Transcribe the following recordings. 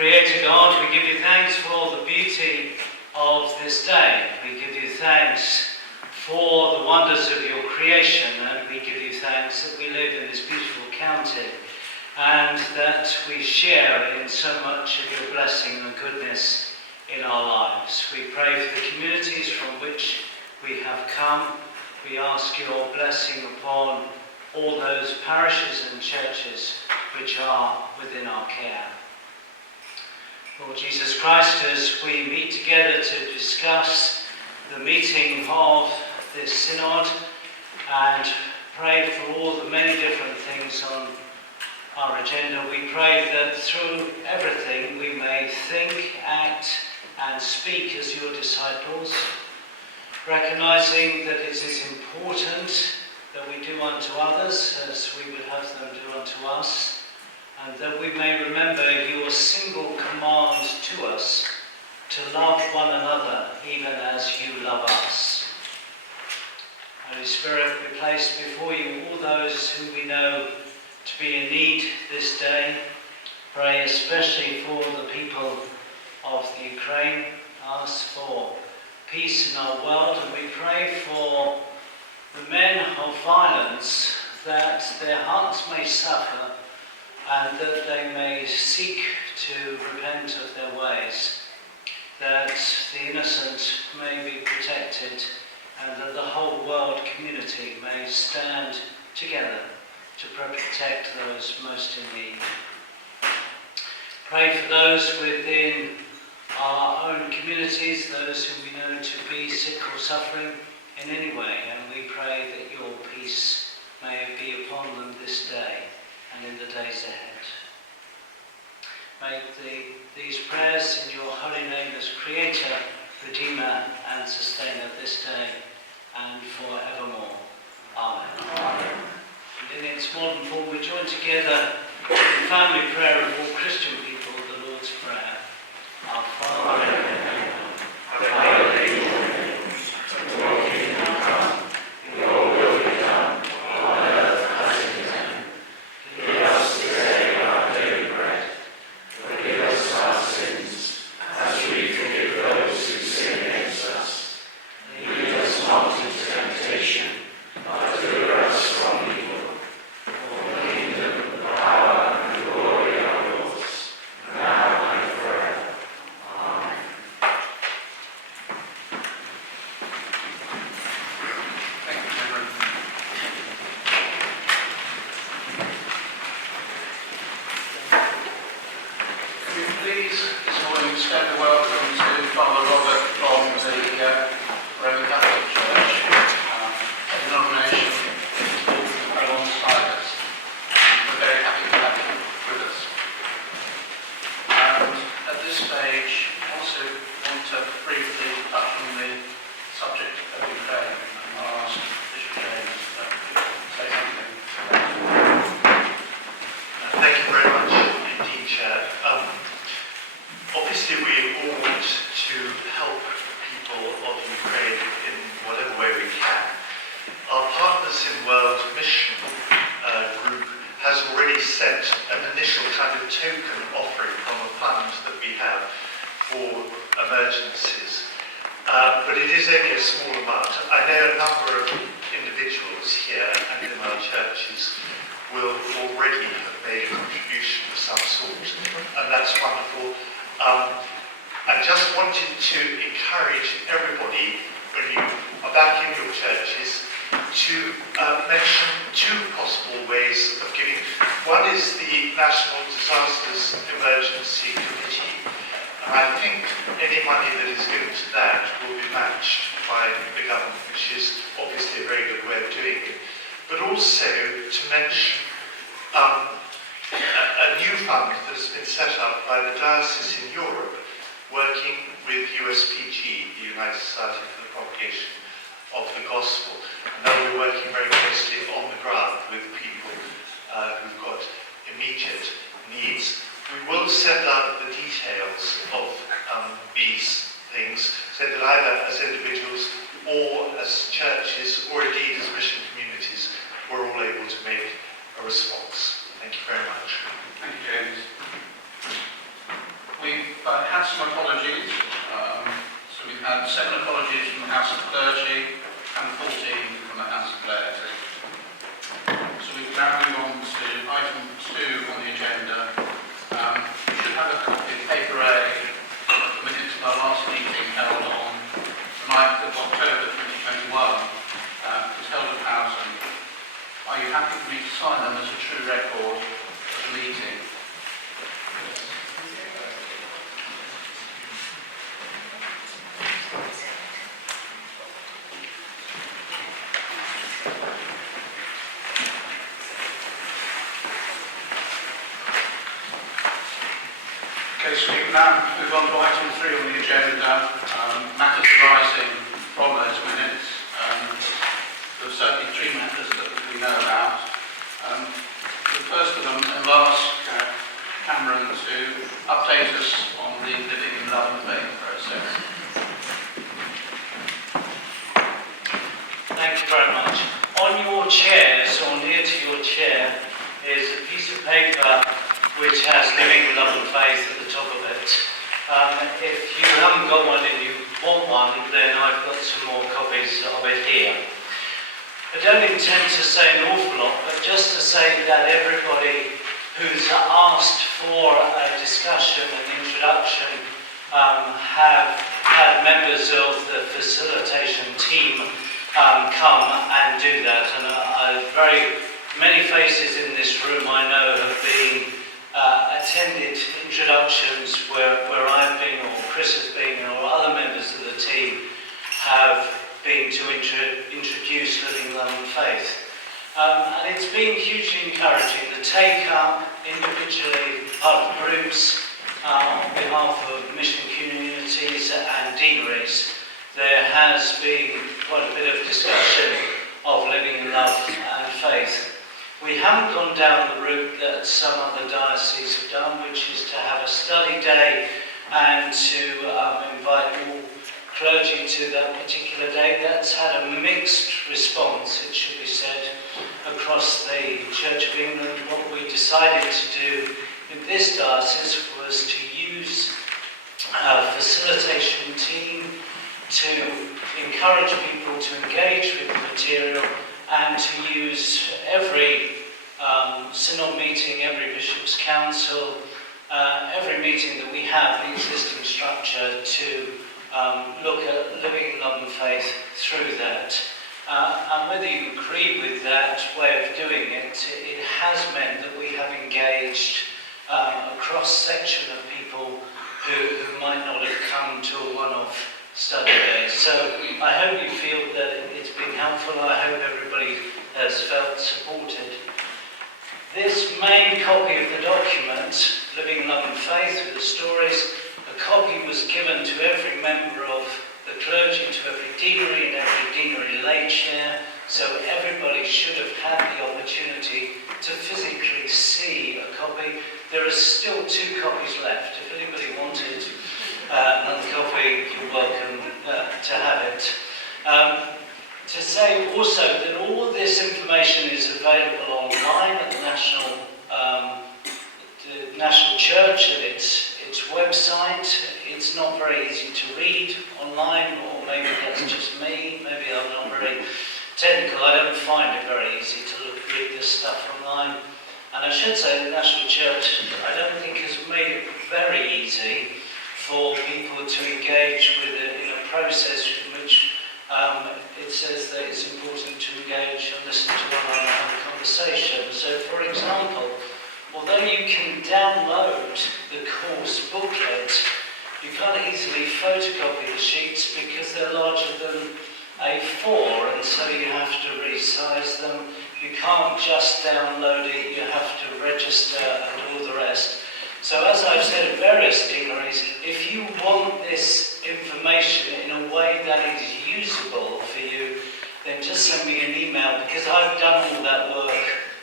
Creator God, we give you thanks for the beauty of this day. We give you thanks for the wonders of your creation, and we give you thanks that we live in this beautiful county and that we share in so much of your blessing and goodness in our lives. We pray for the communities from which we have come. We ask your blessing upon all those parishes and churches which are within our care. Lord Jesus Christ, as we meet together to discuss the meeting of this synod and pray for all the many different things on our agenda, we pray that through everything we may think, act and speak as your disciples, recognizing that it is important that we do unto others as we would have them do unto us, and that we may remember your single command to us to love one another even as you love us. Holy Spirit, we place before you all those whom we know to be in need this day. Pray especially for the people of the Ukraine. Ask for peace in our world, and we pray for the men of violence, that their hearts may suffer and that they may seek to repent of their ways, that the innocent may be protected, and that the whole world community may stand together to protect those most in need. Pray for those within our own communities, those whom we know to be sick or suffering in any way, and we pray that your peace may be upon them this day and in the days ahead. Make these prayers in your holy name as Creator, Redeemer and Sustainer this day and forevermore. Amen. Amen. And in its modern form, we join together in the family prayer of all Christian people, the Lord's Prayer. Our Father in heaven, hallowed be your name. Your kingdom come, your will be done, on earth as in heaven. Give us today our daily bread. Forgive us our sins, as we forgive those who sin against us. Lead us not into temptation, but deliver us from evil. For the kingdom, the power, and the glory are yours, now and forever. Amen. Thank you, Cameron. Could you please this morning extend a welcome to Father Robert from the Roman Catholic Church, a denomination alongside us. We're very happy to have you with us. And at this stage, I also want to briefly touch on the subject of Ukraine. And I'll ask Bishop James to say something about it. Thank you very much indeed, Chair. Obviously, we all want to help people of Ukraine in whatever way we can. Our Partners in World Mission group has already sent an initial kind of token offering from a fund that we have for emergencies. But it is only a small amount. I know a number of individuals here and in our churches will already have made a contribution of some sort, and that's wonderful. I just wanted to encourage everybody, when you are back in your churches, to mention two possible ways of giving. One is the National Disasters Emergency Committee. And I think any money that is given to that will be matched by the government, which is obviously a very good way of doing it. But also to mention a new fund that has been set up by the Diocese in Europe, working with USPG, the United Society for the Propagation of the Gospel. And they'll be working very closely on the ground with people who've got immediate needs. We will send out the details of these things, so that either as individuals or as churches, or indeed as mission communities, we're all able to make a response. Thank you very much. Thank you, James. you happy for me to sign them as a true record of the meeting? Okay, so we can now move on to item 3 on the agenda, matters arising from those minutes. There are certainly 3 matters that we know about. The first of them, I'll ask Cameron to update us on the Living in Love and Faith process. Thank you very much. On your chairs, or near to your chair, is a piece of paper which has Living in Love and Faith at the top of it. If you haven't got one and you want one, then I've got some more copies of it here. I don't intend to say an awful lot, but just to say that everybody who's asked for a discussion and introduction have had members of the facilitation team come and do that. And very many faces in this room I know have been attended introductions where I've been, or Chris has been, or other members of the team have been to introduce Living Love and Faith. And it's been hugely encouraging. The take-up individually, part of groups, on behalf of mission communities and deaneries, there has been quite a bit of discussion of Living in Love and Faith. We haven't gone down the route that some other dioceses have done, which is to have a study day and to invite all clergy to that particular day. That's had a mixed response, it should be said, across the Church of England. What we decided to do in this diocese was to use a facilitation team to encourage people to engage with the material and to use every Synod meeting, every Bishop's Council, every meeting that we have, the existing structure, to look at Living in Love and Faith through that. And whether you agree with that way of doing it, it has meant that we have engaged a cross-section of people who might not have come to a one-off study day. So I hope you feel that it's been helpful. I hope everybody has felt supported. This main copy of the document, Living in Love and Faith with the stories, a copy was given to every member of the clergy, to every deanery and every deanery lay chair, so everybody should have had the opportunity to physically see a copy. There are still 2 copies left. If anybody wanted another copy, you're welcome to have it. To say also that all this information is available online at the National Church at its website. It's not very easy to read online, or maybe that's just me. Maybe I'm not very technical. I don't find it very easy to read this stuff online. And I should say the National Church, I don't think, has made it very easy for people to engage with it in a process in which it says that it's important to engage and listen to one another and have a conversation. So, for example, although you can download the course booklet, you can't easily photocopy the sheets because they're larger than A4, and so you have to resize them. You can't just download it, you have to register and all the rest. So as I've said at various deaneries, if you want this information in a way that is usable for you, then just send me an email, because I've done all that work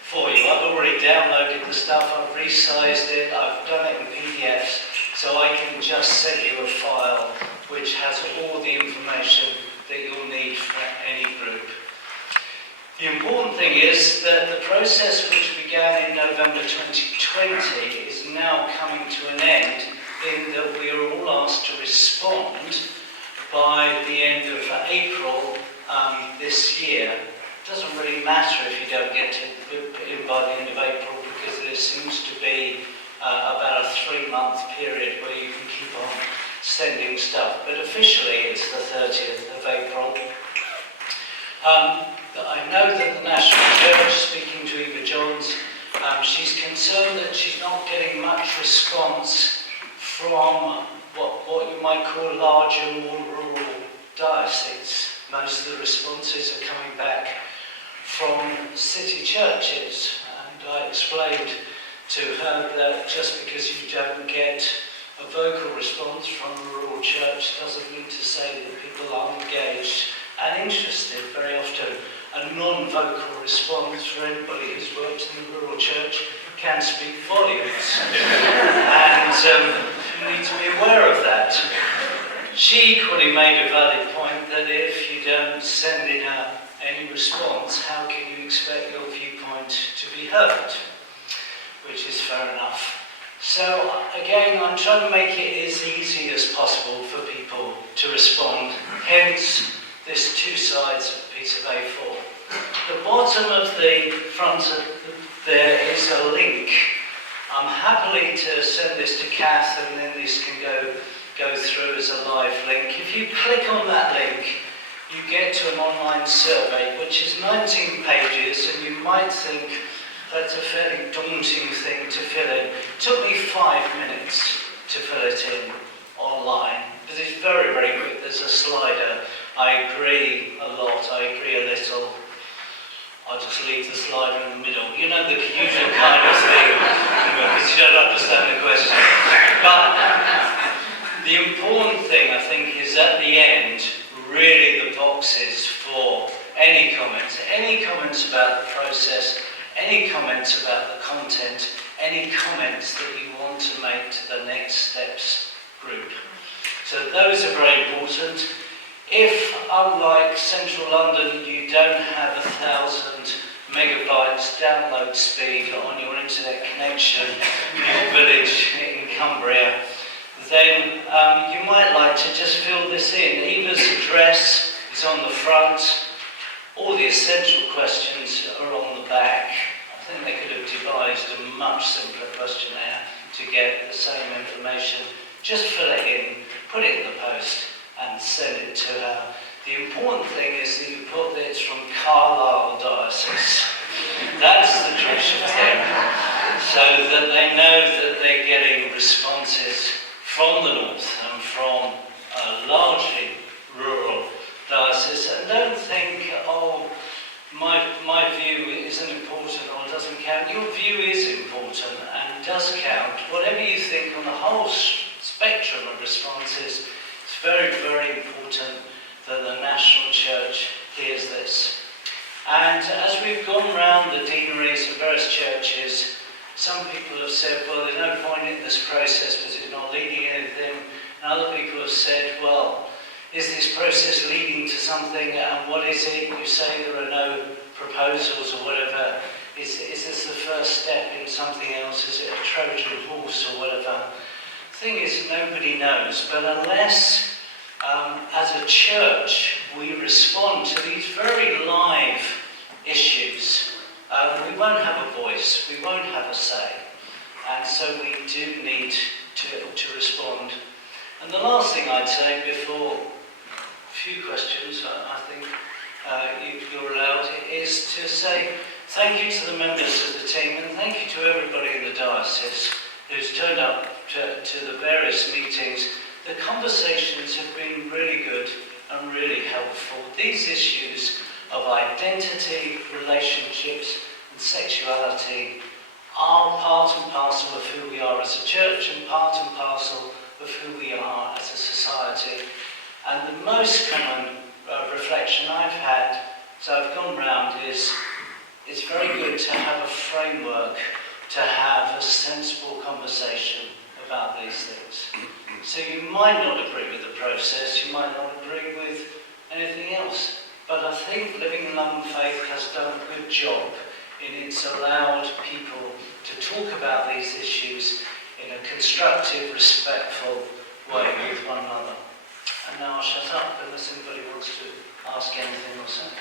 for you. I've already downloaded the stuff, I've resized it, I've done it in PDFs, so I can just send you a file which has all the information that you'll need for any group. The important thing is that the process which began in November 2020 is now coming to an end, in that we are all asked to respond by the end of April this year. It doesn't really matter if you don't get in by the end of April, because there seems to be about a 3-month period where you can keep on sending stuff. But officially it's the 30th of April. I know that the National Church, speaking to Eva Johns, she's concerned that she's not getting much response from what you might call larger, more rural dioceses. Most of the responses are coming back from city churches, and I explained to her that just because you don't get a vocal response from a rural church doesn't mean to say that people aren't engaged and interested. Very often a non-vocal response for anybody who's worked in the rural church can speak volumes. And you need to be aware of that. She equally made a valid point that if you don't send in any response, how can you expect your viewpoint to be heard? Which is fair enough. So again, I'm trying to make it as easy as possible for people to respond. Hence, there's two sides of a piece of A4. The bottom of the front of there is a link. I'm happy to send this to Kath, and then this can go through as a live link. If you click on that link, you get to an online survey, which is 19 pages, and you might think that's a fairly daunting thing to fill in. It took me 5 minutes to fill it in online, but it's very, very quick. There's a slider. I agree a lot, I agree a little. I'll just leave the slider in the middle. You know, the usual kind of thing, because you don't understand the question. But the important thing, I think, is at the end, really the boxes for any comments about the process, any comments about the content, any comments that you want to make to the next steps group. So those are very important. If, unlike central London, you don't have 1,000 megabytes download speed on your internet connection in your village in Cumbria, then you might like to just fill this in. Eva's address is on the front. All the essential questions are on the back. I think they could have devised a much simpler questionnaire to get the same information. Just fill it in, put it in the post, and send it to her. The important thing is that you put that it's from Carlisle Diocese. That's the crucial thing. So that they know that they're getting responses from the north and from a largely rural diocese. And don't think, oh, my view isn't important or doesn't count. Your view is important and does count. Whatever you think on the whole spectrum of responses, it's very, very important that the National Church hears this. And as we've gone round the deaneries of various churches, some people have said, well, there's no point in this process because it's not leading anything. And other people have said, well, is this process leading to something, and what is it? You say there are no proposals or whatever. Is this the first step in something else? Is it a Trojan horse or whatever? The thing is, nobody knows. But unless, as a church, we respond to these very live issues, we won't have a voice, we won't have a say. And so we do need to respond. And the last thing I'd say before a few questions, I think you're allowed, is to say thank you to the members of the team, and thank you to everybody in the diocese who's turned up to the various meetings. The conversations have been really good and really helpful. These issues of identity, relationships and sexuality are part and parcel of who we are as a church and part and parcel of who we are as a society. And the most common reflection I've had, so I've gone round, is it's very good to have a framework, to have a sensible conversation about these things. So you might not agree with the process, you might not agree with anything else, but I think Living in Love and Faith has done a good job in it's allowed people to talk about these issues in a constructive, respectful way with one another. And now I'll shut up unless anybody wants to ask anything or something.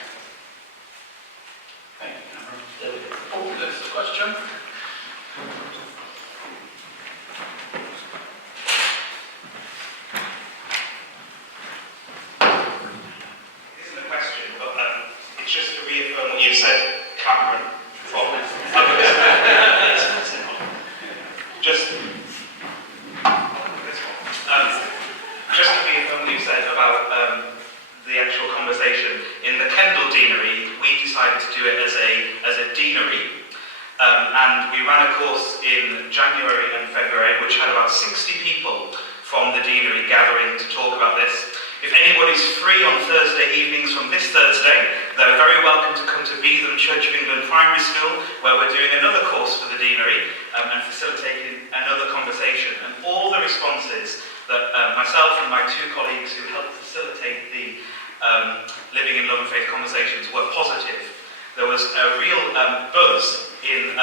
Thank you, Cameron. There we go. Oh, there's the question. It isn't a question, but if you said Cameron from just to be on what you said about the actual conversation in the Kendall Deanery, we decided to do it as a deanery, and we ran a course in January and February, which had about 60 people from the deanery gathering to talk about this. If anybody's free on Thursday evenings from this Thursday, they're very welcome to come to Beetham Church of England Primary School, where we're doing another course for the deanery and facilitating another conversation. And all the responses that myself and my two colleagues who helped facilitate the Living in Love and Faith conversations were positive. There was a real buzz in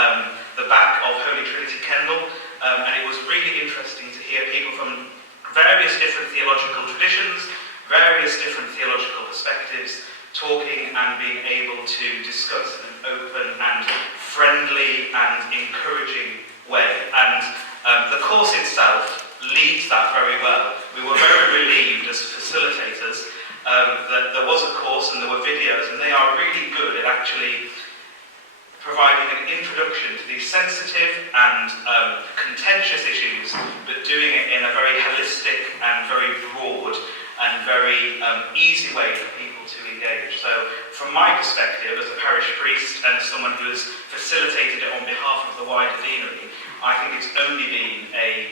the back of Holy Trinity Kendall, and it was really interesting to hear people from various different theological traditions, various different theological perspectives, talking and being able to discuss in an open and friendly and encouraging way. And the course itself leads that very well. We were very relieved as facilitators that there was a course and there were videos, and they are really good at actually providing an introduction to these sensitive and contentious issues, but doing it in a very holistic and very broad and very easy way for people to engage. So from my perspective as a parish priest and as someone who has facilitated it on behalf of the wider deanery, I think it's only been a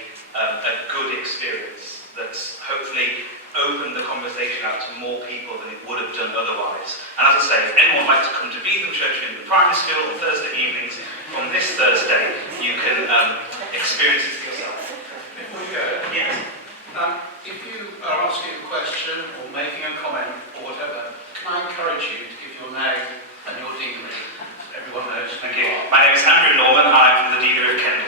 good experience that's hopefully opened the conversation out to more people than it would have done otherwise. And as I say, if anyone would like to come to Beetham Church in the primary school on Thursday evenings, from this Thursday, you can experience it yourself. Before you go, Yes. if you are asking a question or making a comment or whatever, can I encourage you to give your name and your deanery? Everyone knows. Thank you. My name is Andrew Norman, and I'm from the Deanery of Kendall.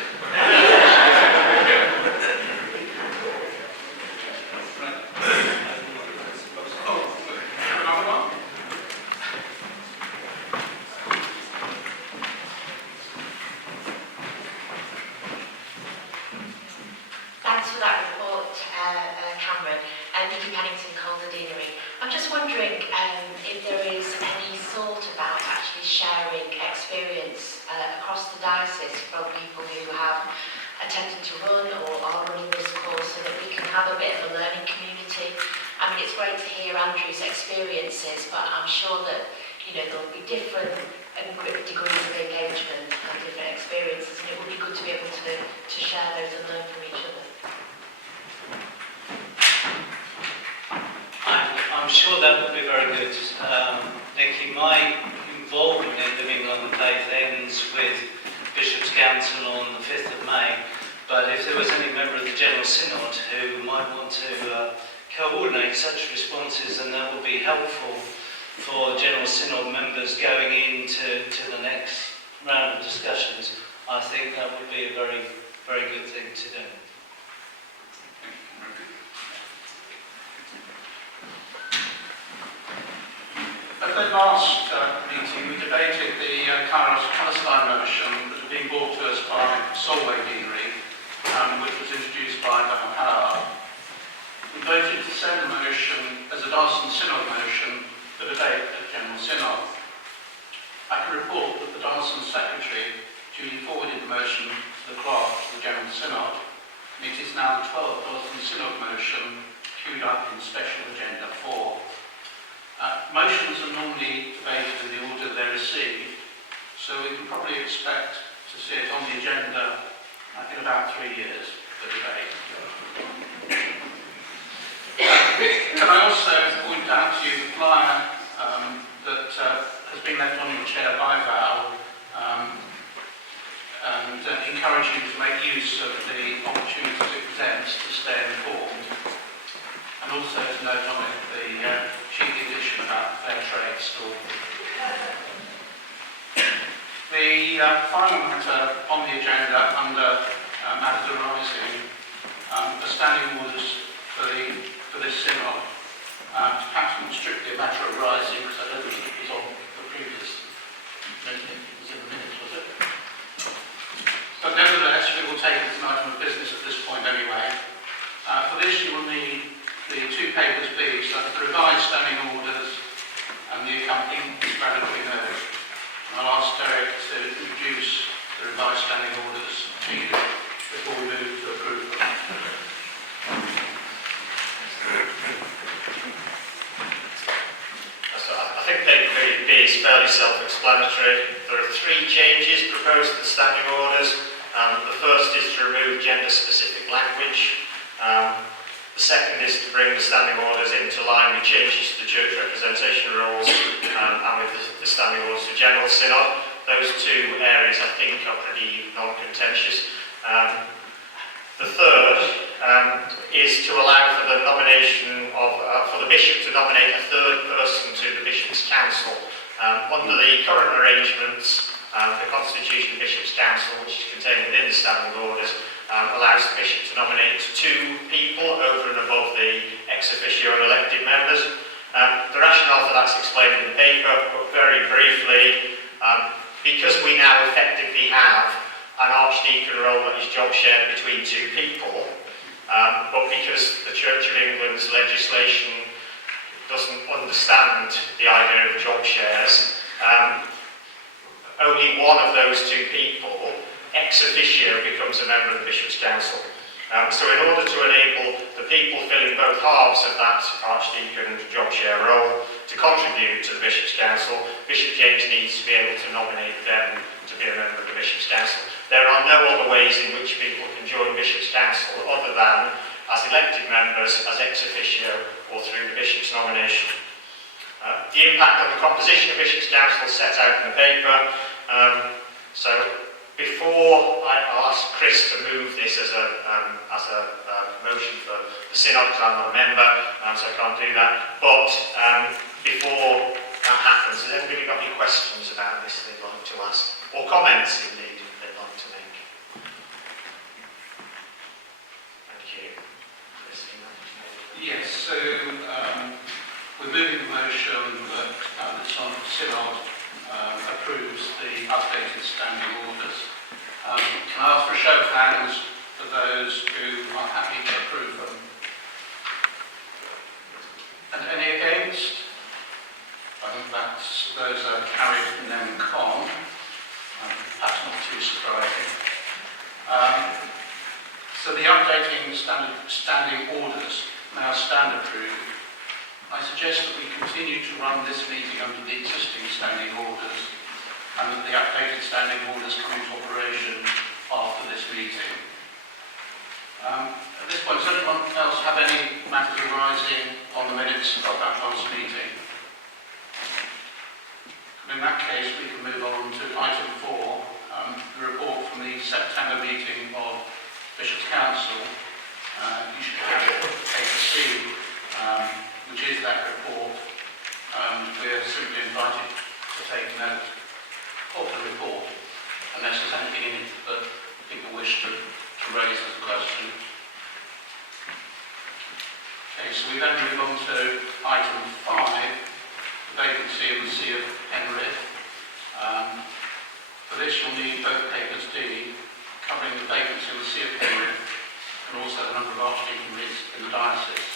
Thanks for that report, Cameron. Nikki Pennington, Calder Deanery. I'm just wondering if there is any thought about actually sharing experience across the diocese from people who have attempted to run or are running this course, so that we can have a bit of a learning community. I mean, it's great to hear Andrew's experiences, but I'm sure that there'll be different degrees of engagement and different experiences, and it would be good to be able to share those and learn from each other. I'm sure that would be very good. Nikki, my involvement in Living Love and Faith ends with Bishop's Council on the 5th of May, but if there was any member of the General Synod who might want to coordinate such responses, then that would be helpful for General Synod members going into the next round of discussions. I think that would be a very, very good thing to do. At the last meeting, we debated the Palestine motion that had been brought to us by Solway Deanery, which was introduced by Dr. Carlisle. We voted to send the motion as a Diocesan Synod motion for debate at General Synod. I can report that the Diocesan Secretary duly forwarded the motion to the clerk of the General Synod, and it is now the 12th Diocesan Synod motion queued up in Special Agenda 4. Motions are normally debated in the order they're received, so we can probably expect to see it on the agenda in about 3 years for debate. Can I also point out to you the flyer that has been left on your chair by Val, and encourage you to make use of the opportunities it presents to stay informed, and also to note on it the cheeky edition about the fair trade store. The final matter on the agenda under matters arising are standing orders for this synod. Perhaps not strictly a matter arising, because I don't think it was on the previous meeting. It was in the minutes, was it? But nevertheless, we will take it as an item of business at this point anyway. For this, you will need the two papers B, so the revised standing orders and the accompanying explanatory note. fairly self-explanatory. There are 3 changes proposed to the standing orders. The first is to remove gender-specific language. The second is to bring the standing orders into line with changes to the church representation rules and with the standing orders for General Synod. Those 2 areas, I think, are pretty non-contentious. The third is to allow for the nomination of, for the bishop to nominate a third person to the bishop's council. Under the current arrangements, the Constitution of Bishops' Council, which is contained within the standing orders, allows the bishop to nominate 2 people over and above the ex officio and elected members. The rationale for that's explained in the paper, but very briefly, because we now effectively have an archdeacon role that is job shared between 2 people, but because the Church of England's legislation doesn't understand the idea of job shares, only one of those 2 people, ex officio, becomes a member of the Bishop's Council. So in order to enable the people filling both halves of that archdeacon job share role to contribute to the Bishop's Council, Bishop James needs to be able to nominate them to be a member of the Bishop's Council. There are no other ways in which people can join Bishop's Council other than as elected members, as ex officio, or through the Bishop's nomination. The impact on the composition of Bishop's Council is set out in the paper. So before I'll ask Chris to move this as a motion for the Synod, because I'm not a member, so I can't do that. But before that happens, has anybody got any questions about this they'd like to ask? Or comments, indeed, they'd like to make? Thank you. Chris, Yes, so we're moving the motion that the Synod approves the updated standing orders. Can I ask for a show of hands for those who are happy to approve them? And any against? I think that's those are carried nem con. Perhaps not too surprising. So the updating standing orders now stand approved. I suggest that we continue to run this meeting under the existing standing orders and that the updated standing orders come into operation after this meeting. At this point, does anyone else have any matters arising on the minutes of that last meeting? In that case, we can move on to item 4, the report from the September meeting of Bishops' Council. You should have paper C, which is that report, and we're simply invited to take note of the report, unless there's anything in it that people wish to raise as a question. Okay, so we then move on to item 5, the vacancy in the See of Penrith. For this you'll need both papers D, covering the vacancy in the See of Penrith, and also the number of archdeaconries in the diocese.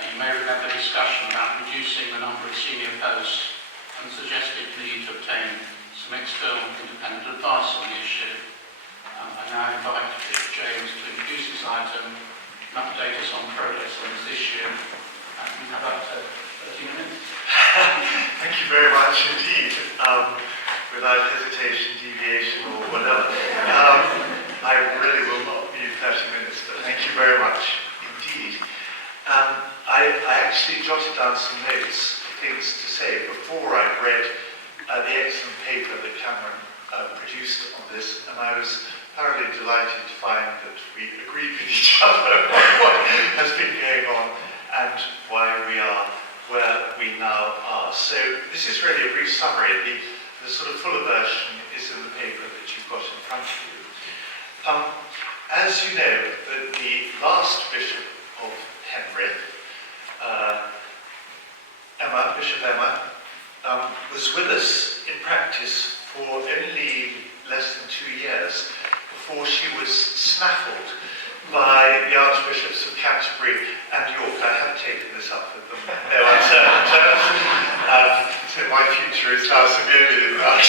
You may remember discussion about reducing the number of senior posts and suggested need to obtain some external independent advice on the issue. I now invite Bishop James to introduce this item and update us on progress on this issue. We have up to 30 minutes. Thank you very much indeed. Without hesitation, deviation, or whatever. I really will not need 30 minutes, but thank you very much indeed. I actually jotted down some notes, things to say, before I read the excellent paper that Cameron produced on this, and I was thoroughly delighted to find that we agreed with each other on what has been going on and why we are where we now are. So this is really a brief summary. The sort of fuller version is in the paper that you've got in front of you. As you know, the last Bishop of Penrith, Bishop Emma, was with us in practice for only less than 2 years before she was snaffled by the Archbishops of Canterbury and York. I haven't taken this up with them. No, I'm certain. So my future is now severely in that.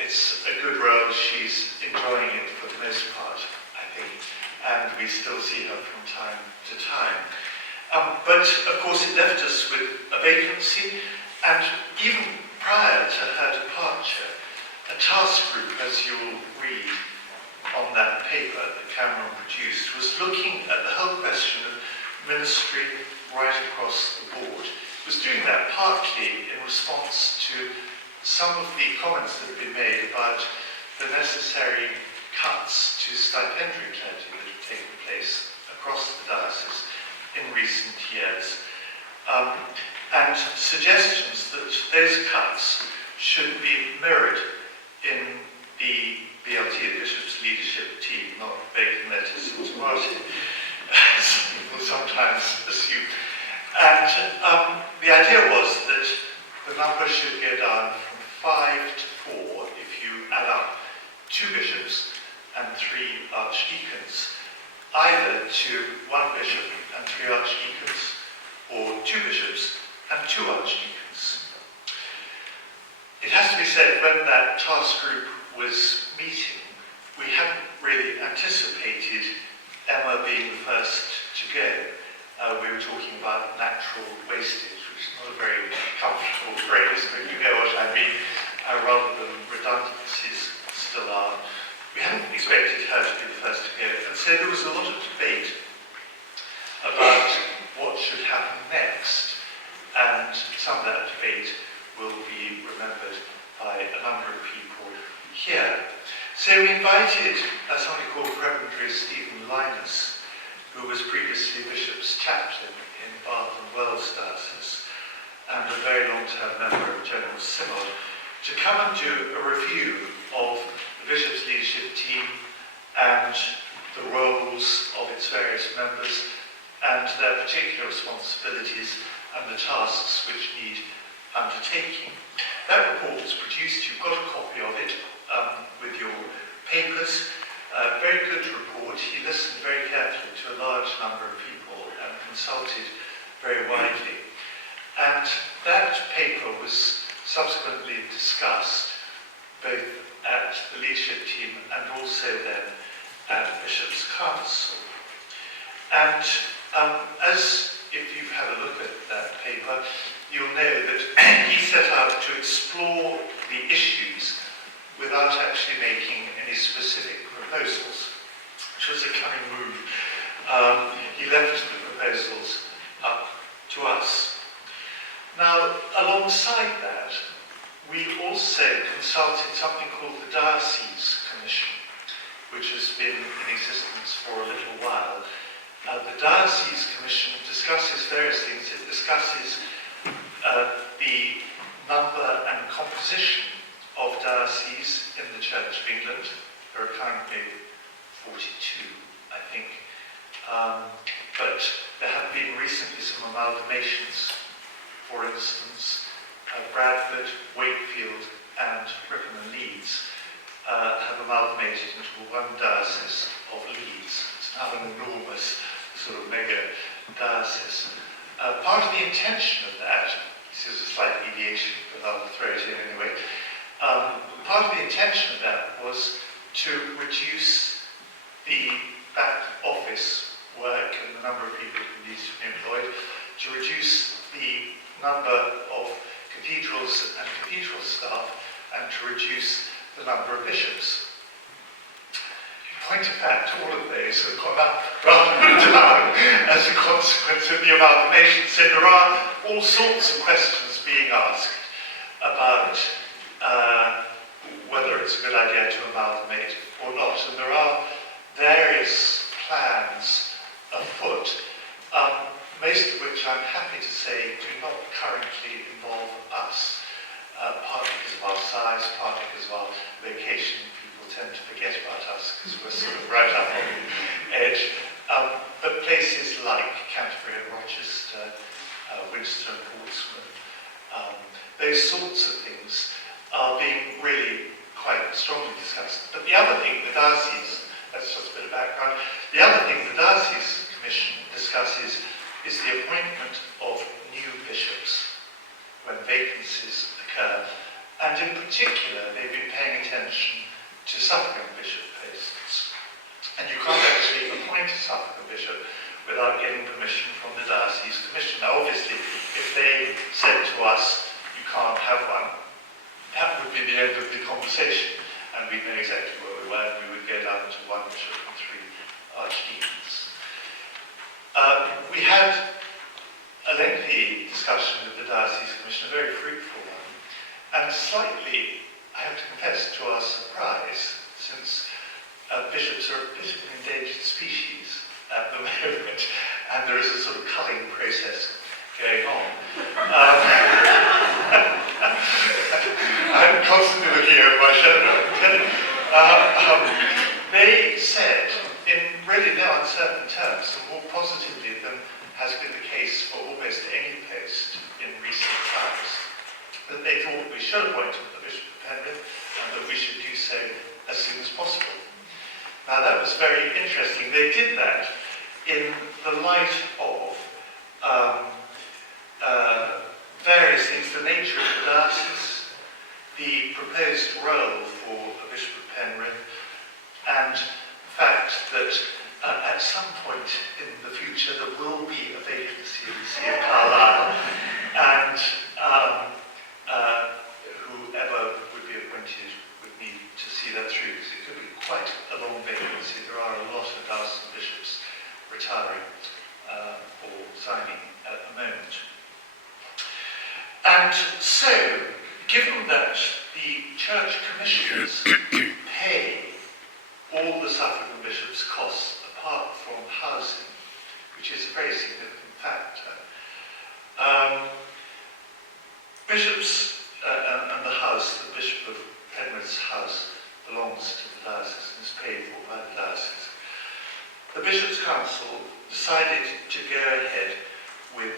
It's a good role. She's enjoying it for the most part, I think. And we still see her from time to time. But of course it left us with a vacancy, and even prior to her departure, a task group, as you'll read on that paper that Cameron produced, was looking at the whole question of ministry right across the board. It was doing that partly in response to some of the comments that have been made about the necessary cuts to stipendiary clergy that have taken place across the diocese in recent years, and suggestions that those cuts should be mirrored in the BLT, the Bishop's Leadership Team, not Bacon, Lettuce and Tomato, as people sometimes assume. And the idea was that the number should go down from 5 to 4 if you add up 2 bishops and 3 archdeacons, either to 1 bishop and 3 archdeacons, or 2 bishops and 2 archdeacons. It has to be said, when that task group was meeting, we hadn't really anticipated Emma being the first to go. We were talking about natural wastage, which is not a very comfortable phrase, but you know what I mean, rather than redundancies still are. We hadn't expected her to be the first to go, and so there was a lot of debate about what should happen next, and some of that debate will be remembered by a number of people here. So we invited somebody called Prebendary Stephen Linus, who was previously Bishop's chaplain in Bath and Wells Diocese, and a very long-term member of General Synod, to come and do a review of the Bishop's Leadership Team and the roles of its various members and their particular responsibilities and the tasks which need undertaking. That report was produced, you've got a copy of it with your papers. Very good report. He listened very carefully to a large number of people and consulted very widely. And that paper was subsequently discussed both at the leadership team and also then at Bishop's Council. And as if you've had a look at that paper, you'll know that he set out to explore the issues without actually making any specific proposals, which was a cunning move. He left the proposals up to us. Now, alongside that, we also consulted something called the Diocese Commission, which has been in existence for a little while. The Diocese Commission discusses various things. It discusses the number and composition of dioceses in the Church of England. There are currently 42, I think. But there have been recently some amalgamations. For instance, Bradford, Wakefield and Ripon and Leeds have amalgamated into one diocese of Leeds. It's now an enormous sort of mega diocese. Part of the intention of that, this is a slight deviation, but I'll throw it in anyway. Part of the intention of that was to reduce the back office work and the number of people who need to be employed, to reduce the number of cathedrals and cathedral staff, and to reduce the number of bishops. In point of fact, all of those have gone up rather than down as a consequence of the amalgamation. So there are all sorts of questions being asked about whether it's a good idea to amalgamate or not. And there are various plans afoot, most of which I'm happy to say do not currently involve us, partly because of our size, partly because of our location. People tend to forget about us because we're sort of right up on the edge. But places like Canterbury and Rochester, Winchester and Portsmouth, those sorts of things are being really quite strongly discussed. But the other thing, the diocese, that's just a bit of background, the other thing the Diocese Commission discusses is the appointment of new bishops when vacancies occur. And in particular, they've been paying attention to suffragan bishop posts. And you can't actually appoint a suffragan bishop without getting permission from the Diocese we'd know exactly where we were, and we would go down to 1 bishop and 3 archdeacons. We had a lengthy discussion with the Diocese Commission, a very fruitful one, and slightly, I have to confess, to our surprise, since bishops are a bit of an endangered species at the moment, and there is a sort of culling process going on. I'm constantly looking over my shoulder. They said, in really no uncertain terms, and more positively than has been the case for almost any post in recent times, that they thought we should appoint the Bishop of Penrith and that we should do so as soon as possible. Now that was very interesting. They did that in the light of various things, the nature of the diocese, the proposed role for the Bishop of Penrith, and the fact that at some point in the future there will be a vacancy in the See of Carlisle, and whoever would be appointed would need to see that through, because it could be quite a long vacancy. There are a lot of diocesan bishops retiring or signing at the moment. And so, given that the church commissioners pay all the suffragan bishops' costs apart from housing, which is a very significant factor, bishops and the house, the Bishop of Penrith's house, belongs to the diocese and is paid for by the diocese. The Bishops' Council decided to go ahead with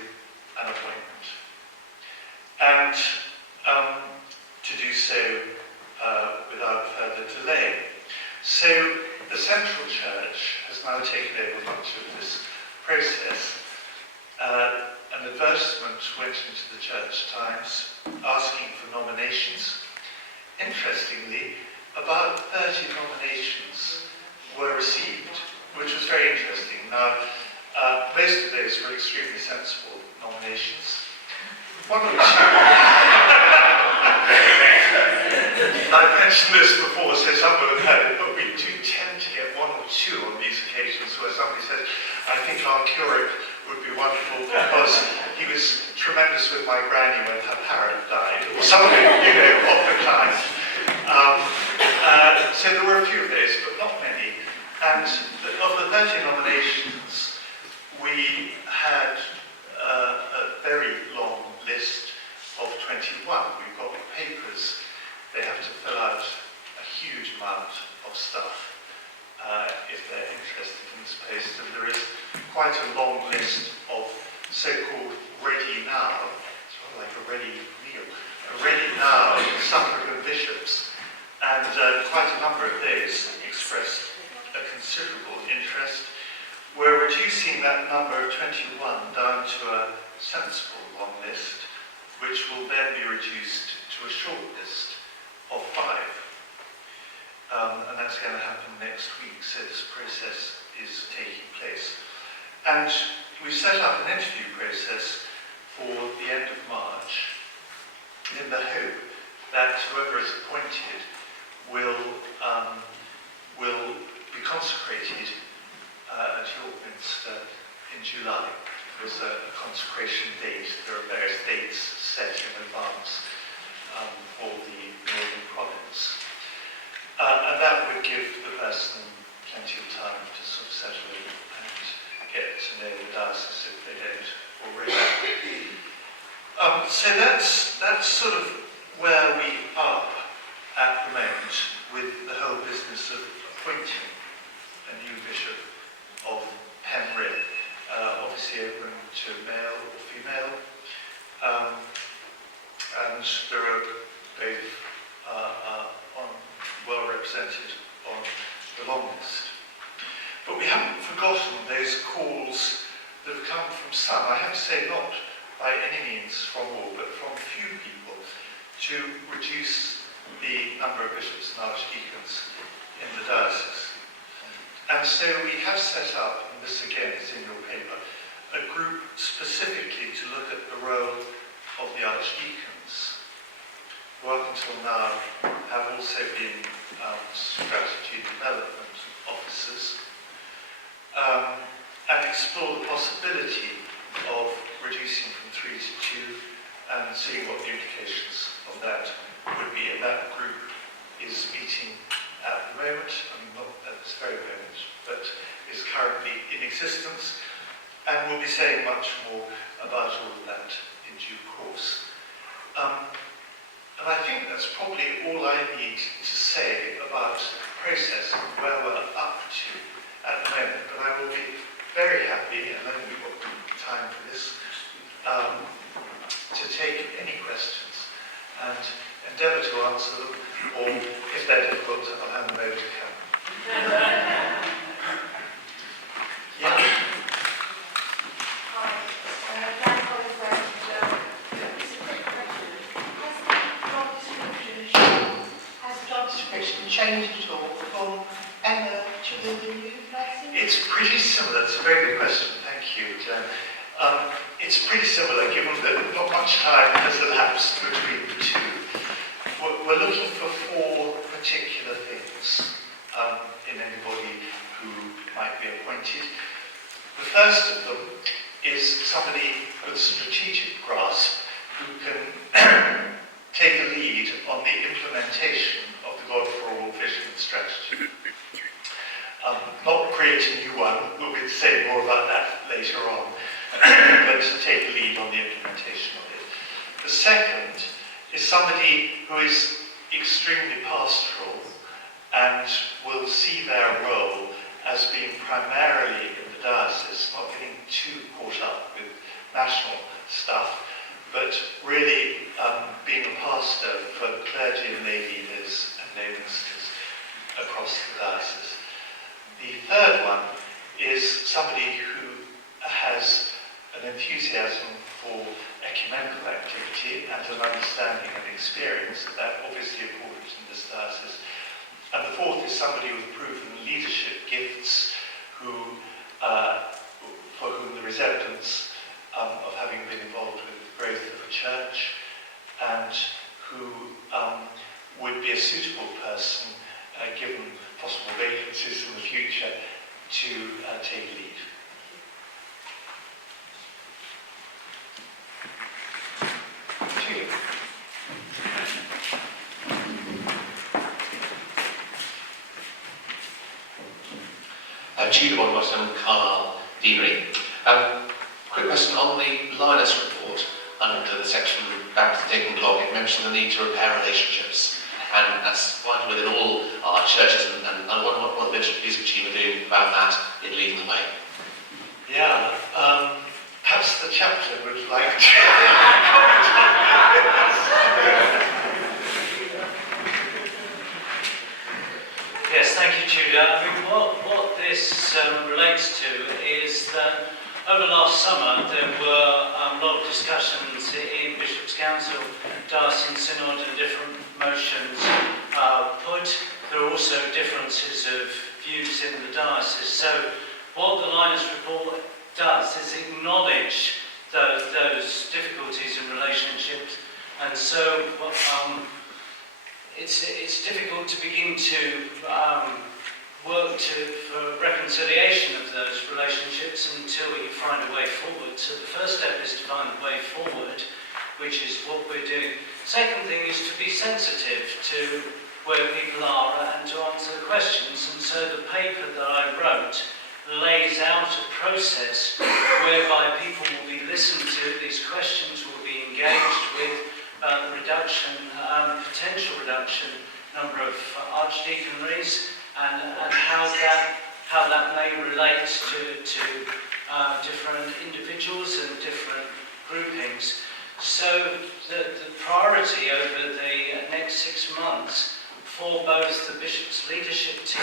an appointment, and to do so without further delay. So the Central Church has now taken over much of this process. An advertisement went into the Church Times asking for nominations. Interestingly, about 30 nominations were received, which was very interesting. Now, most of those were extremely sensible nominations. One or two. I've mentioned this before, so some will have heard it, but we do tend to get one or two on these occasions where somebody says, I think our curate would be wonderful because he was tremendous with my granny when her parrot died, or something, of the kind. So there were a few of those, but not many. And of the 30 nominations, we had a very long list of 21. We've got the papers. They have to fill out a huge amount of stuff if they're interested in this post. And there is quite a long list of so-called ready now, sort of like a ready meal, ready now suffragan bishops. And quite a number of those expressed a considerable interest. We're reducing that number of 21 down to a sensible long list, which will then be reduced to a short list of 5. And that's going to happen next week, so this process is taking place. And we set up an interview process for the end of March in the hope that whoever is appointed will be consecrated at York Minster in July. There's a consecration date. There are various dates set in advance for the Northern Province. And that would give the person plenty of time to sort of settle in and get to know the diocese if they don't already. So that's sort of where we are at the moment with the whole business of appointing a new bishop of Penrith, obviously open to male or female, and there are both well represented on the long list. But we haven't forgotten those calls that have come from some, I have to say not by any means from all, but from a few people, to reduce the number of bishops and archdeacons in the diocese. And so we have set up, and this again is in your paper, a group specifically to look at the role of the archdeacons, who up until now have also been strategy development officers, and explore the possibility of reducing from 3 to 2 and seeing what the implications of that would be. And that group is meeting at the moment, I mean not at this very moment, but is currently in existence, and we'll be saying much more about all of that in due course. And I think that's probably all I need to say about the process and where we're up to at the moment, but I will be very happy, and I think we've got time for this, to take any questions and endeavour to answer them, or if they're difficult, I'll hand them over to Karen. Yeah. Hi, Dan Collins, it's a quick question. Has the job description changed at all from Emma to the new person? It's pretty similar. It's a very good question. Thank you, Jen. It's pretty similar, given that not much time has elapsed between the two. We're looking for 4 particular things in anybody who might be appointed. The first of them is somebody with a strategic grasp who can take a lead on the implementation of the God for All vision and strategy. Not create a new one, we'll be saying more about that later on, but to take the lead on the implementation of it. The second is somebody who is extremely pastoral and will see their role as being primarily in the diocese, not getting too caught up with national stuff, but really being a pastor for clergy and lay leaders and lay ministers across the diocese. The third one is somebody who has an enthusiasm for ecumenical activity and an understanding and experience of that, obviously important in this diocese. And the fourth is somebody with proven leadership gifts who, for whom there is evidence of having been involved with the growth of a church, and who would be a suitable person, given possible vacancies in the future, to take lead. Tudor on Western Carlisle Deanery. Quick question on the Linus report under the section Baptist Taking Clock. It mentioned the need to repair relationships, and that's quite within all our churches. And I wonder what the Bishop team are doing about that in leading the way. Yeah, perhaps the chapter would like to comment on that. Yes, thank you, Tudor. I mean, what this relates to is that over last summer there were a lot of discussions in Bishops' Council, Diocesan Synod, and different motions put. There are also differences of views in the diocese. So what the Linus report does is acknowledge those difficulties in relationships, and so it's difficult to begin to work for reconciliation of those relationships until you find a way forward. So the first step is to find a way forward, which is what we're doing. Second thing is to be sensitive to where people are and to answer the questions. And so the paper that I wrote lays out a process whereby people will be listened to, these questions will be engaged with, about the reduction, potential reduction, number of archdeaconries, and how that may relate to different individuals and different groupings. So the priority over the next 6 months for both the Bishop's leadership team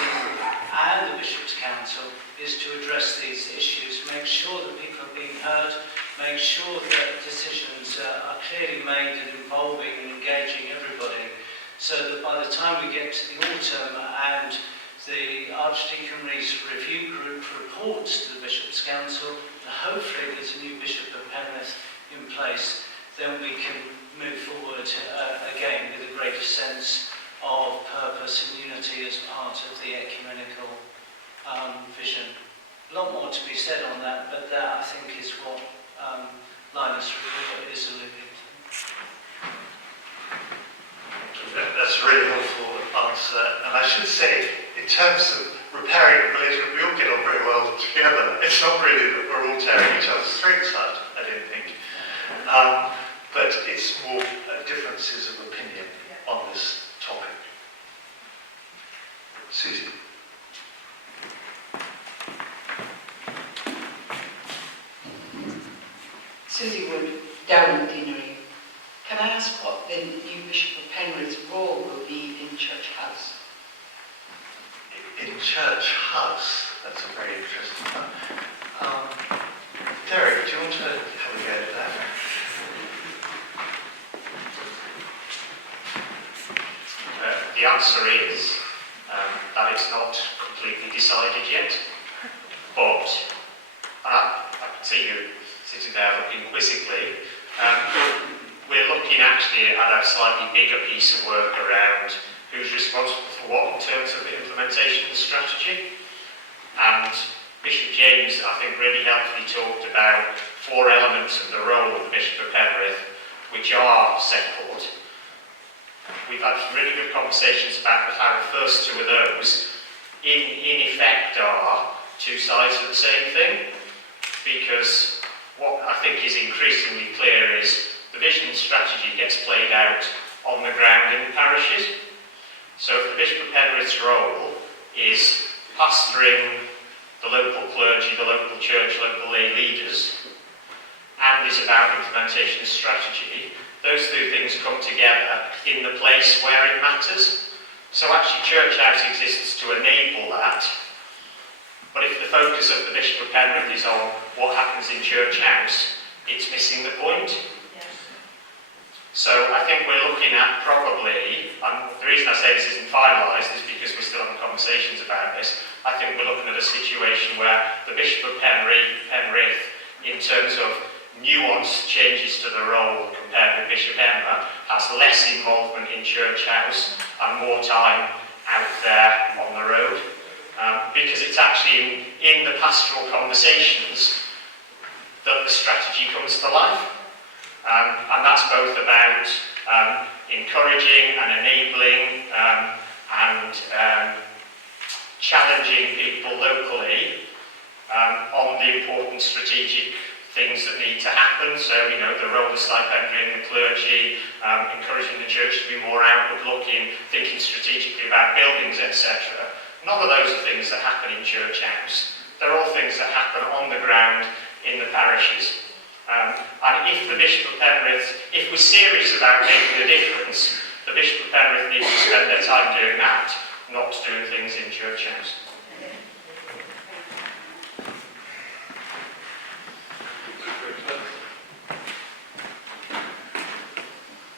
and the Bishop's Council is to address these issues, make sure that people are being heard, make sure that decisions are clearly made and involving and engaging everybody, so that by the time we get to the autumn and the Archdeaconry's review group reports to the Bishop's Council, and hopefully there's a new Bishop of Penrith in place, then we can move forward again with a sense of purpose and unity as part of the ecumenical vision. A lot more to be said on that, but that I think is what Linus' report is alluding to. That's a really helpful answer. And I should say, in terms of repairing the village, we all get on very well together. It's not really that we're all tearing each other's throats out, I don't think. But it's more differences of opinion on this topic. Susie. Susie Wood, Down Deanery. Can I ask what the new Bishop of Penrith's role will be in Church House? In Church House? That's a very interesting one. Derek, do you want to have a go at that? The answer is that it's not completely decided yet, but I can see you sitting there looking quizzically. We're looking actually at a slightly bigger piece of work around who's responsible for what in terms of the implementation of the strategy. And Bishop James, I think, really helpfully talked about 4 elements of the role of the Bishop of Penrith, which are set forth. We've had some really good conversations about how the first 2 of those, in effect, are 2 sides of the same thing, because what I think is increasingly clear is the vision and strategy gets played out on the ground in parishes. So if the Bishop of Penrith's role is pastoring the local clergy, the local church, local lay leaders, and is about implementation of strategy, those 2 things come together in the place where it matters. So actually Church House exists to enable that. But if the focus of the Bishop of Penrith is on what happens in Church House, it's missing the point. Yes. So I think we're looking at probably, and the reason I say this isn't finalised is because we're still having conversations about this, I think we're looking at a situation where the Bishop of Penrith, in terms of nuanced changes to the role compared with Bishop Emma, has less involvement in Church House and more time out there on the road. Because it's actually in the pastoral conversations that the strategy comes to life. And that's both about encouraging and enabling and challenging people locally on the important strategic things that need to happen. So, you know, the role of stipendium, the clergy, encouraging the church to be more outward-looking, thinking strategically about buildings, etc. None of those are things that happen in Church House. They're all things that happen on the ground in the parishes. And if the Bishop of Penrith, if we're serious about making a difference, the Bishop of Penrith needs to spend their time doing that, not doing things in Church House.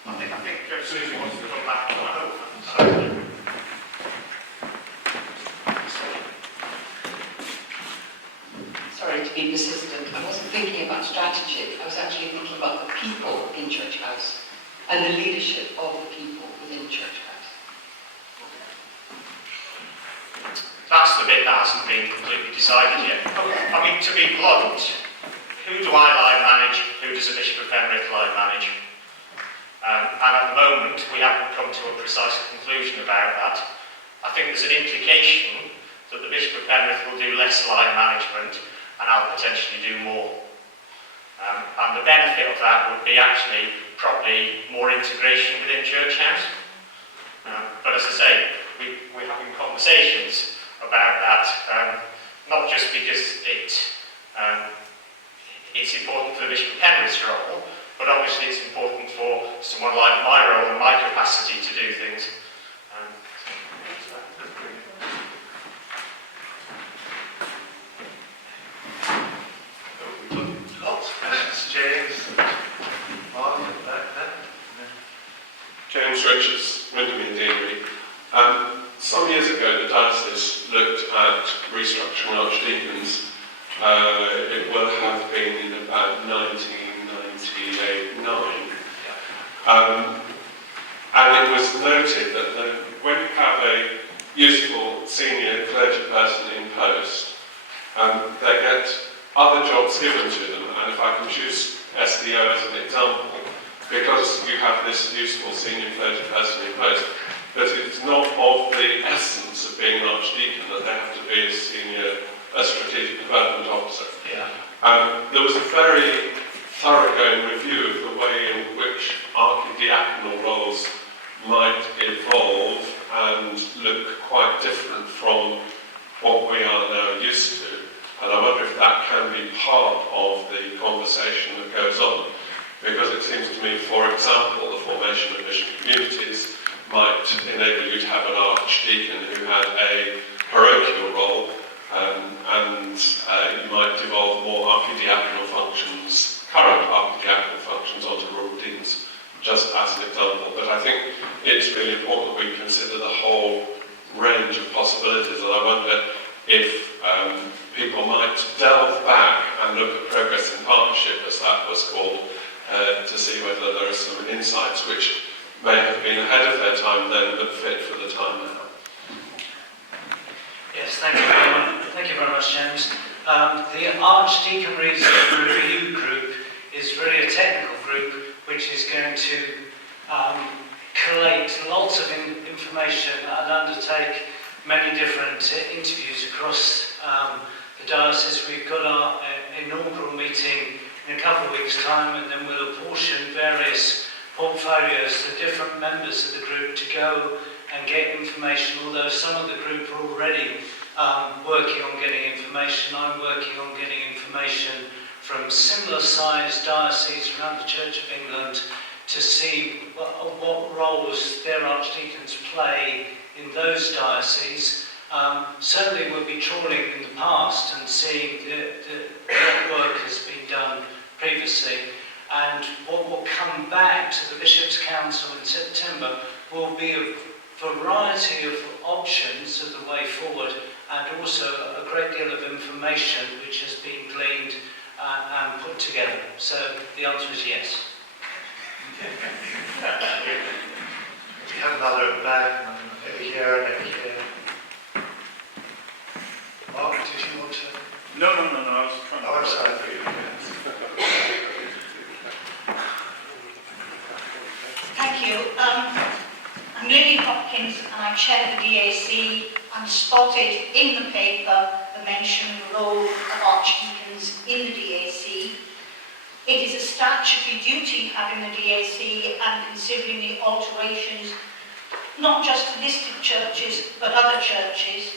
I think Susie wants to come back. Sorry to be persistent. I wasn't thinking about strategy. I was actually thinking about the people in Church House and the leadership of the people within Church House. That's the bit that hasn't been completely decided yet. I mean, to be blunt, who do I line manage? Who does the Bishop of Penrith line manage? And at the moment, we haven't come to a precise conclusion about that. I think there's an implication that the Bishop of Penrith will do less line management and I'll potentially do more. And the benefit of that would be actually probably more integration within Church House. But as I say, we're having conversations about that, not just because it's important for the Bishop of Penrith's role, but obviously it's important for someone like my role and my capacity to do things. Lots of questions, James. Mark, back there. James Richards, Windermere Deanery. Some years ago, the diocese looked at restructuring archdeacons. It will have been in about 1998-9. And And it was noted that when you have a useful senior clergy person in post, they get other jobs given to them, and if I can choose SDO as an example, because you have this useful senior clergy person in post, but it's not of the essence of being an archdeacon that they have to be a strategic development officer. Yeah. There was a very thoroughgoing review of the way in which archidiaconal roles might evolve and look quite different from what we are now used to. And I wonder if that can be part of the conversation that goes on. Because it seems to me, for example, the formation of mission communities might enable you to have an archdeacon who had a parochial role, and you might devolve more archidiaconal functions, current archidiaconal functions, onto rural deans, just as an example. But I think it's really important that we consider the whole range of possibilities, and I wonder if people might delve back and look at progress in partnership, as that was called, to see whether there are some insights which may have been ahead of their time then, but fit for the time now. Yes, thank you very much. Thank you very much, James. The Archdeaconry's Review Group is really a technical group which is going to collate lots of information and undertake many different interviews across the diocese. We've got our inaugural meeting in a couple of weeks' time, and then we'll apportion various portfolios to different members of the group to go and get information, although some of the group are already working on getting information. I'm working on getting information from similar-sized dioceses around the Church of England to see what roles their archdeacons play in those dioceses. Certainly we'll be trawling in the past and seeing what work has been done previously, and what will come back to the Bishops' Council in September will be a variety of options of the way forward, and also a great deal of information which has been gleaned and put together. So the answer is yes. We have another bag over here and over here. Mark, did you want to? No, I was trying to... Oh, I'm sorry. Thank you. I'm Lily Hopkins and I chair the DAC and spotted in the paper the mention of the role of archdeacons in the DAC. It is a statutory duty having the DAC, and considering the alterations, not just to listed churches but other churches.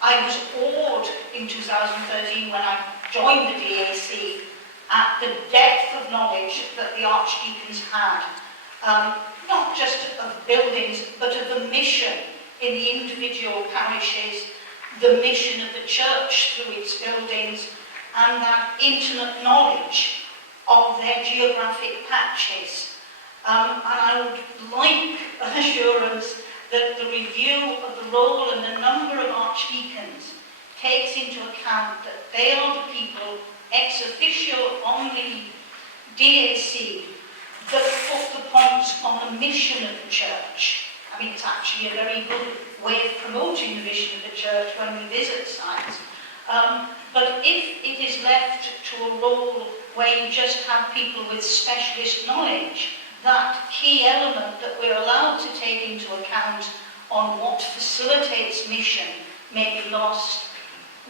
I was awed in 2013 when I joined the DAC at the depth of knowledge that the archdeacons had, not just of buildings but of the mission in the individual parishes, the mission of the church through its buildings, and that intimate knowledge of their geographic patches. And I would like an assurance that the review of the role and the number of archdeacons takes into account that they are the people ex officio on the DAC that put the points on the mission of the church. I mean, it's actually a very good way of promoting the mission of the church when we visit sites. But if it is left to a role where you just have people with specialist knowledge, that key element that we're allowed to take into account on what facilitates mission may be lost.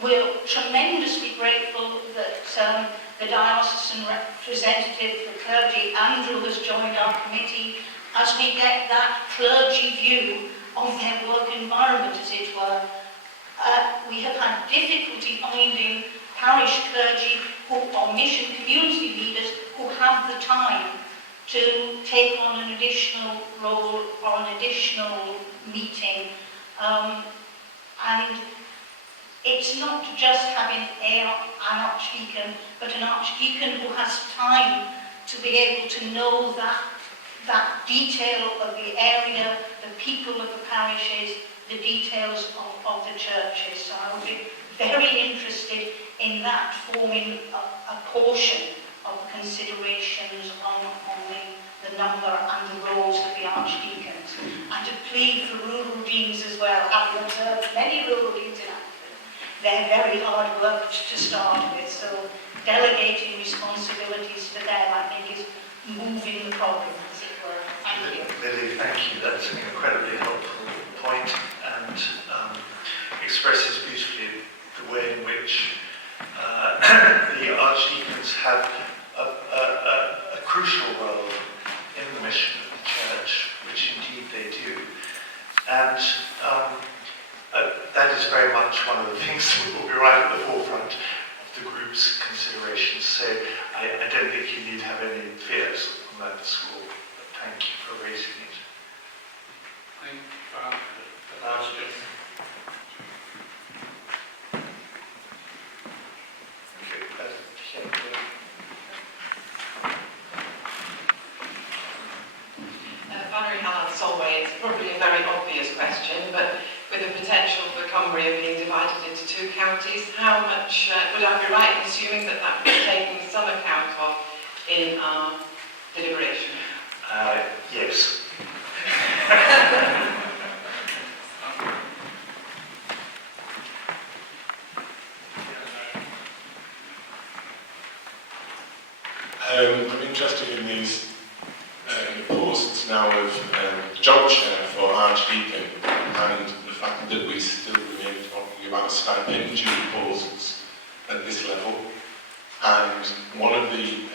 We're tremendously grateful that the diocesan representative for clergy, Andrew, has joined our committee as we get that clergy view of their work environment, as it were. We have had difficulty finding parish clergy or mission community leaders who have the time to take on an additional role or an additional meeting. And it's not just having an archdeacon, but an archdeacon who has time to be able to know that detail of the area, the people of the parishes, the details of the churches. So I would be very interested in that forming a portion of considerations on the number and the roles of the archdeacons. And to plead for rural deans as well, having observed many rural deans in Africa. They're very hard work to start with, so delegating responsibilities to them, I think, is moving the problem, as it were. Thank you. Lily, thank you. That's an incredibly helpful point and expresses beautifully the way in which the archdeacons have a crucial role in the mission of the church, which indeed they do. And that is very much one of the things that will be right at the forefront of the group's considerations. So I don't think you need to have any fears on that score. But thank you for raising it. Thank you. It's probably a very obvious question, but with the potential for Cumbria being divided into 2 counties, how much would I be right in assuming that that would be taken some account of in our deliberation? Yes. I'm interested in these posts now of job share for Archdeacon and the fact that we still remain talking about stipendiary posts at this level. And one of the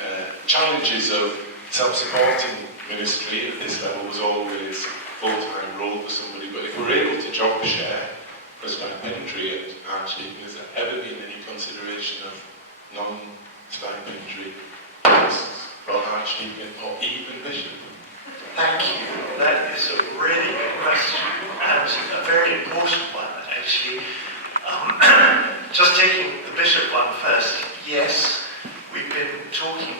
challenges of self-supporting ministry at this level was always full-time role for somebody, but if we're able to job share for stipendiary at Archdeacon, has there ever been any consideration of non-stipendiary posts for Archdeacon or even Bishop? Thank you. That is a really good question and a very important one, actually. Just taking the bishop one first, yes, I've been talking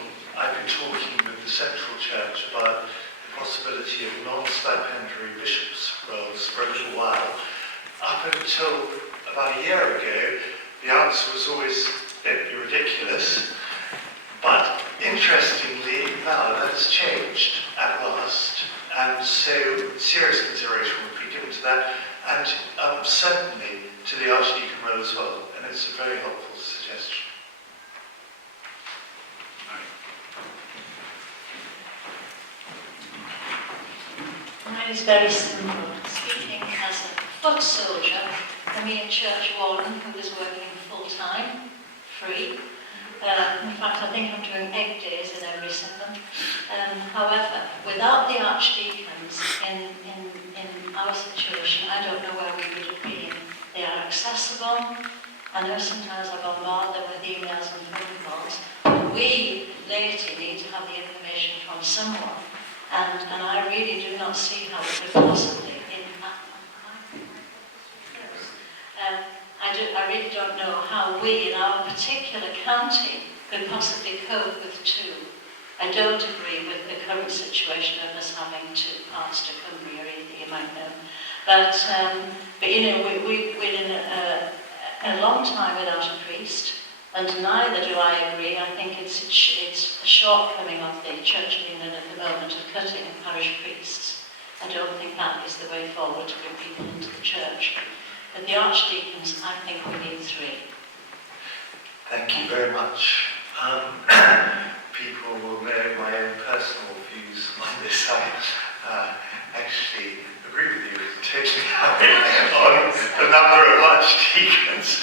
with the Central Church about the possibility of non-stipendiary bishops' roles for a little while. Up until about a year ago, the answer was always, that'd be ridiculous. But interestingly, now that has changed at last, and so serious consideration would be given to that, and certainly to the Archdeacon role as well, and it's a very helpful suggestion. Mine is very simple. Speaking as a foot soldier, a mere church warden who was working full-time, free. In fact, I think I'm doing egg days in every second. However, without the archdeacons in our situation, I don't know where we would have been. They are accessible. I know sometimes I bombard them with emails and phone calls. We, laity, need to have the information from someone. And I really do not see how we could possibly I really don't know how we in our particular county could possibly cope with 2. I don't agree with the current situation of us having to pass to Cumbria either, you might know. But you know, we've been in a long time without a priest, and neither do I agree. I think it's a shortcoming of the Church of England at the moment of cutting parish priests. I don't think that is the way forward to bring people into the church. But the archdeacons, I think we need 3. Thank you very much. People will know my own personal views on this. I actually agree with you totally on the number of archdeacons,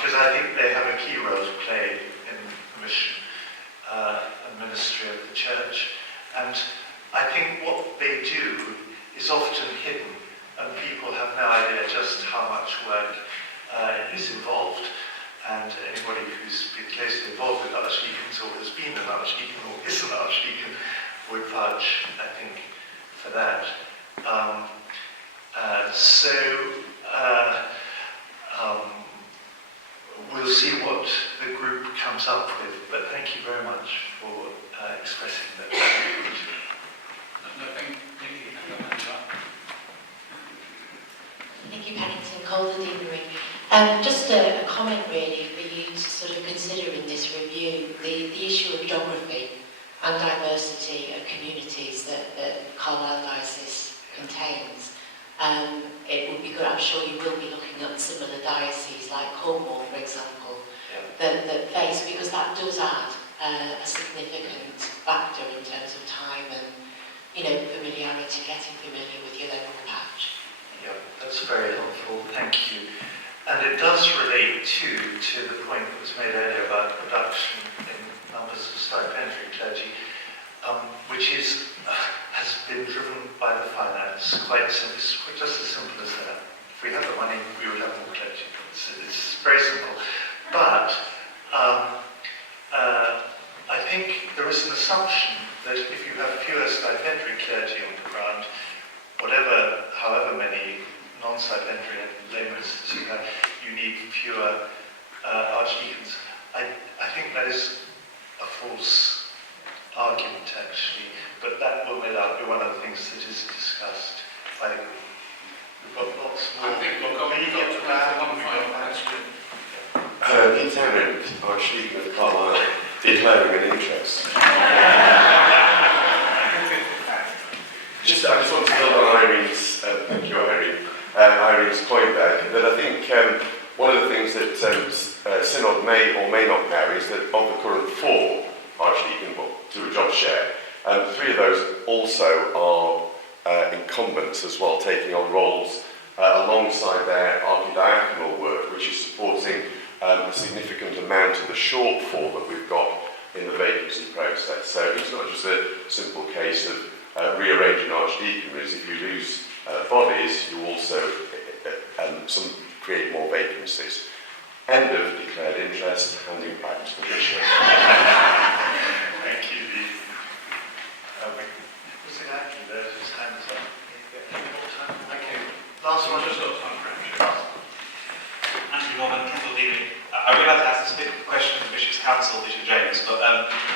because I think they have a key role to play in the mission and ministry of the church. And I think what they do is often hidden, and people have no idea just how much work is involved. And anybody who's been closely involved with archdeacons or has been an archdeacon or is an archdeacon would vouch, I think, for that. We'll see what the group comes up with, but thank you very much for expressing that. Thank you, Paddington Calder Deanery. Just a comment really for you to sort of consider in this review, the issue of geography and diversity of community. familiarity, getting familiar with your local parish. Yeah, that's very helpful, thank you. And it does relate to the point that was made earlier about reduction in numbers of stipendiary clergy, which has been driven by the finance, quite simple, just as simple as that. If we had the money, we would have more clergy. It's very simple. But I think there is an assumption that if you have fewer stipendiary clergy on the ground, however many non-stipendiary lay ministers you have, you need fewer archdeacons. I think that is a false argument, actually, but that will no doubt be one of the things that is discussed. We've got lots more. I think we've got one final question. The Interim Archdeacon of Carlisle declaring an interest. I just want to build on Irene's, thank you Irene, Irene's point there, that I think one of the things that Synod may or may not know is that of the current 4 archdeacons, to a job share, 3 of those also are incumbents as well, taking on roles alongside their archidiaconal work, which is supporting a significant amount of the shortfall that we've got in the vacancy process. So it's not just a simple case of rearranging archdeaconries. If you lose bodies, you also create more vacancies. End of declared interest, handing back to the bishop. Thank you, Lee. Was it Andrew there? His hand is up. Thank you. Last one. Just got time for action. Andrew Norman, Kendal Deanery. I realise I asked this bit of a question to the Bishop's Council, Bishop James, but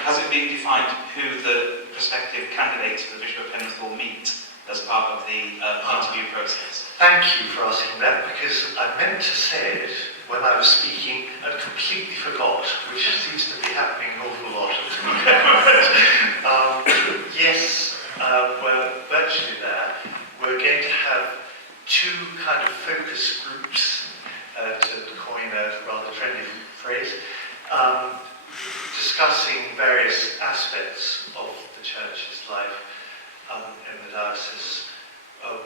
has it been defined who the prospective candidates for the Bishop of Penrith will meet as part of the interview process? Thank you for asking that, because I meant to say it when I was speaking and completely forgot, which seems to be happening an awful lot at the moment. Yes, we're virtually there. We're going to have 2 kind of focus groups, to coin a rather trendy phrase, discussing various aspects of the Church's life in the diocese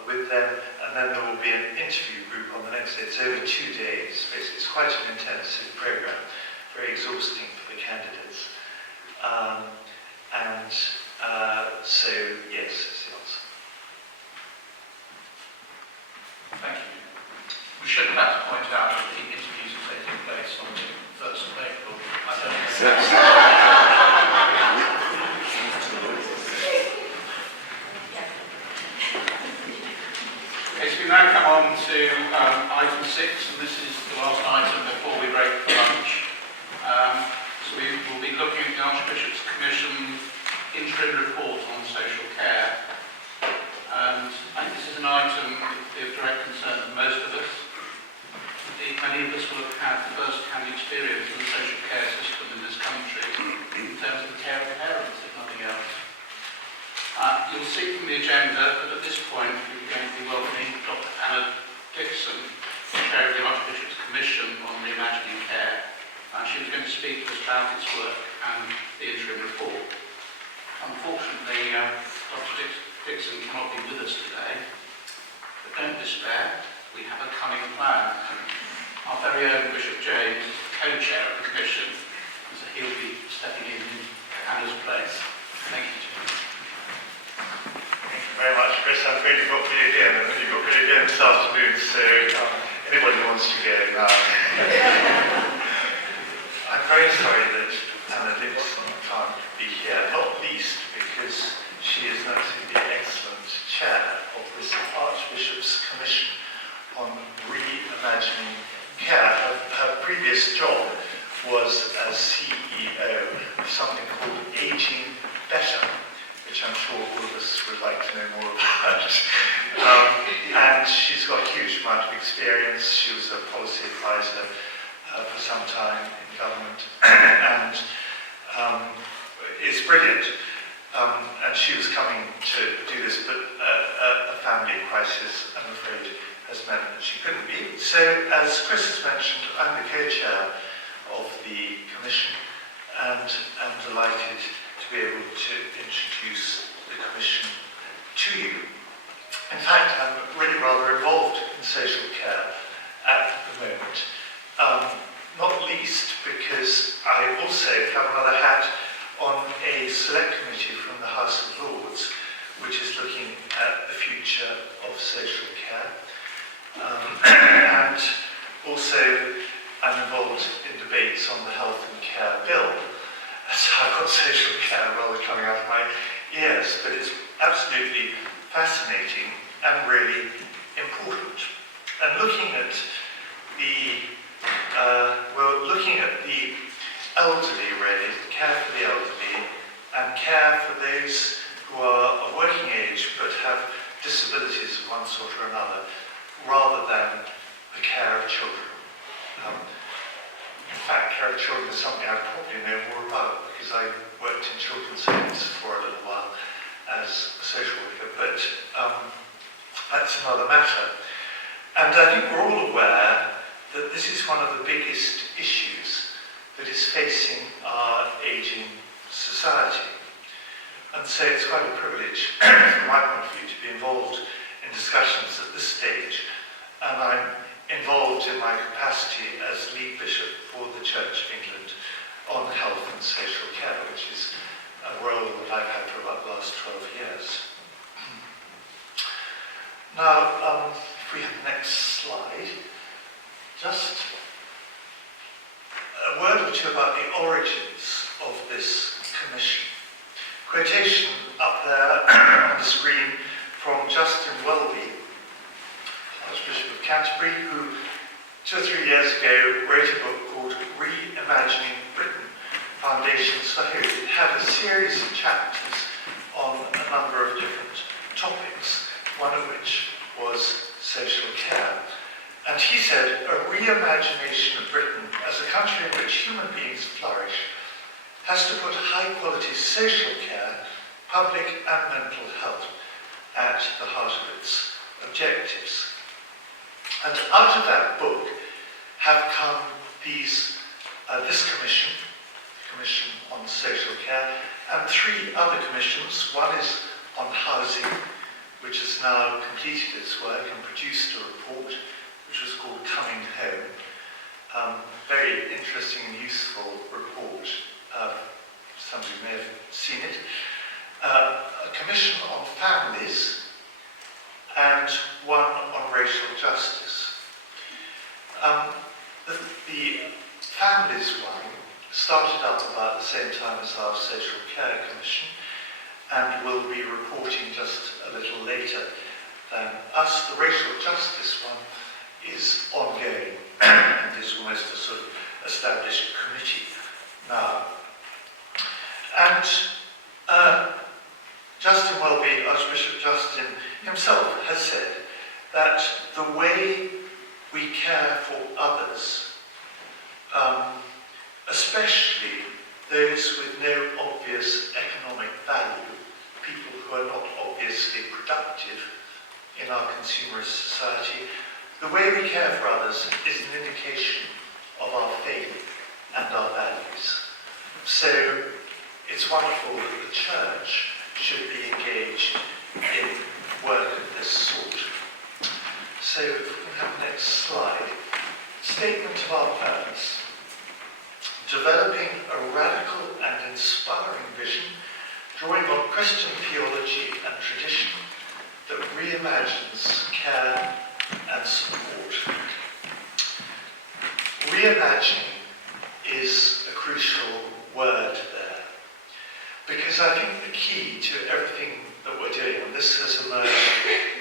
with them, and then there will be an interview group on the next day. It's over 2 days, basically. It's quite an intensive program, very exhausting for the candidates. So, yes, is the answer. Thank you. We should perhaps point out that the interviews are taking place on the 1st of April. I don't know. Okay, so we now come on to item 6, and this is the last item before we break for lunch. So we will be looking at the Archbishops Commission interim report on social care. And I think this is an item that will be of direct concern to most of us. Indeed, many of us will have had first-hand experience in the social care system in this country in terms of the care of parents, if nothing else. You'll see from the agenda that at this point we're going to be welcoming Dr. Anna Dixon, Chair of the Archbishops Commission on Reimagining Care. She was going to speak to us about its work and the interim report. Unfortunately, Dr. Dixon cannot be with us today, but don't despair, we have a cunning plan. Our very own Bishop James, co-chair of the Commission, so he'll be stepping in Anna's place. Thank you, James. Thank you very much, Chris. I'm afraid you've got me again, and you've got me again this afternoon, so anybody who wants to go now. I'm very sorry that Anna Dixon can't be here, not least because she is absolutely the excellent chair of this Archbishops Commission on reimagining care. Her previous job was as CEO of something called Aging Better, which I'm sure all of us would like to know more about. And she's got a huge amount of experience. She was a policy advisor for some time in government, and is brilliant. And she was coming to do this, but a family crisis, I'm afraid, has meant that she couldn't be. So, as Chris has mentioned, I'm the co-chair of the Commission, and I'm delighted to be able to introduce the Commission to you. In fact, I'm really rather involved in social care at the moment, not least because I also have another hat on a select committee from the House of Lords, which is looking at the future of social care. And also I'm involved in debates on the Health and Care Bill. So I've got social care rather coming out of my ears, but it's absolutely fascinating and really important. And looking at the elderly, really, care for the elderly, and care for those who are of working age but have disabilities of one sort or another, rather than the care of children. In fact, care of children is something I probably know more about because I worked in children's homes for a little while as a social worker, but that's another matter. And I think we're all aware that this is one of the biggest issues that is facing our ageing society. And so it's quite a privilege, from my point of view, to be involved in discussions at this stage. And I'm involved in my capacity as lead bishop for the Church of England on health and social care, which is a role that I've had for about the last 12 years. Now, if we have the next slide, just a word or two about the origins of this commission. Quotation up there on the screen from Justin Welby, Archbishop of Canterbury, who 2 or 3 years ago wrote a book called Reimagining Britain, Foundations for Hope. It had a series of chapters on a number of different topics, one of which was social care. And he said, a reimagination of Britain as a country in which human beings flourish has to put high-quality social care, public and mental health, at the heart of its objectives. And out of that book have come this commission, the Commission on Social Care, and 3 other commissions. One is on housing, which has now completed its work and produced a report, which was called Coming Home. Very interesting and useful report. Some of you may have seen it. A commission on families and one on racial justice. The families one started up about the same time as our social care commission and will be reporting just a little later than us. The racial justice one is ongoing and is almost a sort of established committee now. And Justin Welby, Archbishop Justin himself, has said that the way we care for others, especially those with no obvious economic value, people who are not obviously productive in our consumerist society, the way we care for others is an indication of our faith and our values. So it's wonderful that the Church should be engaged in work of this sort. So if we can have the next slide. Statement of our purpose. Developing a radical and inspiring vision, drawing on Christian theology and tradition that reimagines care and support. Reimagining is a crucial word there, because I think the key to everything that we're doing, and this has emerged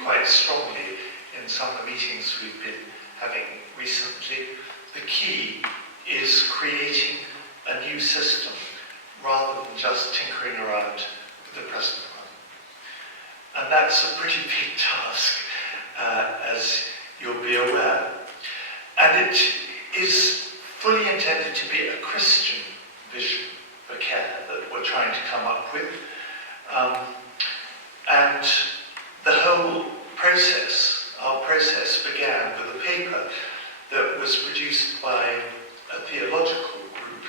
quite strongly in some of the meetings we've been having recently, the key is creating a new system rather than just tinkering around with the present one. And that's a pretty big task, as you'll be aware. And it is fully intended to be a Christian vision for care that we're trying to come up with. And the whole process, our process, began with a paper that was produced by a theological group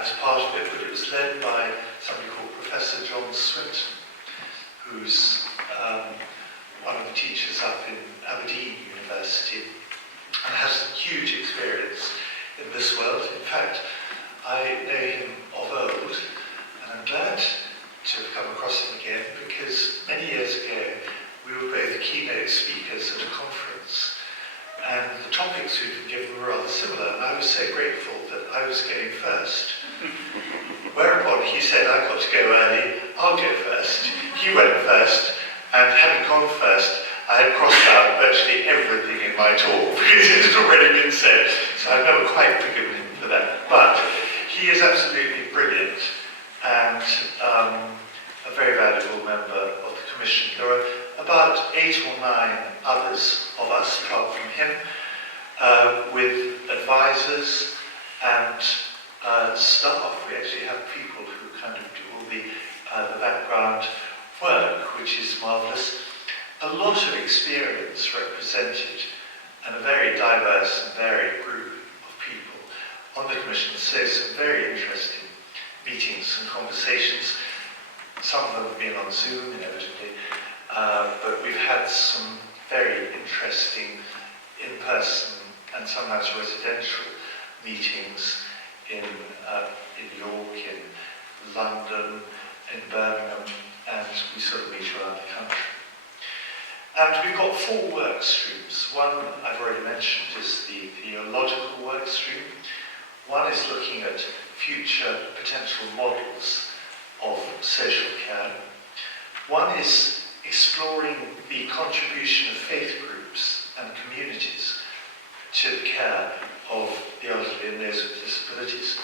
as part of it, but it was led by somebody called Professor John Swinton, who's one of the teachers up in Aberdeen University and has huge experience in this world. In fact, I know him of old, and I'm glad to have come across him again because many years ago we were both keynote speakers at a conference, and the topics we'd been given were rather similar, and I was so grateful that I was going first. Whereupon he said, I've got to go early, I'll go first. He went first, and having gone first, I had crossed out virtually everything in my talk because it had already been said, so I've never quite forgiven him for that. But he is absolutely brilliant and a very valuable member of the Commission. There are about 8 or 9 others of us apart from him, with advisors and staff. We actually have people who kind of do all the background work, which is marvellous. A lot of experience represented and a very diverse and varied group of people on the Commission. So some very interesting meetings and conversations. Some of them have been on Zoom, inevitably, but we've had some very interesting in-person and sometimes residential meetings in York, in London, in Birmingham, and we sort of meet around the country. And we've got 4 work streams. One I've already mentioned is the theological work stream. One is looking at future potential models of social care. One is exploring the contribution of faith groups and communities to the care of the elderly and those with disabilities.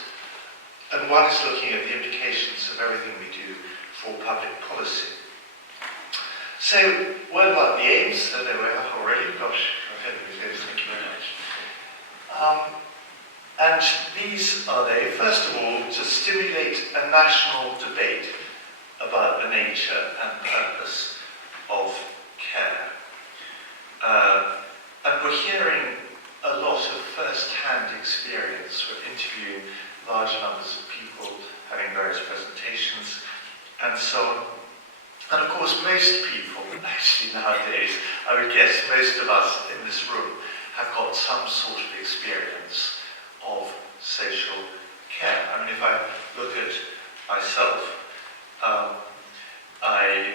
And one is looking at the implications of everything we do for public policy. So, what about the aims? There we are already. Gosh, I've had these aims, thank you very much. And these are they, first of all, to stimulate a national debate about the nature and purpose of care. And we're hearing a lot of first-hand experience. We're interviewing large numbers of people, having various presentations, and so on. And of course, most people, actually nowadays, I would guess most of us in this room have got some sort of experience of social care. I mean, if I look at myself, I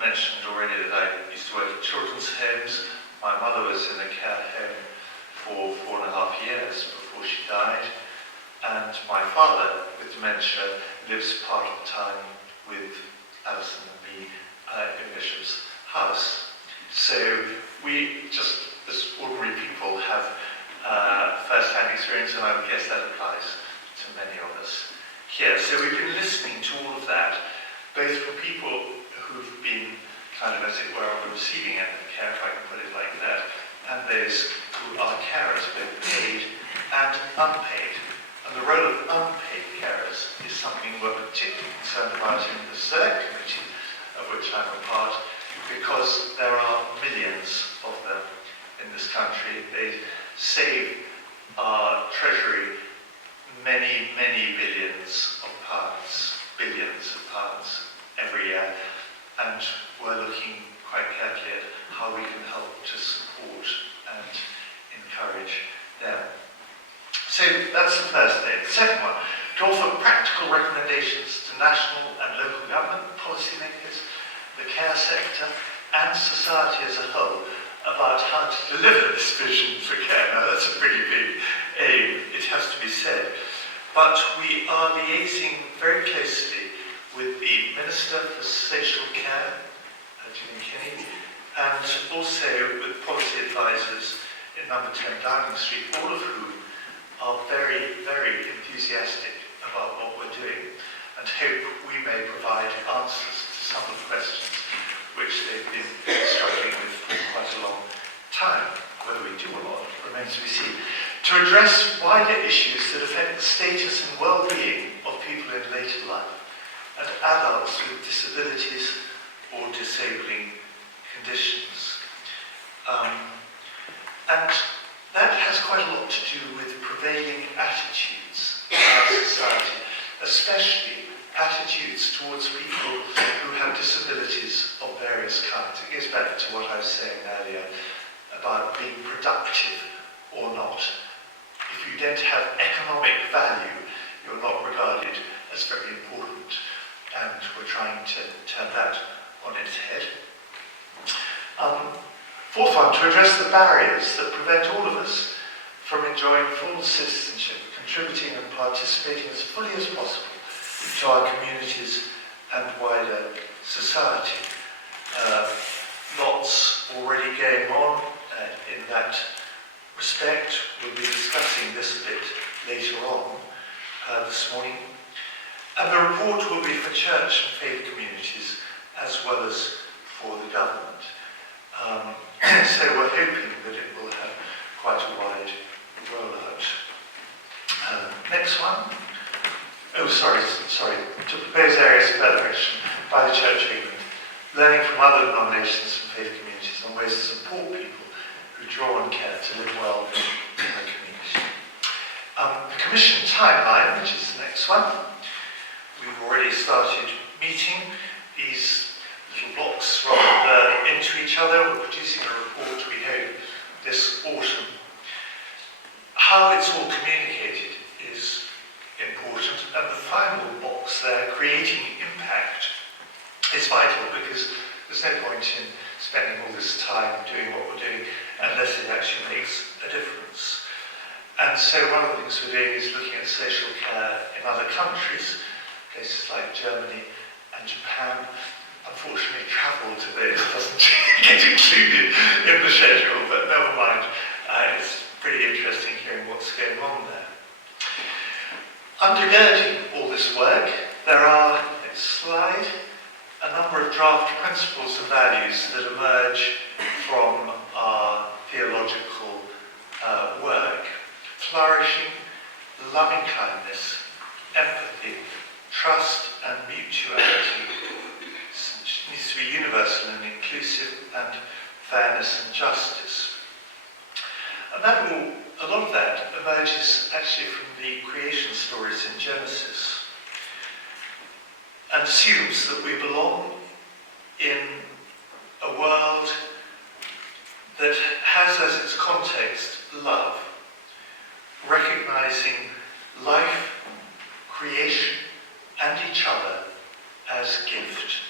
mentioned already that I used to work at children's homes. My mother was in a care home for 4.5 years before she died, and my father, with dementia, lives part of the time with Alison and me in Bishop's house. So we just, as ordinary people, have first-hand experience, and I would guess that applies to many of us here. So we've been listening to all of that, both from people who've been kind of, as it were, on the receiving end of care, if I can put it like that, and those who are carers, both paid and unpaid. And the role of unpaid carers is something we're particularly concerned about in the Select Committee, of which I'm a part, because there are millions of them in this country. They save our Treasury many, many billions of pounds every year, and we're looking quite carefully at how we can help to support and encourage them. So that's the first thing. The second one, to offer practical recommendations to national and local government policymakers, the care sector, and society as a whole about how to deliver this vision for care. Now that's a pretty big aim, it has to be said. But we are liaising very closely with the Minister for Social Care, Julian Kinney, and also with policy advisors in number 10 Downing Street, all of whom are very, very enthusiastic about what we're doing and hope we may provide answers to some of the questions which they've been struggling with for quite a long time. Whether we do or not remains to be seen. To address wider issues that affect the status and well-being of people in later life and adults with disabilities or disabling conditions. And that has quite a lot to do with prevailing attitudes in our society, especially attitudes towards people Fourth one, to address the barriers that prevent all of us from enjoying full citizenship, contributing and participating as fully as possible to our communities and wider society. Lots already going on in that respect. We'll be discussing this a bit later on this morning. And the report will be for church and faith communities as well as for the government. So we're hoping that it will have quite a wide rollout. Next one. Oh, sorry. To propose areas of further action by the Church of England, learning from other denominations and faith communities on ways to support people who draw on care to live well in the community. The Commission timeline, which is the next one. We've already started meeting. These little blocks roll into each other. We're producing a report, we hope, this autumn. How it's all communicated is important, and the final box there, creating impact, is vital, because there's no point in spending all this time doing what we're doing unless it actually makes a difference. And so one of the things we're doing is looking at social care in other countries, places like Germany and Japan. Unfortunately, travel to those doesn't get included in the schedule, but never mind. It's pretty interesting hearing what's going on there. Undergirding all this work, there are, next slide, a number of draft principles and values that emerge from our theological work. Flourishing, loving kindness, empathy, trust and mutuality. It needs to be universal and inclusive, and fairness and justice. And that a lot of that emerges actually from the creation stories in Genesis, and assumes that we belong in a world that has as its context love, recognizing life, creation, and each other as gift.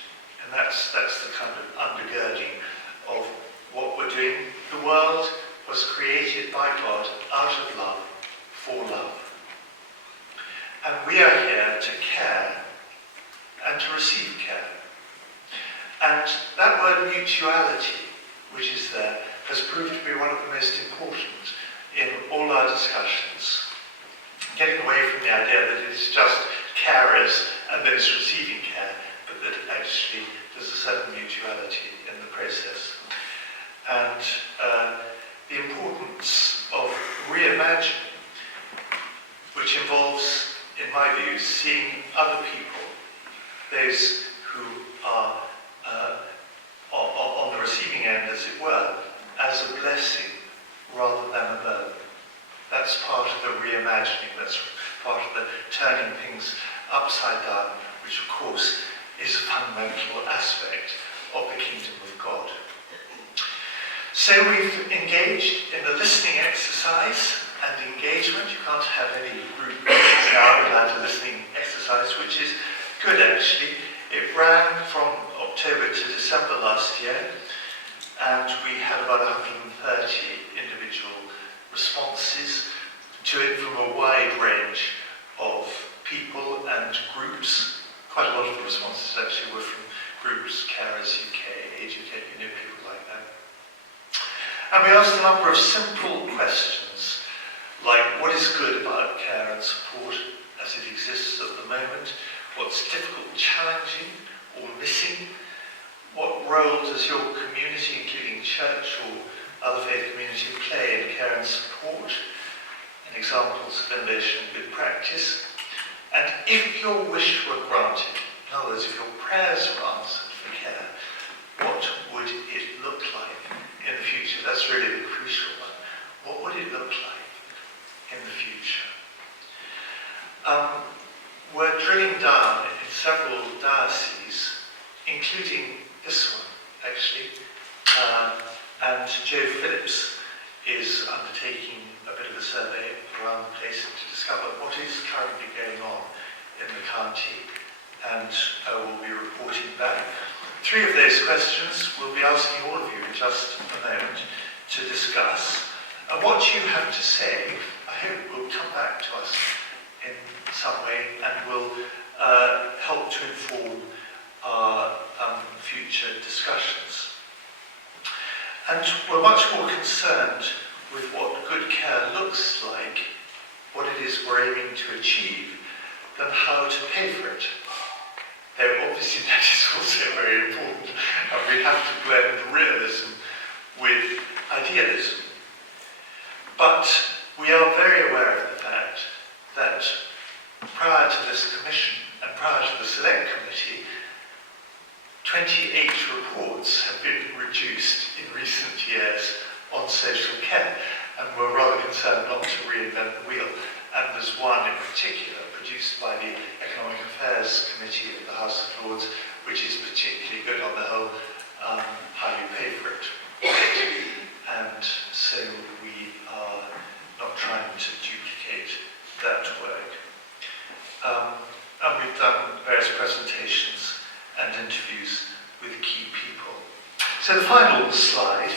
And that's the kind of undergirding of what we're doing. The world was created by God out of love, for love. And we are here to care and to receive care. And that word mutuality, which is there, has proved to be one of the most important in all our discussions. Getting away from the idea that it's just carers and those receiving care, but that actually there's a certain mutuality in the process. And the importance of reimagining, which involves, in my view, seeing other people, those who are on the receiving end, as it were, as a blessing rather than a burden. That's part of the reimagining, that's part of the turning things upside down, which of course is a fundamental aspect of the kingdom of God. So we've engaged in a listening exercise and engagement. You can't have any group meetings now without a listening exercise, which is good actually. It ran from October to December last year, and we had about 130 individual responses to it from a wide range of people and groups. Quite a lot of the responses actually were from groups, Carers UK, Age UK, people like that. And we asked a number of simple questions, like what is good about care and support as it exists at the moment? What's difficult, challenging, or missing? What role does your community, including church or other faith community, play in care and support? And examples of innovation and good practice. And if your wish were granted, in other words, if your prayers were answered for care, what would it look like in the future? That's really the crucial one. What would it look like in the future? We're drilling down in several dioceses, including this one, actually. And Joe Phillips is undertaking a bit of a survey around the place to discover what is currently going on in the county, and we'll be reporting back. Three of those questions we'll be asking all of you in just a moment to discuss. And what you have to say, I hope, will come back to us in some way and will help to inform our future discussions. And we're much more concerned with what good care looks like, what it is we're aiming to achieve, than how to pay for it. Though obviously that is also very important, and we have to blend realism with idealism. But we are very aware of the fact that prior to this commission and prior to the select committee, 28 reports have been reduced in recent years on social care, and we're rather concerned not to reinvent the wheel. And there's one in particular produced by the Economic Affairs Committee of the House of Lords, which is particularly good on the whole, how you pay for it. And so we are not trying to duplicate that work. And we've done various presentations and interviews with key people. So the final slide,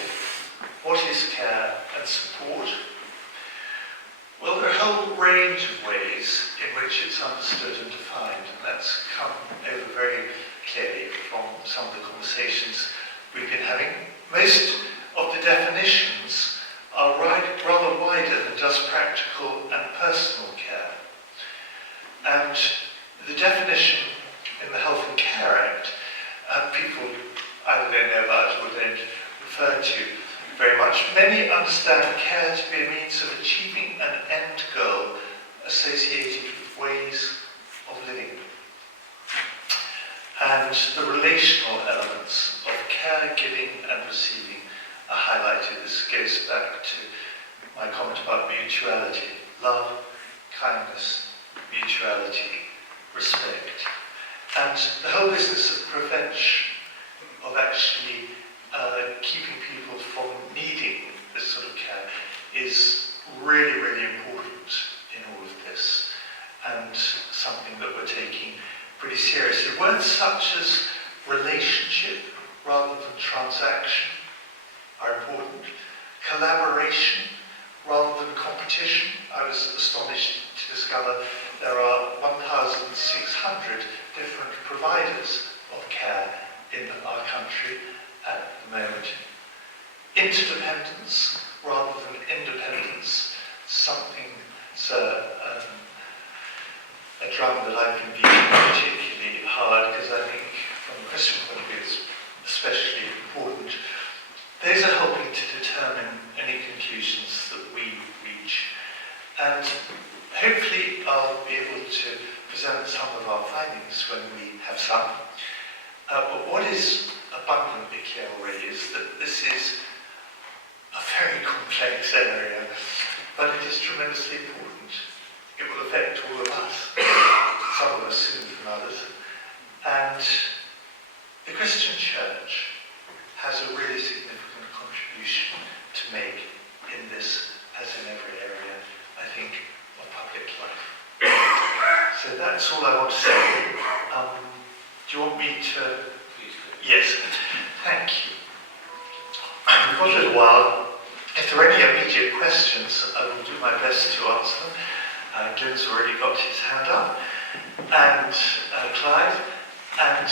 what is care and support? Well, there are a whole range of ways in which it's understood and defined, and that's come over very clearly from some of the conversations we've been having. Most of the definitions are rather wider than just practical and personal care. And the definition in the Health and Care Act, people either don't know about or don't refer to very much. Many understand care to be a means of achieving an end goal associated with ways of living. And the relational elements of care, giving and receiving are highlighted. This goes back to my comment about mutuality, love, kindness, mutuality, respect. And the whole business of prevention, of actually keeping people from needing this sort of care, is really, really important in all of this, and something that we're taking pretty seriously. Words such as relationship rather than transaction are important. Collaboration rather than competition. I was astonished to discover there are 1,600 different providers of care in our country at the moment. Interdependence rather than independence, something that's a drum that I've been beating particularly hard, because I think from a Christian point of view it's especially important. Those are helping to determine any conclusions that we reach. And hopefully I'll be able to present some of our findings when we have some. But what is abundantly clear already is that this is a very complex area, but it is tremendously important. It will affect all of us, some of us sooner than others. And the Christian Church has a really significant contribution to make in this, as in every area, I think, of public life. So that's all I want to say. Do you want me to? Yes, thank you. We've got a little while. If there are any immediate questions, I will do my best to answer them. Glenn's already got his hand up. And Clive, and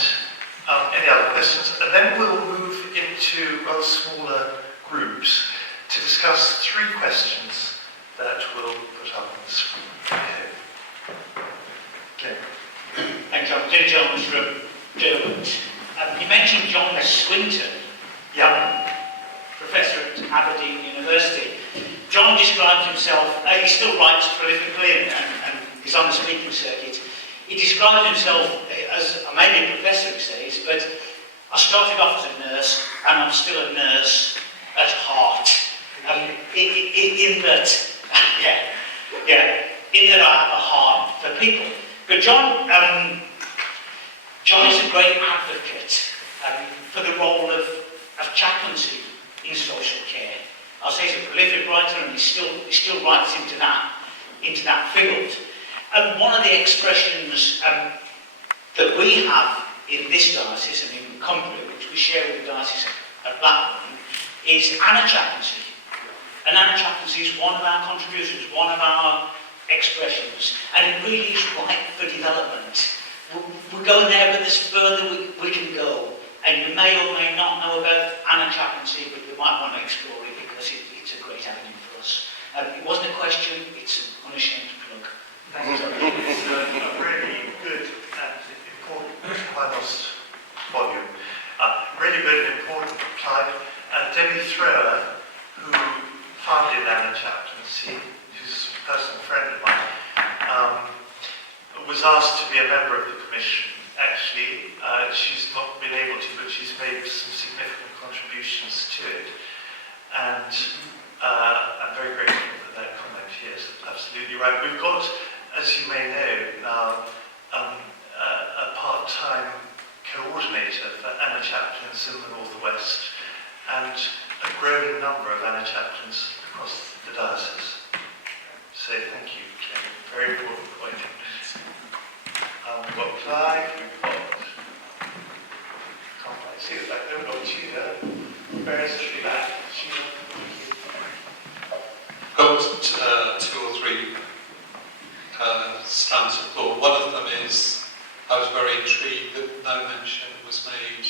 any other questions. And then we'll move into rather smaller groups to discuss three questions that we'll put up on the screen. Glenn. Thanks, I'm Glenn Jones from Derwent. You mentioned John Swinton, Professor at Aberdeen University. John describes himself, he still writes prolifically and is on the speaking circuit. He describes himself as, maybe a professor he says, but I started off as a nurse and I'm still a nurse at heart. In that I have a heart for people. But John is a great advocate for the role of chaplaincy in social care. I'll say he's a prolific writer, and he still writes into that field. And one of the expressions that we have in this diocese and in Cumbria, we share with the Diocese at Blackburn is Anna Chaplaincy. And Anna Chaplaincy is one of our contributions, one of our expressions, and it really is ripe for development. We're going there, but there's further we can go. And you may or may not know about Anna Chaplaincy, but you might want to explore it because it's a great avenue for us. It wasn't a question, it's an unashamed plug. Thank you. It's a really good and important, I lost volume, really good and important plug. Debbie Thrower, who founded Anna Chaplaincy, who's a personal friend of mine, was asked to be a member of the Commission. Actually, she's not been able to, but she's made some significant contributions to it. And I'm very grateful for that comment. Yes, absolutely right. We've got, as you may know now, a part-time coordinator for Anna Chaplains in the Northwest and a growing number of Anna Chaplains across the diocese. So thank you, Claire. Very important point. We've got Clive, we've got, can't quite see the back there, we've got Sheila, where is Sheila? Sheila, got two or three strands of thought. One of them is, I was very intrigued that no mention was made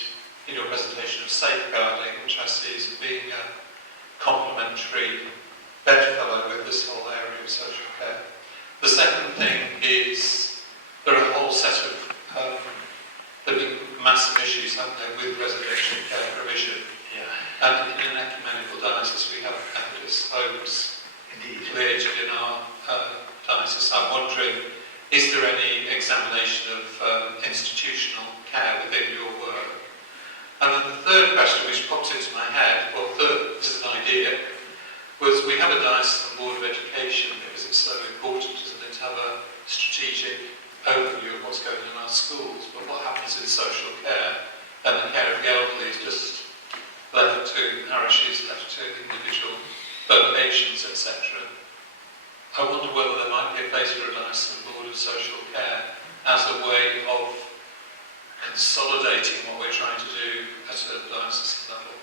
in your presentation of safeguarding, which I see as being a complementary bedfellow with this whole area of social care. The second thing is, there are a whole set of there have been massive issues, haven't there, with residential care provision. yeah, And in an ecumenical diocese, we have Methodist homes created in our diocese. I'm wondering, is there any examination of institutional care within your work? And then the third question, which popped into my head, well, this is an idea, was we have a diocesan board of education because it's so important, isn't it, to have a strategic overview of what's going on in our schools, but what happens in social care and the care of the elderly is just left to parishes, left to individual vocations, etc. I wonder whether there might be a place for a diocesan board of social care as a way of consolidating what we're trying to do at a diocesan level.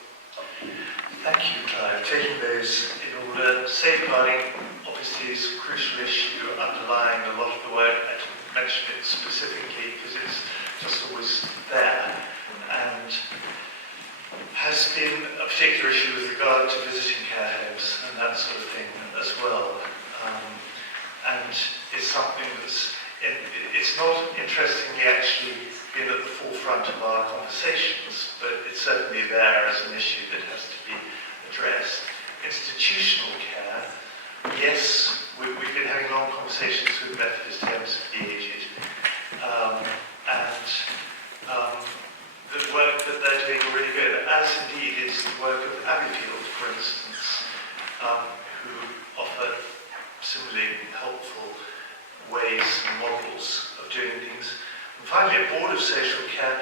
thank you, Clive. Taking those in order, safeguarding obviously is a crucial issue underlying a lot of the work. I didn't mention it specifically because it's just always there, and has been a particular issue with regard to visiting care homes and that sort of thing as well. And it's something that's, it's not interestingly actually been at the forefront of our conversations, but it's certainly there as an issue that has to be addressed. Institutional care, yes, we've been having long conversations with Methodist homes for the aged, and the work that they're doing are really good, as indeed is the work of Abbeyfield, for instance, who offer similarly helpful ways and models of doing things. And finally, a board of social care,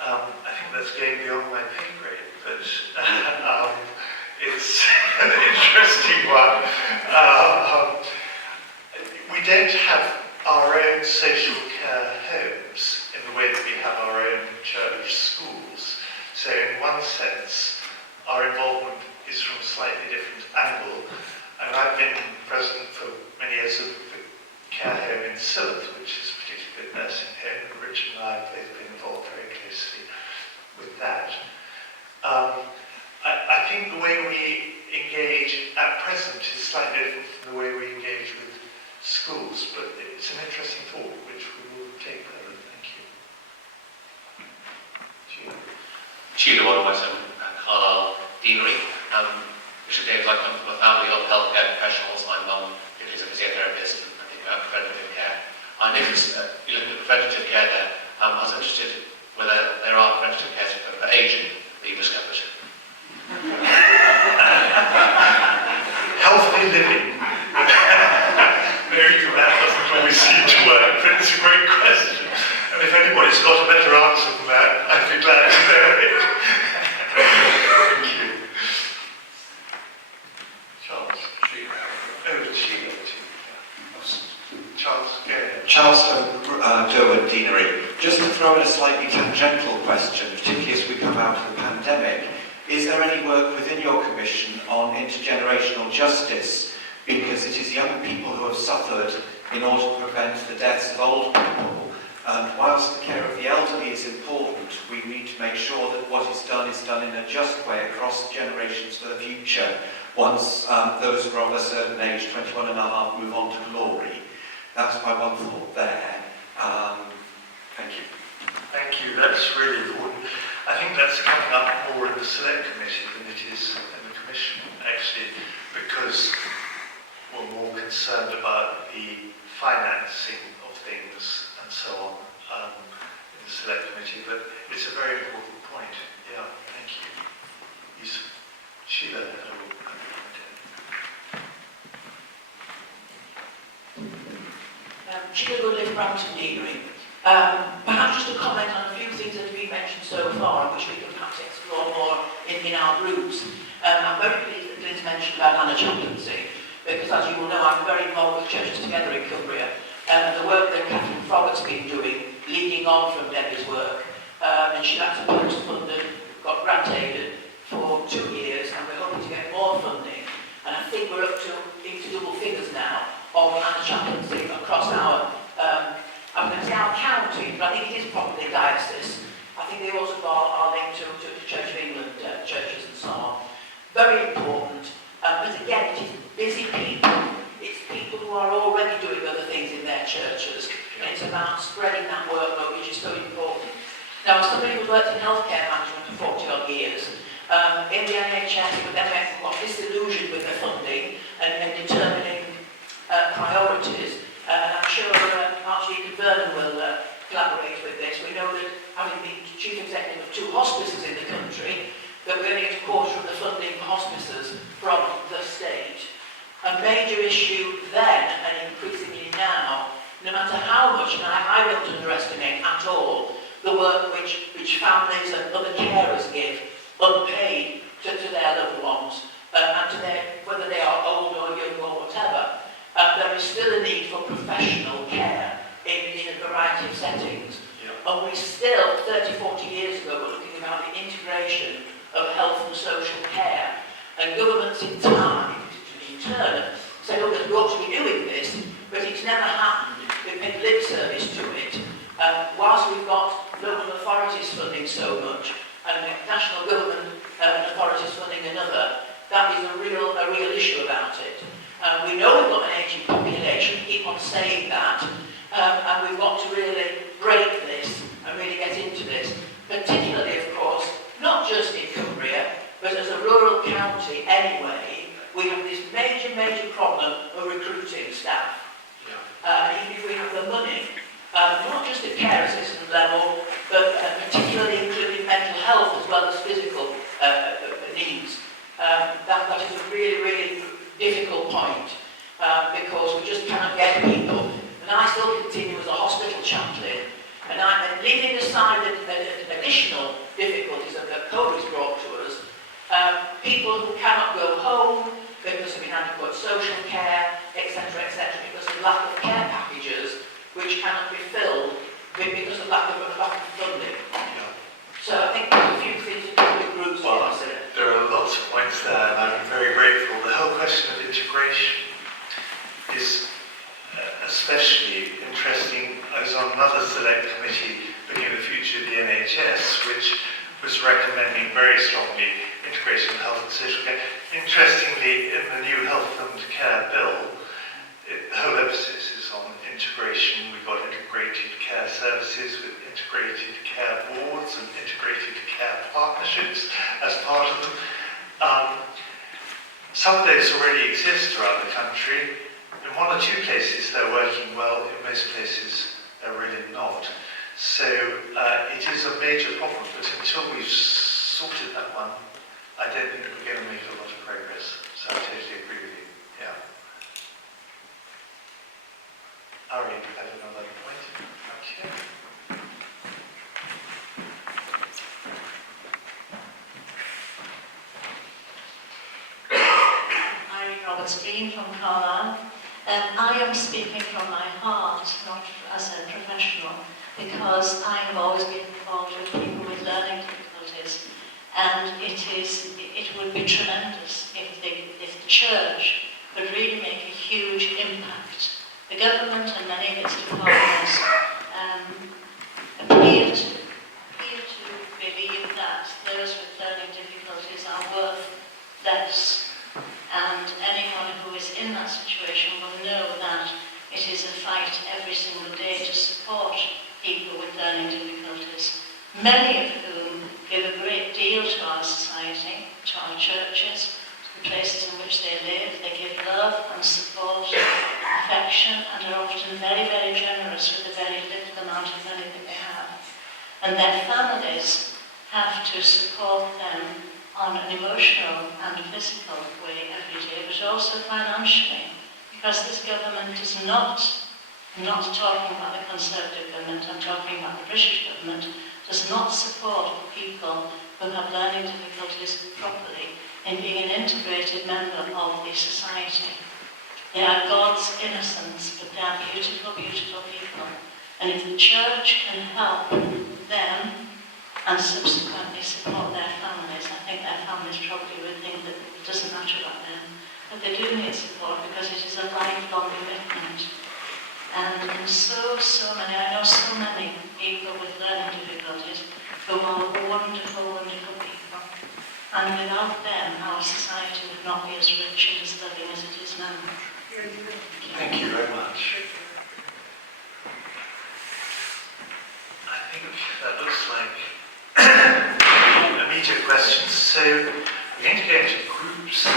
I think that's going beyond my pay grade, but it's an interesting one. We don't have our own social care homes in the way that we have our own church schools. So in one sense, our involvement is from a slightly different angle. And I've been president for many years of the care home in Sylhet, which is a particularly good nursing home. Richard and I have both been involved very closely with that. I think the way we engage at present is slightly different from the way we engage with schools, but it's an interesting thought which we will take further. Thank you. Tudor on Western Carlisle Deanery, which again is like I'm from a family of healthcare professionals. My mum is a physiotherapist, and I think about preventative care. I noticed you look at the preventative care there. I was interested whether there are preventative care for aging that you discovered. Healthy living. Maybe that doesn't always seem to work, but it's a great question. And if anybody's got a better answer than that, I'd be glad to know it. Thank you. Charles. Charles, go ahead. Charles Durwood Deanery. Just to throw in a slightly tangential question, particularly as we come out of the is there any work within your commission on intergenerational justice? Because it is young people who have suffered in order to prevent the deaths of old people. And whilst the care of the elderly is important, we need to make sure that what is done in a just way across generations for the future, once those who are of a certain age, 21 and a half, move on to glory. That's my one thought there. Thank you. Thank you, that's really important. I think that's coming up more in the Select Committee than it is in the Commission, actually, because we're more concerned about the financing of things and so on in the Select Committee, but it's a very important point. Yeah, thank you. Sheila had a comment. Sheila Goodliffe, Brampton Deanery. Perhaps just to comment on a few things that have been mentioned so far, which we can perhaps explore more in our groups. I'm very pleased that Glyn's mentioned about Hannah chaplaincy, because as you will know, I'm very involved with Churches Together in Cumbria, and the work that Catherine Froggett's been doing, leading on from Debbie's work, and she's actually post-funded, got grant aided for 2 years, and we're hoping to get more funding, and I think we're up to into double figures now of Hannah chaplaincy across our I'm going to say our county, but I think it is probably diocese. I think they also are linked to Church of England churches and so on. Very important, but again, it is busy people. It's people who are already doing other things in their churches, and it's about spreading that workload, which is so important. Now, as somebody who's worked in healthcare management for 40 odd years, in the NHS, but then I got disillusioned with the funding and determining priorities. And I'm sure Archdeacon Vernon will collaborate with this. We know that, having been chief executive of 2 hospices in the country, that we're going to get a quarter of the funding for hospices from the state. A major issue then, and increasingly now, no matter how much, and I don't underestimate at all, the work which families and other carers give, unpaid, to their loved ones, and to their, whether they are old or young or whatever. There is still a need for professional care in a variety of settings. Yeah. And we still, 30, 40 years ago, were looking about the integration of health and social care. And governments in time, in turn, said, oh, we've got to be doing this, but it's never happened. We've paid lip service to it. Whilst we've got local authorities funding so much, and national government authorities funding another, that is a real issue about it. We know we've got an ageing population, keep on saying that, and we've got to really break this and really get into this. Particularly, of course, not just in Cumbria, but as a rural county anyway, we have this major problem of recruiting staff. Even if we have the money, not just at care assistant level, but particularly including mental health as well as physical needs. That is a really difficult point, because we just cannot get people. And I still continue as a hospital chaplain, and I'm leaving aside the additional difficulties that COVID's brought to us. People who cannot go home because of inadequate social care, etc., because of lack of care packages, which cannot be filled because of lack of funding. So I think there's a few things to do with groups. Well, there are lots of points there, and I'm very grateful. The whole question of integration is especially interesting. I was on another select committee looking at the future of the NHS, which was recommending very strongly integration of health and social care. Interestingly, in the new health and care bill, the whole emphasis is on integration. We've got integrated care services with integrated care boards and integrated care partnerships as part of them. Some of those already exist around the country. In 1 or 2 places they're working well, in most places they're really not. So it is a major problem, but until we've sorted that one, I don't think we're going to make a lot of progress. So I totally agree with you. Yeah. Ari, I have another point. Okay. Roberts-Dean from Carlisle. I am speaking from my heart, not as a professional, because I have always been involved with people with learning difficulties. And it would be tremendous if the church could really make a huge impact. The government and many of its departments appear to believe that those with learning difficulties are worth less. And anyone who is in that situation will know that it is a fight every single day to support people with learning difficulties, many of whom give a great deal to our society, to our churches, to the places in which they live. They give love and support, affection, and are often very, very generous with the very little amount of money that they have. And their families have to support them on an emotional and physical way every day, but also financially, because this government is not, I'm not talking about the Conservative government, I'm talking about the British government, does not support people who have learning difficulties properly in being an integrated member of the society. They are God's innocents, but they are beautiful, beautiful people. And if the church can help them and subsequently support their families, I think their families probably would think that it doesn't matter about them, but they do need support because it is a lifelong commitment. And so many, I know so many people with learning difficulties who are wonderful, wonderful people. And without them, our society would not be as rich and as loving as it is now. Thank you very much. I think that looks like immediate questions. So we're going to go into groups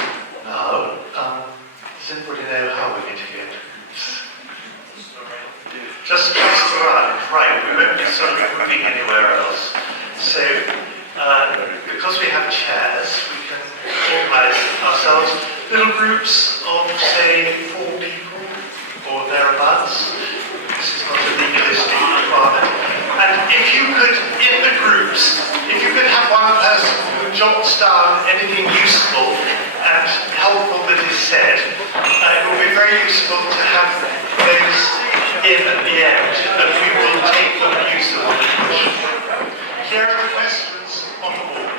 now. Does anybody know how we're going to go into groups? Just around, right, we won't be sort of moving anywhere else. So, because we have chairs, we can organise ourselves little groups of, say, 4 people or thereabouts. This is not a legalistic requirement. And if you could, in the groups, if you could have one person who jots down anything useful and helpful that is said, it will be very useful to have those in at the end, and we will take them and use them on the question. Here are the questions on the board.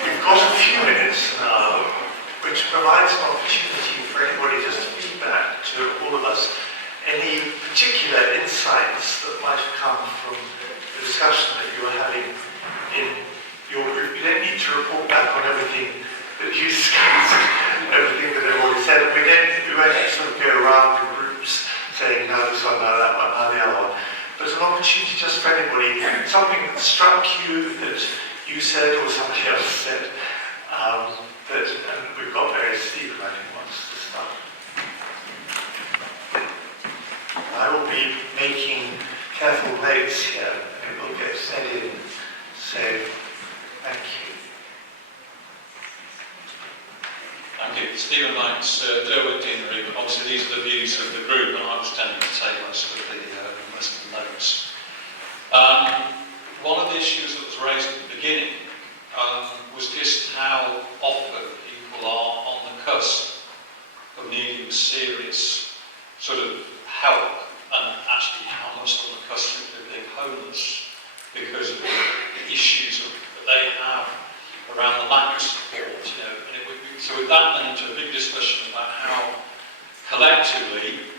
We've got a few minutes now, which provides an opportunity for anybody just to feedback to all of us any particular insights that might have come from the discussion that you were having in your group. You don't need to report back on everything that you discussed, everything that I've already said. We won't sort of go around in groups saying, no, this one, no, that one, no, the other one. But an opportunity just for anybody, something that struck you that you said or somebody else said, and we've got various thematic ones to start. I will be making careful notes here, and it will get said in. So, thank you. Thank you. Stephen Knights, Derwent Deanery, but obviously these are the views of the group, and I was tending to take most of the notes. One of the issues that was raised at the beginning was just how often people are on the cusp of needing serious sort of help, and actually how much on the cusp of being homeless because of the issues that they have around the lack of support, you know. So with that went into a big discussion about how collectively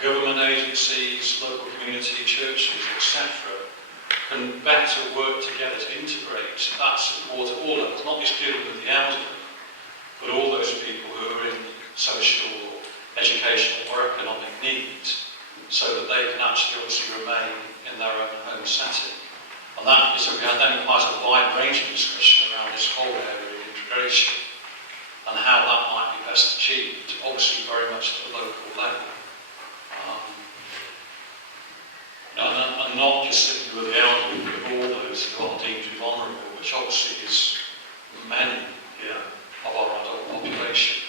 government agencies, local community, churches, etc. can better work together to integrate that support at all levels, not just dealing with the elderly, but all those people who are in social or educational or economic need, so that they can actually obviously remain in their own home setting. And that is, we had then quite a wide-ranging discussion around this whole area of integration and how that might be best achieved, obviously very much at the local level. And not just simply with the elderly, but with all those who are deemed vulnerable, which obviously is many of our adult population.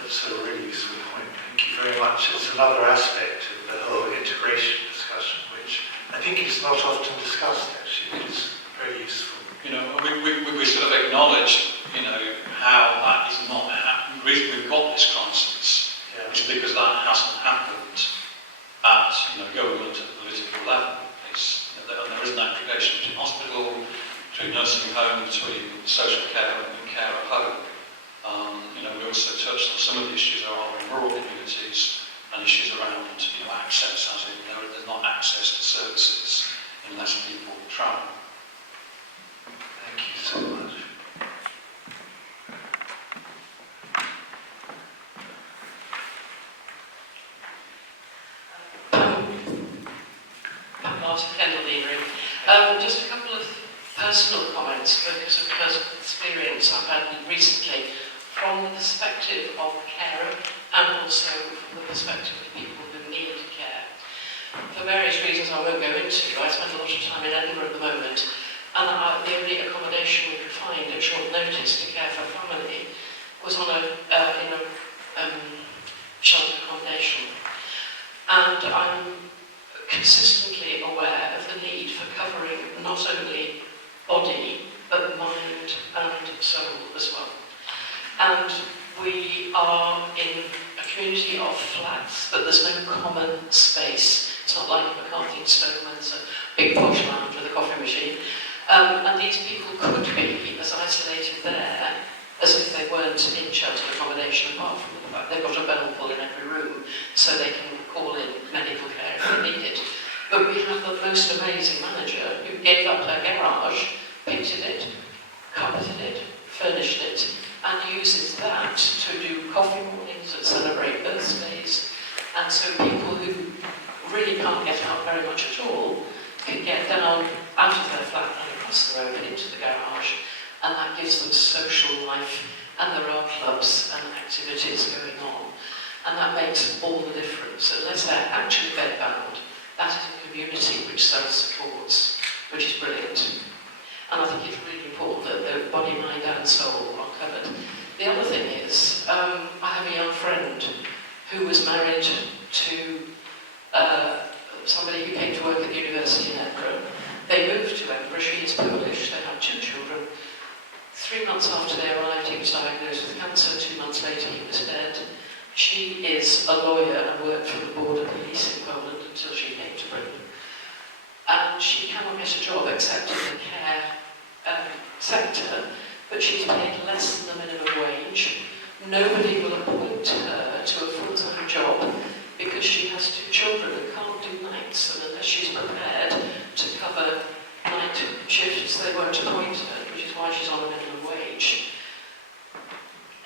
That's a really useful point. Thank you very much. It's another aspect of the whole integration discussion, which I think is not often discussed, actually. It's very useful. You know, we sort of acknowledge, you know, how that is not happening. The reason we've got this crisis is because that hasn't happened at, you know, communication between hospital, between nursing home, between social care and care at home. We also touched on some of the issues there are in rural communities and issues around access, as in there's not access to services unless people travel. Thank you so much. Just a couple of personal comments because of personal experience I've had recently from the perspective of the carer and also from the perspective of people who need care. For various reasons I won't go into, I spend a lot of time in Edinburgh at the moment, and the only accommodation we could find at short notice to care for family was on in a sheltered accommodation. And I'm consistently aware of the need for covering not only body but mind and soul as well. And we are in a community of flats, but there's no common space. It's not like McCarthy and Stone where there's a big posh lounge with a coffee machine. And these people could be as isolated there as if they weren't in sheltered accommodation, apart from the fact they've got a bell pull in every room so they can call in medical care if they need it. But we have the most amazing manager who gave up her garage, painted it, carpeted it, furnished it, and uses that to do coffee mornings and celebrate birthdays. And so people who really can't get out very much at all can get down out of their flat and across the road into the garage, and that gives them social life, and there are clubs and activities going on, and that makes all the difference. Unless they're actually bedbound, that is a community which self-supports, which is brilliant. And I think it's really important that the body, mind and soul are covered. The other thing is, I have a young friend who was married to somebody who came to work at the university in Edinburgh. They moved to Edinburgh, she is Polish, they have 2 children. 3 months after they arrived, he was diagnosed with cancer. 2 months later, he was dead. She is a lawyer and worked for the border police in Poland until she came to Britain. And she cannot get a job except in the care sector, but she's paid less than the minimum wage. Nobody will appoint her to a full-time job because she has 2 children and can't do nights, and unless she's prepared to cover night shifts, they won't appoint her, which is why she's on a minimum wage.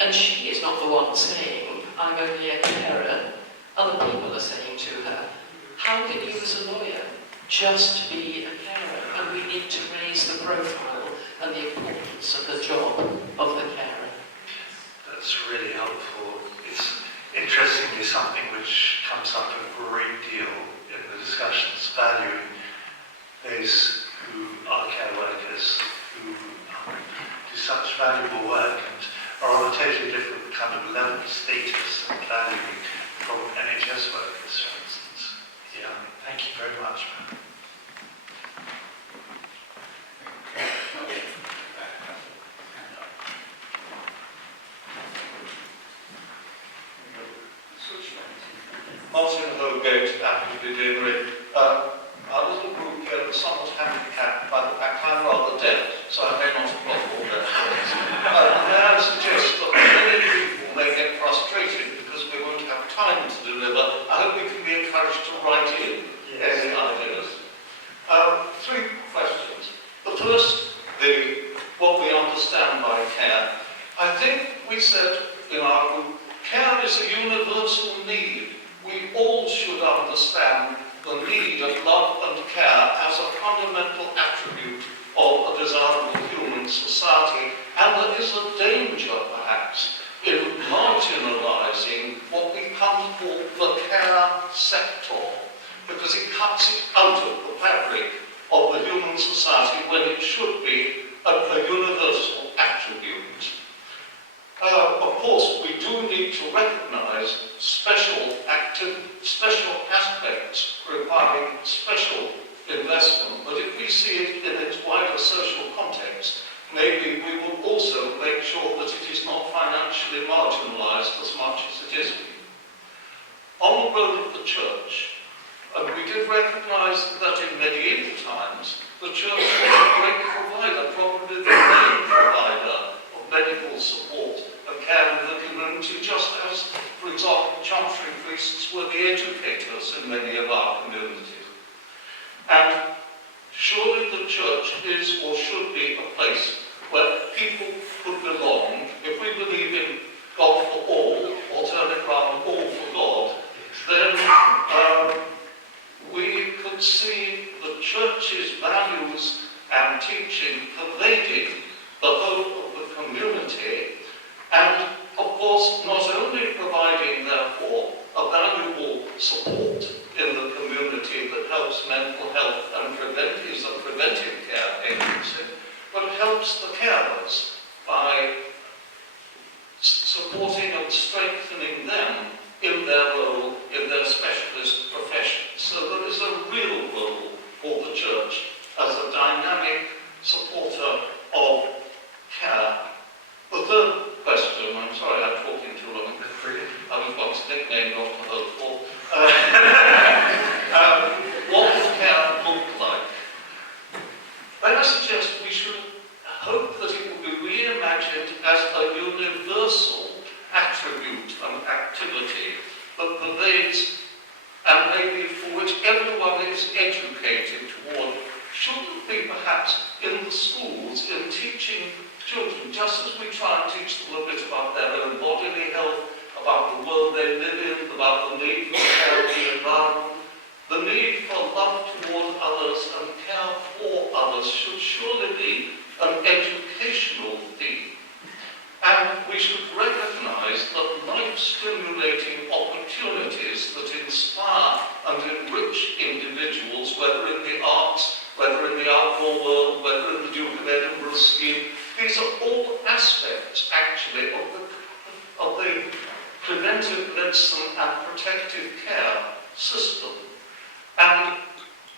And she is not the one saying, I'm only a carer. Other people are saying to her, how can you as a lawyer just be a carer? And we need to raise the profile and the importance of the job of the carer. That's really helpful. It's interestingly something which comes up a great deal in the discussions, valuing those who are care workers, who do such valuable work and are on a totally different kind of level of status and value from NHS workers, for instance. Yeah, thank you very much, man. Martin Holgate, actively dealing our little group here is somewhat handicapped by the fact I'm rather deaf, so I may not have got all that. May I suggest that many people may get frustrated because we won't have time to deliver. I hope we can be encouraged to write in any ideas. 3 questions. The first, what we understand by care. I think we said in our group, care is a universal need. We all should understand the need of love and care as a fundamental attribute of a desirable human society, and there is a danger, perhaps, in marginalising what we come to call the care sector, because it cuts it out of the fabric of the human society when it should be a universal attribute. Of course, we do need to recognise special aspects requiring special investment, but if we see it in its wider social context, maybe we will also make sure that it is not financially marginalised as much as it is. On the role of the Church, and we did recognise that in medieval times, the Church could see the Church's values and teaching pervading the whole of the community, and of course not only providing therefore a valuable support in the community that helps mental health and is a preventive care agency, but helps the carers by supporting and strengthening them in their role, in their specialist profession. So there is a real role for the Church as a dynamic supporter of care. The third question, I'm sorry I'm talking too long. I was once nicknamed Dr. Hopeful. What does care look like? I suggest we should hope that it will be reimagined as a universal attribute and activity that pervades and maybe for which everyone is educated toward. Shouldn't be perhaps in the schools, in teaching children, just as we try and teach them a bit about their own bodily health, about the world they live in, about the need for a healthy environment, the need for love toward others and care for others should surely be an educational theme. And we should recognise that life-stimulating opportunities that inspire and enrich individuals, whether in the arts, whether in the outdoor world, whether in the Duke of Edinburgh scheme, these are all aspects, actually, of the preventive medicine and protective care system. And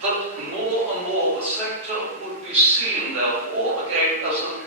that more and more the sector would be seen, therefore, again, as a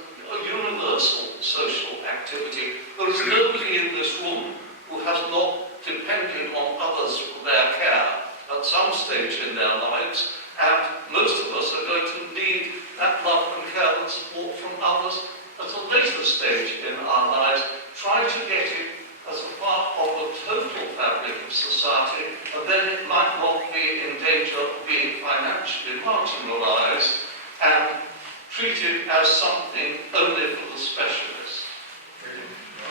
universal social activity. There is nobody in this room who has not depended on others for their care at some stage in their lives, and most of us are going to need that love and care and support from others at a later stage in our lives. Try to get it as a part of the total fabric of society, and then it might not be in danger of being financially marginalised and treated as something only for the specialists.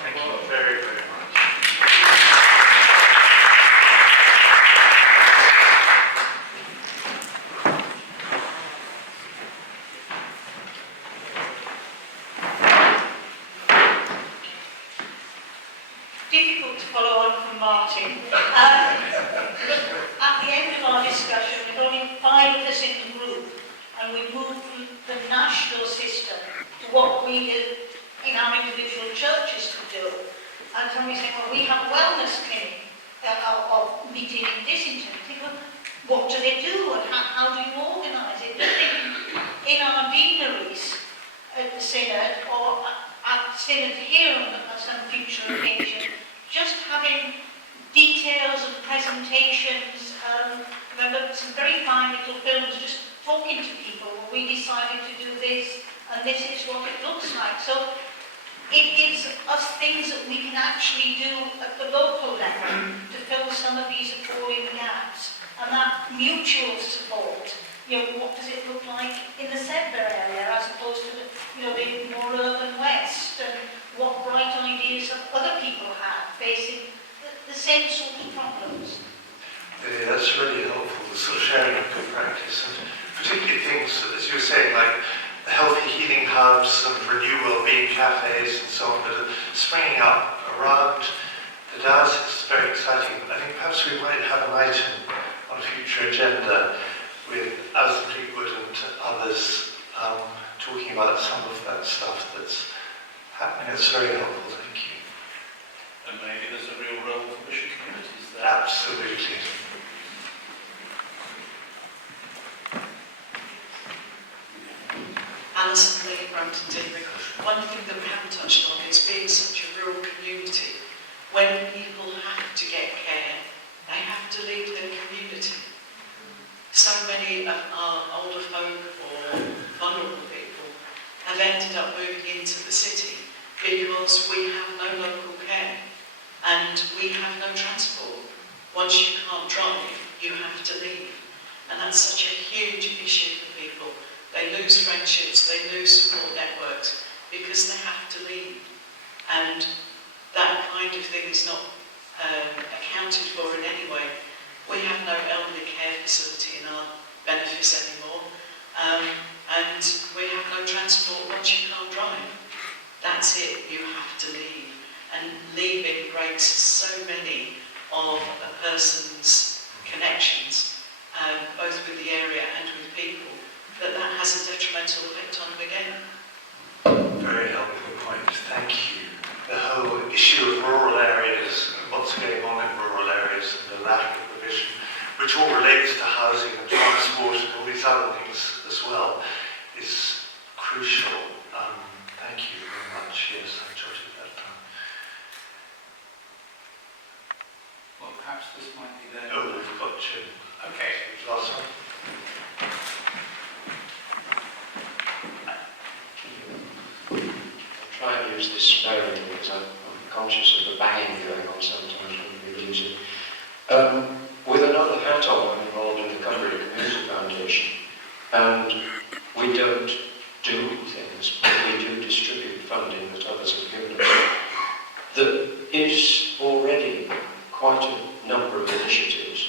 Thank you very, very much. Difficult to follow on from Martin. At the end of our discussion, with only 5 of us in the group, and we moved from the national system to what we in our individual churches could do. And somebody said, well, we have a wellness clinic or meeting in this intensity. Well, what do they do and how do you organise it? In our deaneries at the Synod or at Synod here on some future occasion, just having details of presentations, remember some very fine little films just talking to people. Well, we decided to do this and this is what it looks like. So it gives us things that we can actually do at the local level to fill some of these appalling gaps. And that mutual support, what does it look like in the Sedbergh area as opposed to the more urban west, and what bright ideas that other people have facing the same sort of problems. Yeah, that's really helpful, the sort of sharing of good practice, and particularly things, as you were saying, like the healthy healing hubs and renew wellbeing cafes and so on that are springing up around the diocese. It's very exciting. I think perhaps we might have an item on a future agenda with Alison Fleetwood and others talking about some of that stuff that's happening. It's very helpful, thank you. And maybe there's a real role for mission communities there. Absolutely. Alison Lee, Brampton Deanery. One thing that we haven't touched on is being such a rural community. When people have to get care, they have to leave their community. So many of our older folk or vulnerable people have ended up moving into the city because we have no local care and we have no transport. Once you can't drive, you have to leave. And that's such a huge issue for people. They lose friendships, they lose support networks because they have to leave. And that kind of thing is not accounted for in any way. We have no elderly care facility in our bikes anymore, and we have no transport once you can't drive. That's it, you have to leave. And leaving breaks so many of a person's connections, both with the area and with people, that has a detrimental effect on them again. Very helpful point, thank you. The whole issue of rural areas, and what's going on in rural areas, and the lack of provision, which all relates to housing and transport and all these other things as well, is crucial. Thank you very much. Yes, I jotted that down. Well, perhaps this might be there. Oh, we've got Jim. Okay. Last one. I'll try and use this sparingly because I'm conscious of the banging going on sometimes when we use it. With another hat on, I'm involved in the Cumbria Community Foundation, and we don't do things, but we do distribute funding that others have given us. There is already quite a number of initiatives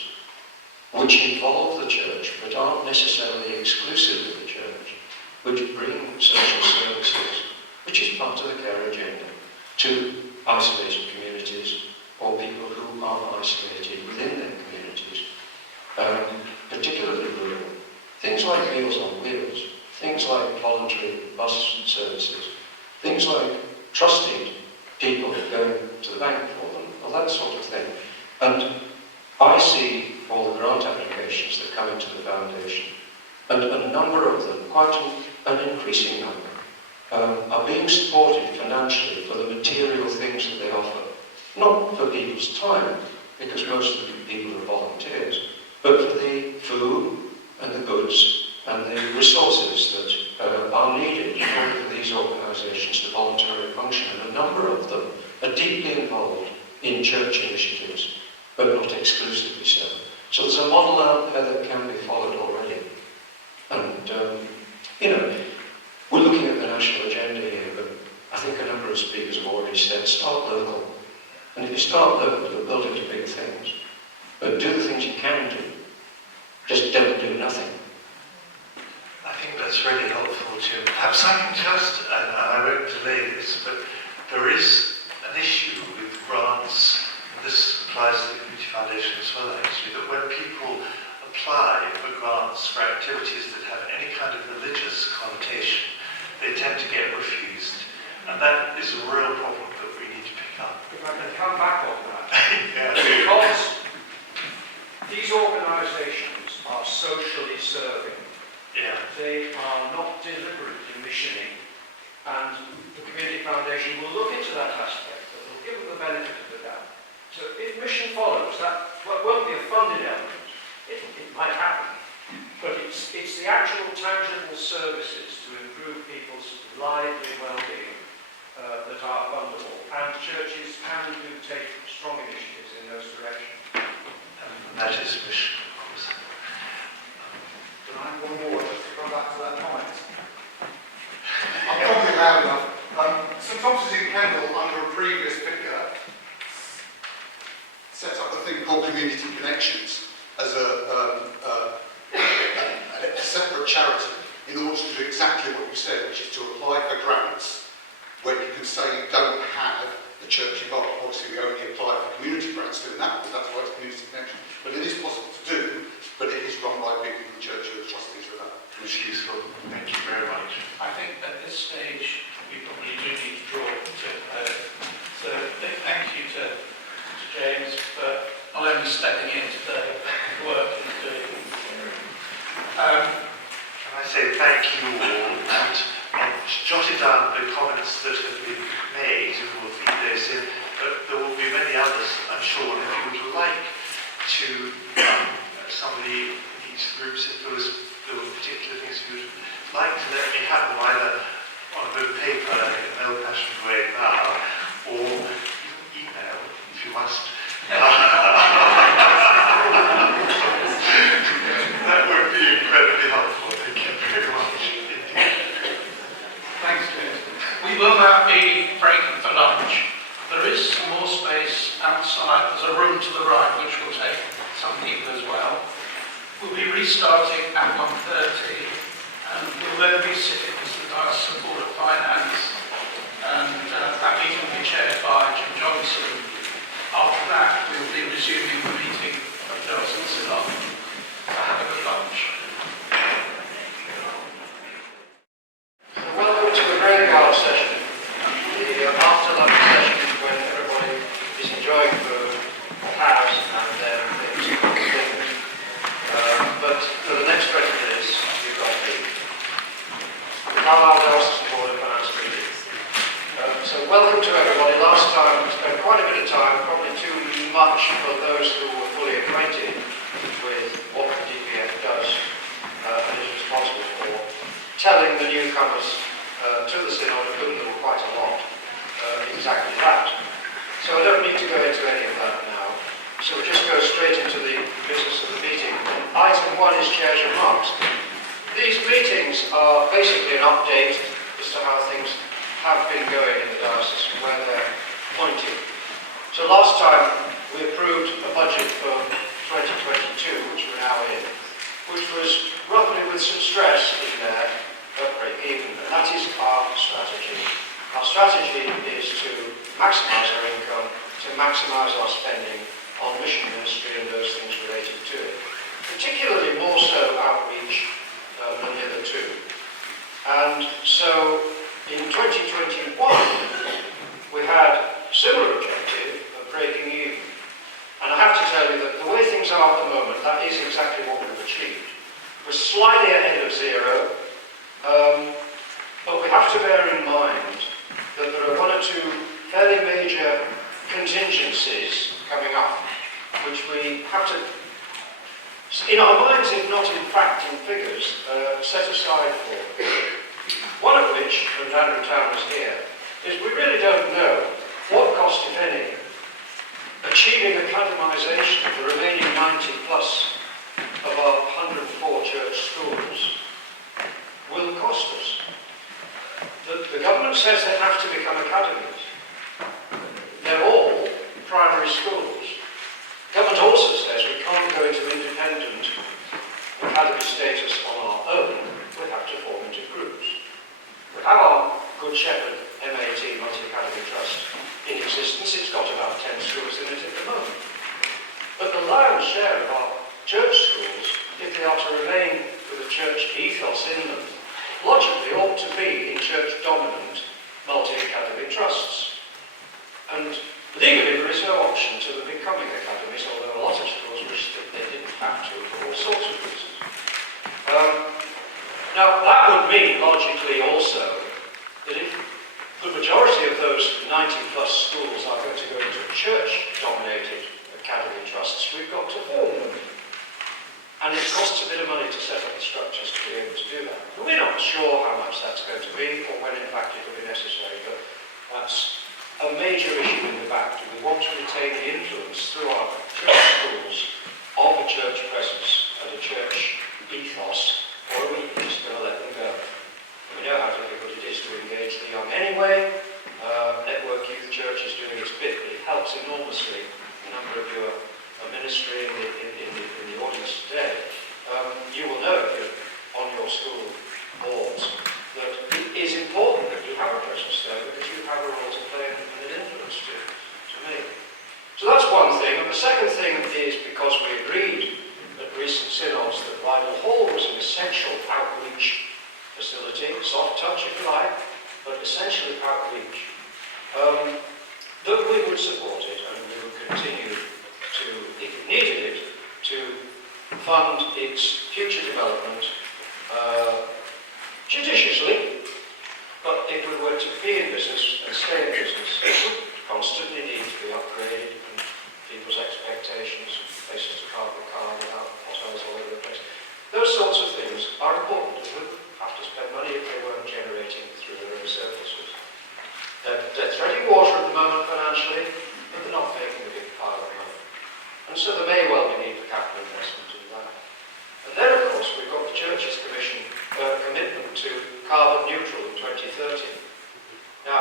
which involve the church but aren't necessarily exclusive of the church, which bring social services, which is part of the care agenda, to isolated communities or people who are isolated within their communities, particularly rural. Things like Meals on Wheels, things like voluntary bus services, things like trusted people going to the bank for them, all that sort of thing. And I see all the grant applications that come into the foundation, and a number of them, quite an increasing number, are being supported financially for the material things that they offer. Not for people's time, because most of the people are volunteers, but for the food and the goods and the resources that are needed in order for these organisations to voluntarily function. And a number of them are deeply involved in church initiatives, but not exclusively so. So there's a model out there that can be followed already. And, we're looking at the national agenda here, but I think a number of speakers have already said, start local. And if you start local, you'll build into big things. But do the things you can do. Just don't do nothing. I think that's really helpful, Jim. Perhaps I can just, and I won't delay this, but there is an issue with grants, and this applies to the Community Foundation as well, actually, that when people apply for grants for activities that have any kind of religious connotation, they tend to get refused. And that is a real problem that we need to pick up. If I can come back on that. Yeah. Because these organisations are socially serving. Yeah. They are not deliberately missioning. And the Community Foundation will look into that aspect. It will give them the benefit of the doubt. So if mission follows, that won't be a funded element. It might happen. But it's the actual tangible services to improve people's lively well-being that are fundable. And churches can do take strong initiatives in those directions. And that is mission, of course. Can I have one more just to come back to that comment? I'm probably loud enough. St Thomas's in Kendal, under a previous vicar, set up a thing called Community Connections as a separate charity in order to do exactly what you said, which is to apply for grants where you can say you don't have the church involved. Obviously, we only apply for community grants doing that, because that's why it's Community Connection. But it is possible to do, but it is run by people in the church who are trustees for that. Which is useful. Thank you very much. I think at this stage we probably do need to draw to so thank you to James for not only stepping in today, but the work he's doing. Can I say thank you all, and I've jotted down the comments that have been made, and we'll feed those in, but there will be many others, I'm sure, and if you would like to, somebody in these groups, if there were particular things you would like to let me have them either on a bit of paper in an old-fashioned way now, or email, if you must. That would be incredibly helpful. Thank you very much indeed. Thanks, James. We will now be breaking for lunch. There is some more space outside. There's a room to the right which will take some people as well. We'll be restarting at 1:30. We'll then be sitting as the Diocese Board of Finance, and that meeting will be chaired by Jim Johnson. After that, we'll be resuming the meeting of Diocesan Synod. So have a good lunch. Welcome to the graveyard session, the after-lunch session when everybody is enjoying food, house and their things. But for the next 20 minutes, you've got me. Carlisle Diocese Board of Finance meeting. So welcome to everybody. Last time we spent quite a bit of time, probably too much for those who were fully acquainted with what the DBF does and is responsible for, telling the newcomers to the Synod, of whom there were quite a lot, exactly that. So I don't need to go into any of that now. So we'll just go straight into the business of the meeting. Item 1 is Chair's remarks. These meetings are basically an update as to how things have been going in the diocese and where they're pointing. So last time we approved a budget for 2022, which we're now in, which was roughly with some stress in there, but break even, and that is our strategy. Our strategy is to maximise our income, to maximise our spending on mission ministry and those things related to it, particularly more so outreach than hitherto. And so in 2021 we had a similar objective of breaking even. And I have to tell you that the way things are at the moment, that is exactly what we've achieved. We're slightly ahead of zero, but we have to bear in mind that there are one or two fairly major contingencies coming up, which we have to, in our minds, if not in fact in figures, set aside for. One of which, and Andrew Town was here, is we really don't know what cost, if any, achieving academisation of the remaining 90 plus of our 104 church schools will cost us. The government says they have to become academies. They're all primary schools. The government also says we can't go into independent academy status on our own. We have to form into groups. We have our Good Shepherd MAT, Multi-Academy Trust, in existence. It's got about 10 schools in it at the moment. But the lion's share of our church schools, if they are to remain with a church ethos in them, logically ought to be in church-dominant multi-academy trusts. And legally there is no option to them becoming academies, although a lot of schools wish that they didn't have to for all sorts of reasons. Now that would mean, logically also, that if the majority of those 90 plus schools are going to go into church-dominated academy trusts, we've got to form them. And it costs a bit of money to set up the structures to be able to do that. And we're not sure how much that's going to be, or when in fact it will be necessary, but that's a major issue in the back. Do we want to retain the influence through our church schools of a church presence and a church ethos, or are we just going to let them go? We know how difficult it is to engage the young anyway. Network Youth Church is doing its bit, but it helps enormously. A number of you are ministering in the audience today. You will know if you're on your school boards that it is important that you have a presence there because you have a role to play and an influence to make. So that's one thing. And the second thing is because we agreed at recent synods that Bible Hall was an essential outreach facility, soft touch if you like, but essentially outreach, that we would support it and we would continue to, if it needed it, to fund its future development judiciously, but if we were to be in business and stay in business, it would constantly need to be upgraded and people's expectations and places to park the car without hotels all over the place. Those sorts of things are important. We wouldn't have to spend money if they weren't generating through their own surpluses. They're treading water at the moment financially, but they're not making a big pile of money. And so there may well be need for capital investment in that. And then, of course, we've got the Church's Commission commitment to carbon neutral in 2030. Now,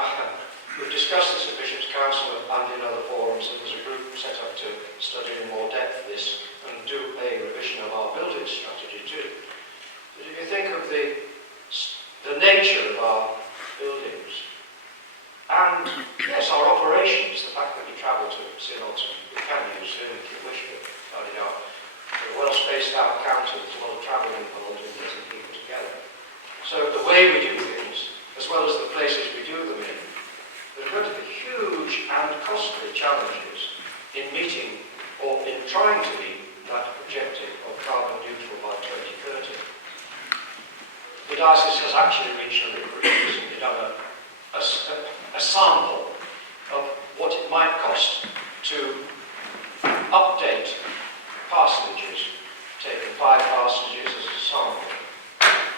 we've discussed this at Bishops' Council and in other forums, and there's a group set up to study in more depth this and do a revision of our building strategy too. challenges in meeting or in trying to meet that objective of carbon neutral by 2030. The diocese has actually recently done a sample of what it might cost to update parsonages, taking 5 parsonages as a sample.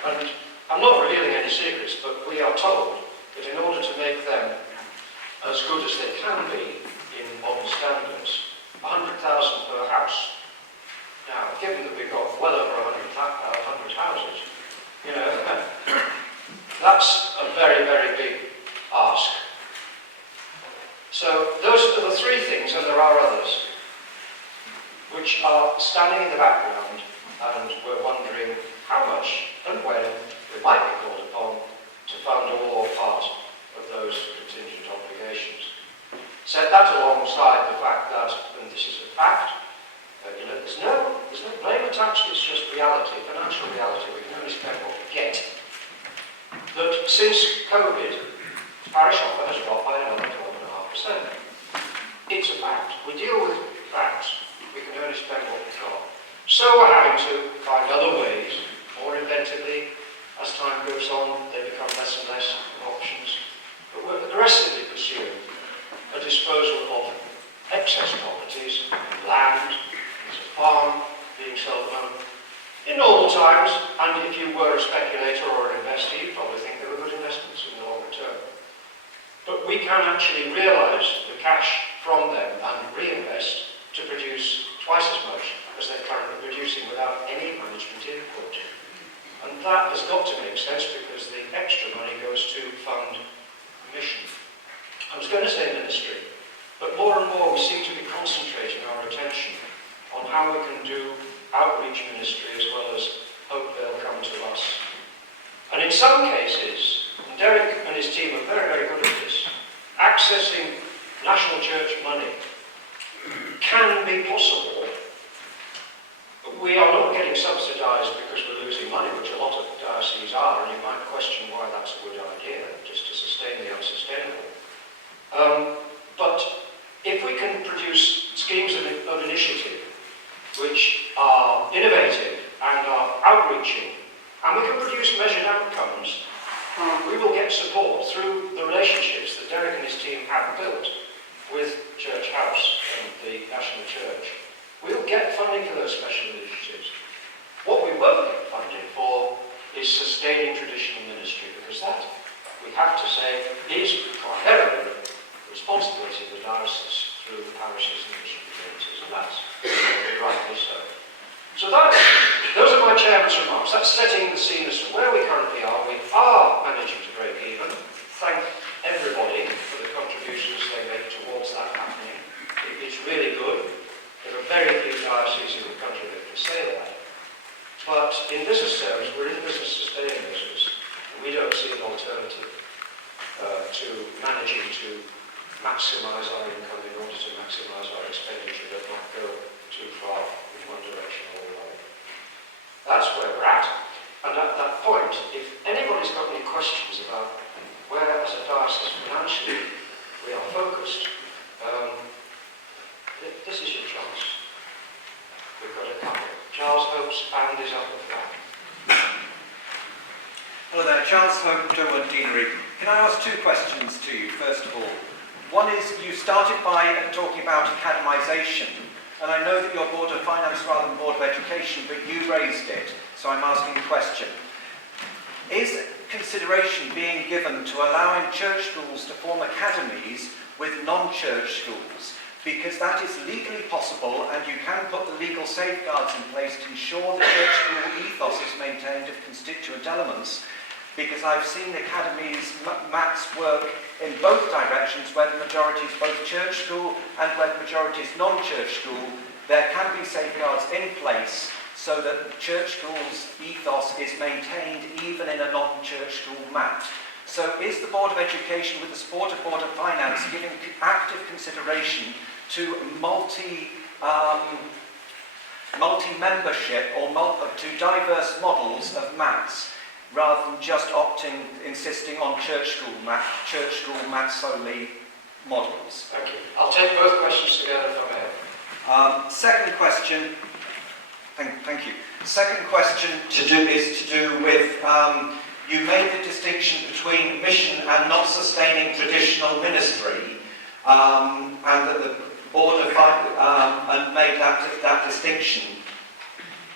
And I'm not revealing any secrets, but we are told that in order to make them as good as they can be in modern standards, 100,000 per house. Now, given that we've got well over 100 houses, you know, that's a very, very big ask. So those are the 3 things, and there are others, which are standing in the background, and we're wondering how much and when we might be called upon to fund all or part of those contingent obligations. Set that alongside the fact that, and this is a fact, you know, there's no blame attached, it's just reality, financial reality. We can only spend what we get. That since COVID, parish offer has dropped by another 12.5%. It's a fact. We deal with facts. We can only spend what we've got. So we're having to find other ways, more inventively. As time goes on, they become less and less options. But we're aggressively pursuing a disposal of excess properties, land, as a farm, being seldom in normal times, and if you were a speculator or an investor, you'd probably think they were good investments in the longer term. But we can actually realise the cash from them and reinvest to produce twice as much as they're currently producing without any management input. And that has got to make sense because the extra money goes to fund mission. I was going to say ministry, but more and more we seem to be concentrating our attention on how we can do outreach ministry as well as hope they'll come to us. And in some cases, and Derek and his team are very, very good at this, accessing national church money can be possible. We are not getting subsidised because we're losing money, which a lot of dioceses are, and you might question why that's a good idea, just to sustain the unsustainable. But if we can produce schemes of initiative which are innovative and are outreaching, and we can produce measured outcomes, we will get support through the relationships that Derek and his team have built with Church House and the National Church. We'll get funding for those special initiatives. What we won't get funding for is sustaining traditional ministry, because that, we have to say, is primarily the responsibility of the diocese through the parishes and mission communities, and that's rightly so. So those are my chairman's remarks. That's setting the scene as to where we currently are. We are managing to break even. Thank everybody for the contributions they make towards that happening. It's really good. There are very few dioceses in the country that can say that. But in business terms, we're in the business sustaining business. And we don't see an alternative to managing to maximise our income in order to maximise our expenditure, but not go too far in one direction or the other. That's where we're at. And at that point, if anybody's got any questions about where, as a diocese financially, we are focused, this is your chance. We've got a couple. Charles Hope's hand is up at that. Hello there, Charles Hope, Durwood Deanery. Can I ask 2 questions to you, first of all? One is, you started by talking about academisation, and I know that you're Board of Finance rather than Board of Education, but you raised it, so I'm asking the question. Is consideration being given to allowing church schools to form academies with non-church schools? Because that is legally possible, and you can put the legal safeguards in place to ensure the church school ethos is maintained of constituent elements. Because I've seen academies, maths work in both directions, where the majority is both church school and where the majority is non-church school. There can be safeguards in place so that the church school's ethos is maintained even in a non-church school mat. So is the Board of Education, with the support of Board of Finance, giving active consideration to multi-membership or to diverse models of maths, rather than just insisting on church school maths solely models. Thank you. I'll take both questions together if I may. Second question, thank you. Second question is to do with, you made the distinction between mission and not sustaining traditional ministry, and that the board have made that distinction.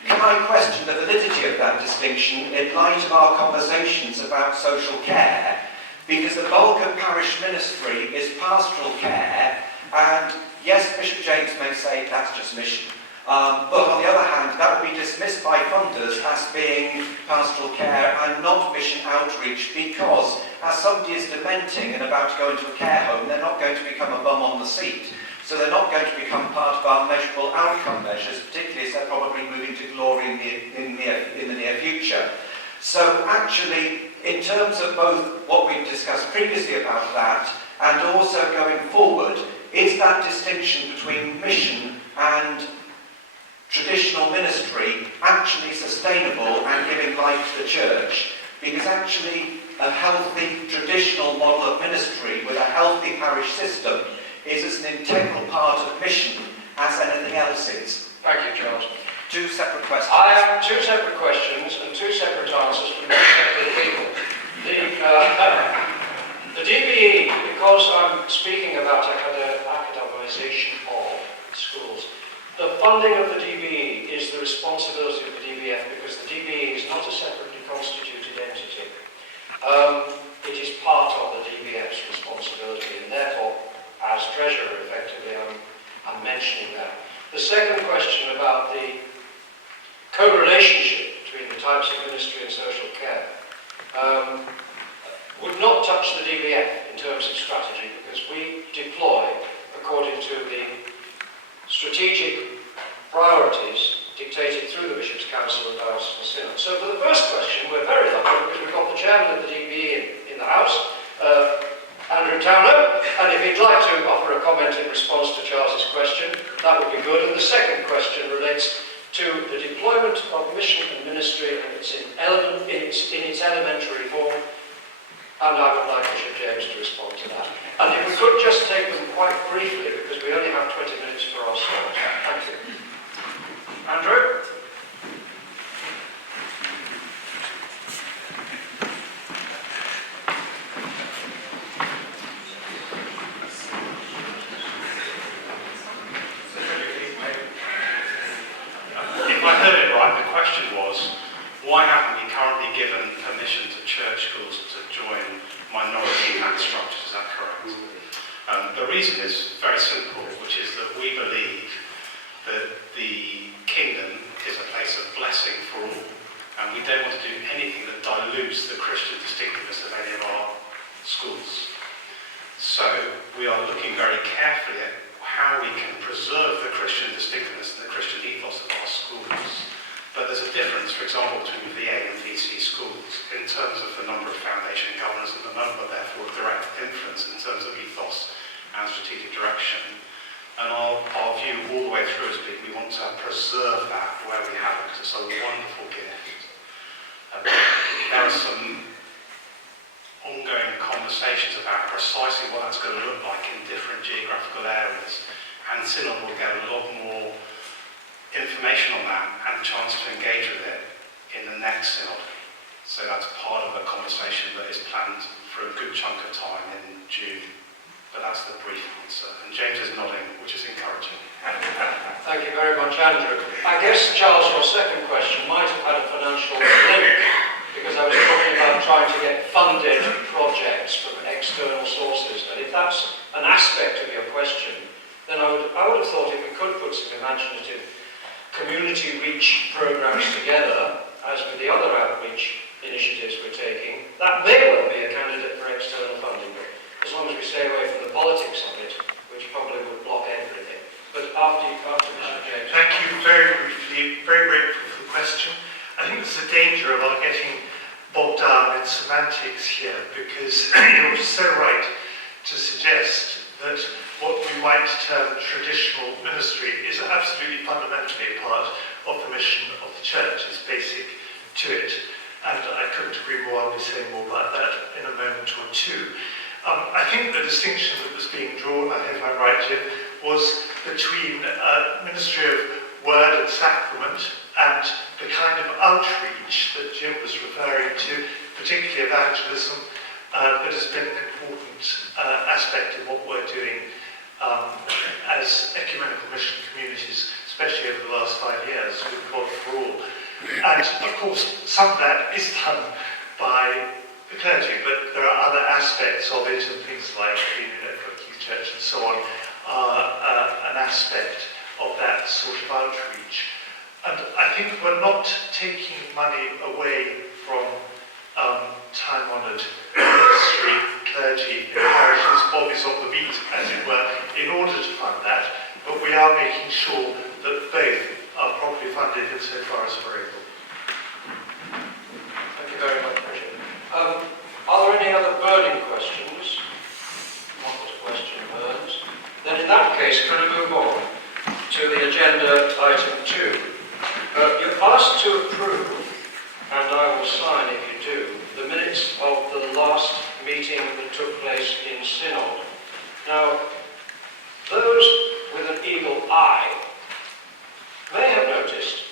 Can I question the validity of that distinction in light of our conversations about social care? Because the bulk of parish ministry is pastoral care, and yes, Bishop James may say that's just mission. But on the other hand, that would be dismissed by funders as being pastoral care and not mission outreach, because as somebody is dementing and about to go into a care home, they're not going to become a bum on the seat. So they're not going to become part of our measurable outcome measures, particularly as they're probably moving to glory in the near future. So actually, in terms of both what we've discussed previously about that and also going forward, is that distinction between mission and traditional ministry actually sustainable and giving life to the church? Because actually a healthy traditional model of ministry with a healthy parish system is as an integral part of mission as anything else is. Thank you, Charles. Two separate questions. I have two separate questions and two separate answers from two separate people. The DBE, because I'm speaking about academization of schools, the funding of the DBE is the responsibility of the DBF, because the DBE is not a separately constituted entity. It is part of the DBF's responsibility, and therefore, as treasurer, effectively, I'm mentioning that. The second question about the co-relationship between the types of ministry and social care would not touch the DBF in terms of strategy, because we deploy according to the strategic priorities dictated through the Bishops' Council and Diocesan Synod. So for the first question, we're very lucky because we've got the chairman of the DBE in the House, Andrew Towner, and if he'd like to offer a comment in response to Charles's question, that would be good. And the second question relates to the deployment of mission and ministry and its in its elementary form, and I would like Bishop James to respond to that. And if we could just take them quite briefly, because we only have 20 minutes for our slot. Thank you. Andrew? Why haven't we currently given permission to church schools to join minority math structures? Is that correct? The reason is very simple, which is that we believe that the kingdom is a place of blessing for all, and we don't want to do anything that dilutes the Christian distinctiveness of any of our schools. So we are looking very carefully at how we can preserve the Christian distinctiveness and the Christian ethos of our schools. But there's a difference, for example, between VA and VC schools in terms of the number of foundation governors and the number, therefore, of direct influence in terms of ethos and strategic direction. And our view all the way through has been we want to preserve that where we have it, because it's a wonderful gift. There are some ongoing conversations about precisely what that's going to look like in different geographical areas, and Synod will get a lot more information on that and a chance to engage with it in the next Synod. So that's part of a conversation that is planned for a good chunk of time in June. But that's the brief answer. And James is nodding, which is encouraging. Thank you very much, Andrew. I guess, Charles, your second question might have had a financial link, because I was talking about trying to get funded projects from external sources. And if that's an aspect of your question, then I would have thought if we could put some imaginative community reach programs together, as with the other outreach initiatives we're taking, that may well be a candidate for external funding, as long as we stay away from the politics of it, which probably would block everything. But after Bishop James. Thank you very briefly, very grateful for the question. I think there's a danger of our getting bogged down in semantics here, because you're so right to suggest that what we might term traditional ministry is absolutely fundamentally a part of the mission of the church. It's basic to it. And I couldn't agree more. I'll be saying more about that in a moment or two. I think the distinction that was being drawn, I hope I'm right, Jim, was between ministry of word and sacrament and the kind of outreach that Jim was referring to, particularly evangelism, that has been an important aspect of what we're doing as ecumenical mission communities, especially over the last 5 years with God for All. And of course, some of that is done by the clergy, but there are other aspects of it, and things like being in a Keith Church and so on are an aspect of that sort of outreach. And I think we're not taking money away from time-honoured ministry, clergy, parishes, bodies of the beat, as it were, in order to fund that, but we are making sure that both are properly funded insofar as we're able. Thank you very much, Richard. Are there any other burning questions? Not that a question burns. Then in that case, can I move on to the agenda item 2? You're asked to approve, and I will sign if you do, the minutes of the last meeting that took place in Synod. Now, those with an eagle eye may have noticed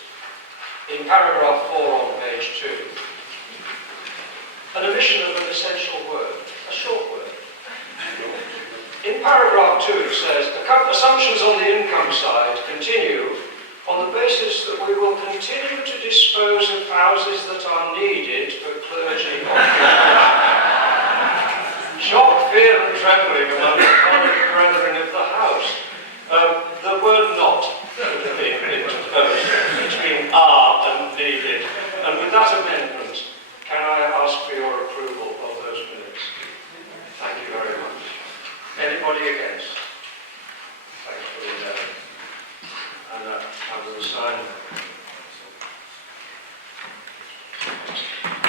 in paragraph 4 on page 2 an omission of an essential word, a short word. In paragraph 2 it says, assumptions on the income side continue on the basis that we will continue to dispose of houses that are needed for clergy occupation. Shock, fear and trembling among the common brethren of the house. The word not would have been interposed between are and needed. And with that amendment, can I ask for your approval of those minutes? Thank you very much. Anybody against? Thankfully, and I will sign them.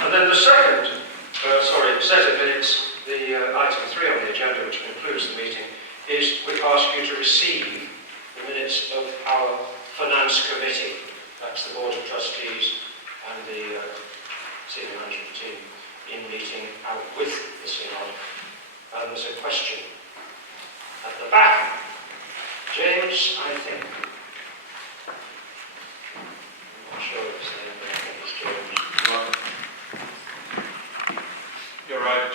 And then the second, set of minutes, the item 3 on the agenda, which concludes the meeting, is we ask you to receive the minutes of our Finance Committee. That's the Board of Trustees and the Senior Management Team in meeting out with the Synod. And there's a question at the back. James, I think. I'm not sure it's there, but I think it's James. You're right,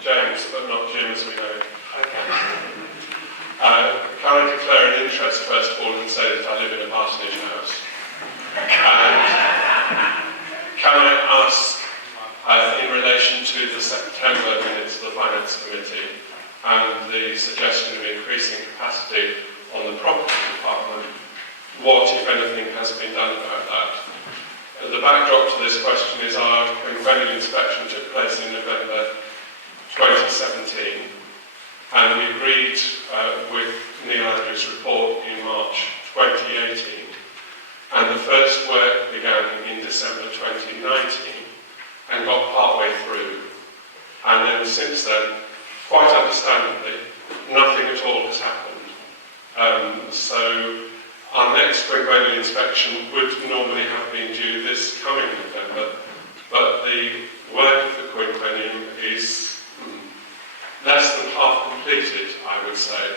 James, but not Jim as we know. Okay. Can I declare an interest first of all and say that I live in a parsonage house? And can I ask, in relation to the September minutes of the Finance Committee and the suggestion of increasing capacity on the property department, what, if anything, has been done about that? The backdrop to this question is our quinquennial inspection took place in November 2017, and we agreed with Neil Andrews' report in March 2018, and the first work began in December 2019 and got partway through, and then since then, quite understandably, nothing at all has happened. So our next quinquennial inspection would normally have been due this coming November, but the work of the quinquennium is less than half completed, I would say.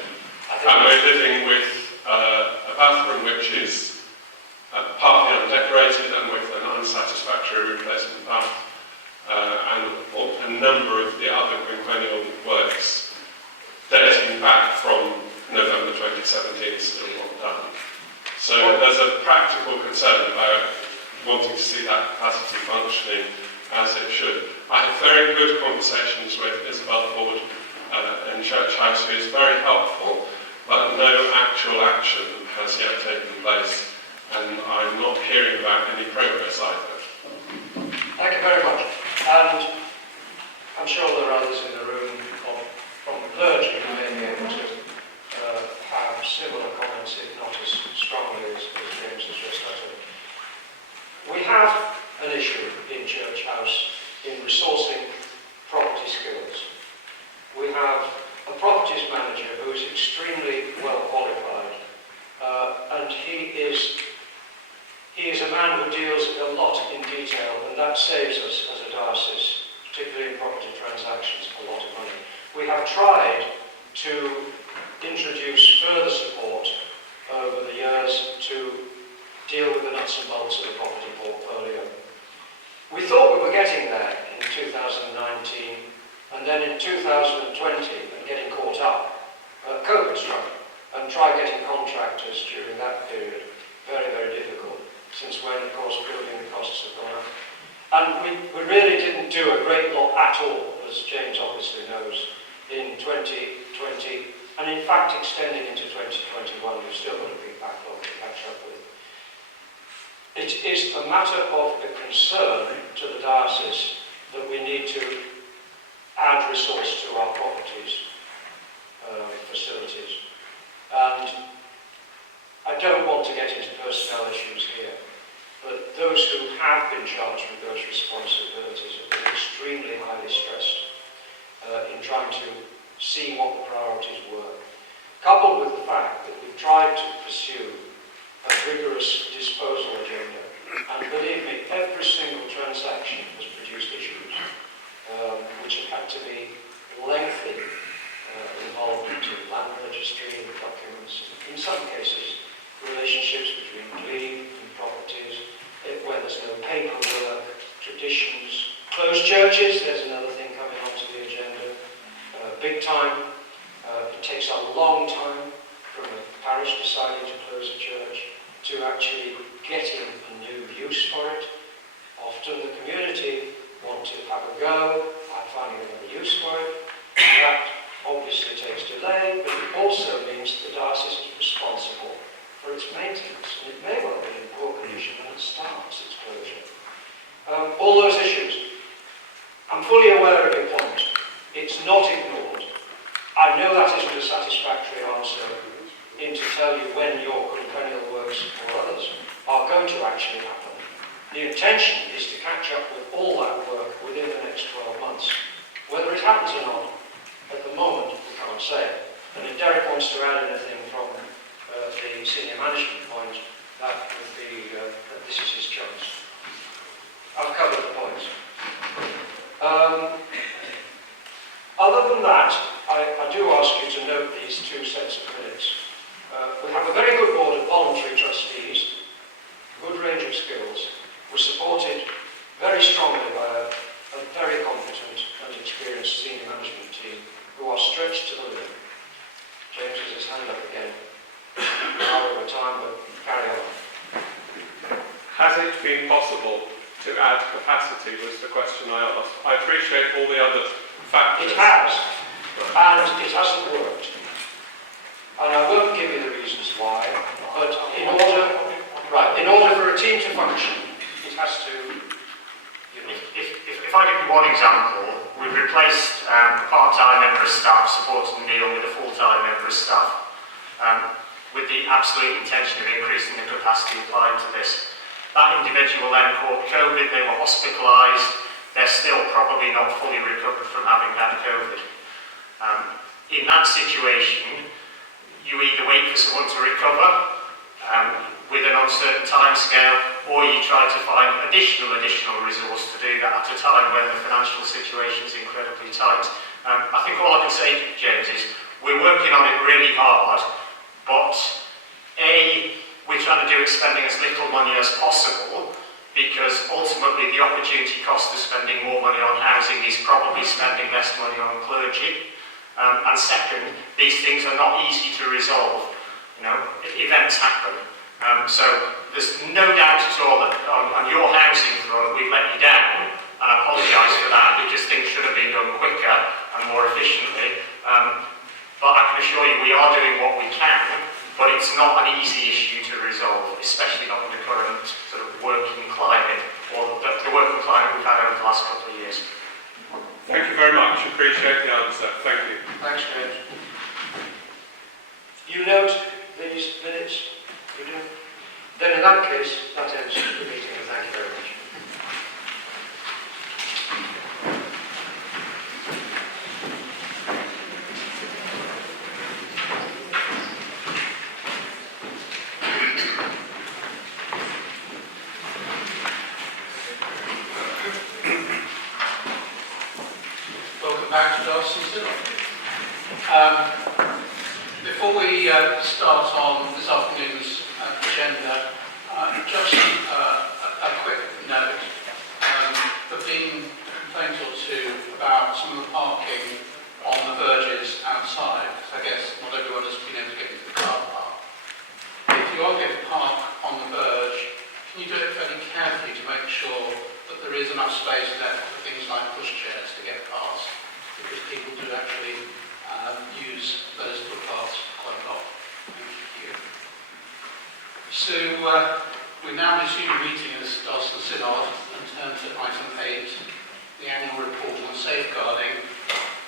And we're living with a bathroom which is partly undecorated and with an unsatisfactory replacement bath, and a number of the other quinquennial works dating back from November 2017 still not done. So there's a practical concern about wanting to see that capacity functioning as it should. I had very good conversations with Isabel Ford in Church House, who is very helpful, but no actual action has yet taken place, and I'm not hearing about any progress either. Thank you very much. And I'm sure there are others in the room from the clergy who may be able to have similar comments, if not as strongly as James has just uttered. We have an issue in Church House in resourcing property skills. We have a properties manager who is extremely well qualified, and he is a man who deals a lot in detail, and that saves us as a diocese, particularly in property transactions, a lot of money. We have have tried to introduce further support over the years to deal with the nuts and bolts of the property portfolio. We thought we were getting there in 2019, and then in 2020, and getting caught up, COVID struck, and tried getting contractors during that period. Very, very difficult, since when, of course, building costs have gone up. And we really didn't do a great lot at all, as James obviously knows, in 2020, and in fact extending into 2021, we've still got a big backlog to catch up with. It is a matter of a concern to the diocese that we need to add resource to our properties, facilities. And I don't want to get into personnel issues here, but those who have been charged with those responsibilities have been extremely highly stressed in trying to see what the priorities were, coupled with the fact that we've tried to pursue a rigorous disposal agenda. And believe me, every single transaction has produced issues, which have had to be lengthy involvement in land registry and documents. In some cases, relationships between glebe and properties, where there's no paperwork, traditions. Closed churches, there's another thing coming onto the agenda. Big time. It takes a long time from a parish deciding to close a church to actually getting a new use for it. Often the community want to have a go at finding another use for it. That obviously takes delay, but it also means the diocese is responsible for its maintenance, and it may well be in poor condition when it starts its closure. All those issues. I'm fully aware of your point. It's not ignored. I know that isn't a satisfactory answer to tell you when your quinquennial works or others are going to actually happen. The intention is to catch up with all that work within the next 12 months. Whether it happens or not, at the moment, we can't say. And if Derek wants to add anything from the senior management point, that would be that this is his chance. I've covered the points. Other than that, I do ask you to note these two sets of minutes. We have a very good board of voluntary trustees, good range of skills. We're supported very strongly by a very competent and experienced senior management team who are stretched to the limit. James has his hand up again. We're over time, but carry on. Has it been possible to add capacity, was the question I asked. I appreciate all the other factors. It has, and it hasn't worked. And I won't give you the reasons why, but in order for a team to function, it has to... If I give you one example, we've replaced a part-time member of staff supporting Neil with a full-time member of staff, with the absolute intention of increasing the capacity applied to this. That individual then caught COVID, they were hospitalised, they're still probably not fully recovered from having had COVID. In that situation, you either wait for someone to recover with an uncertain timescale, or you try to find additional resource to do that at a time when the financial situation is incredibly tight. I think all I can say, James, is we're working on it really hard, but we're trying to do it spending as little money as possible, because ultimately the opportunity cost of spending more money on housing is probably spending less money on clergy. And second, these things are not easy to resolve. You know, events happen. So there's no doubt at all that on your housing front we've let you down, and I apologise for that, because things should have been done quicker and more efficiently. But I can assure you we are doing what we can. But it's not an easy issue to resolve, especially not in the current sort of working climate, or the working climate we've had over the last couple of years. Thank you very much. Appreciate the answer. Thank you. Thanks, James. You note these minutes? You do? Then in that case, that ends the meeting, and thank you very much. Back to Diocese Synod. Before we start on this afternoon's agenda, just a quick note. There have been complaints or two about some of the parking on the verges outside. I guess not everyone has been able to get into the car park. If you are going to park on the verge, can you do it fairly carefully to make sure that there is enough space left for things like pushchairs to get past? Because people do actually use those footpaths quite a lot. Thank you. So we now resume the meeting as Diocesan Synod and turn to item 8, the annual report on safeguarding,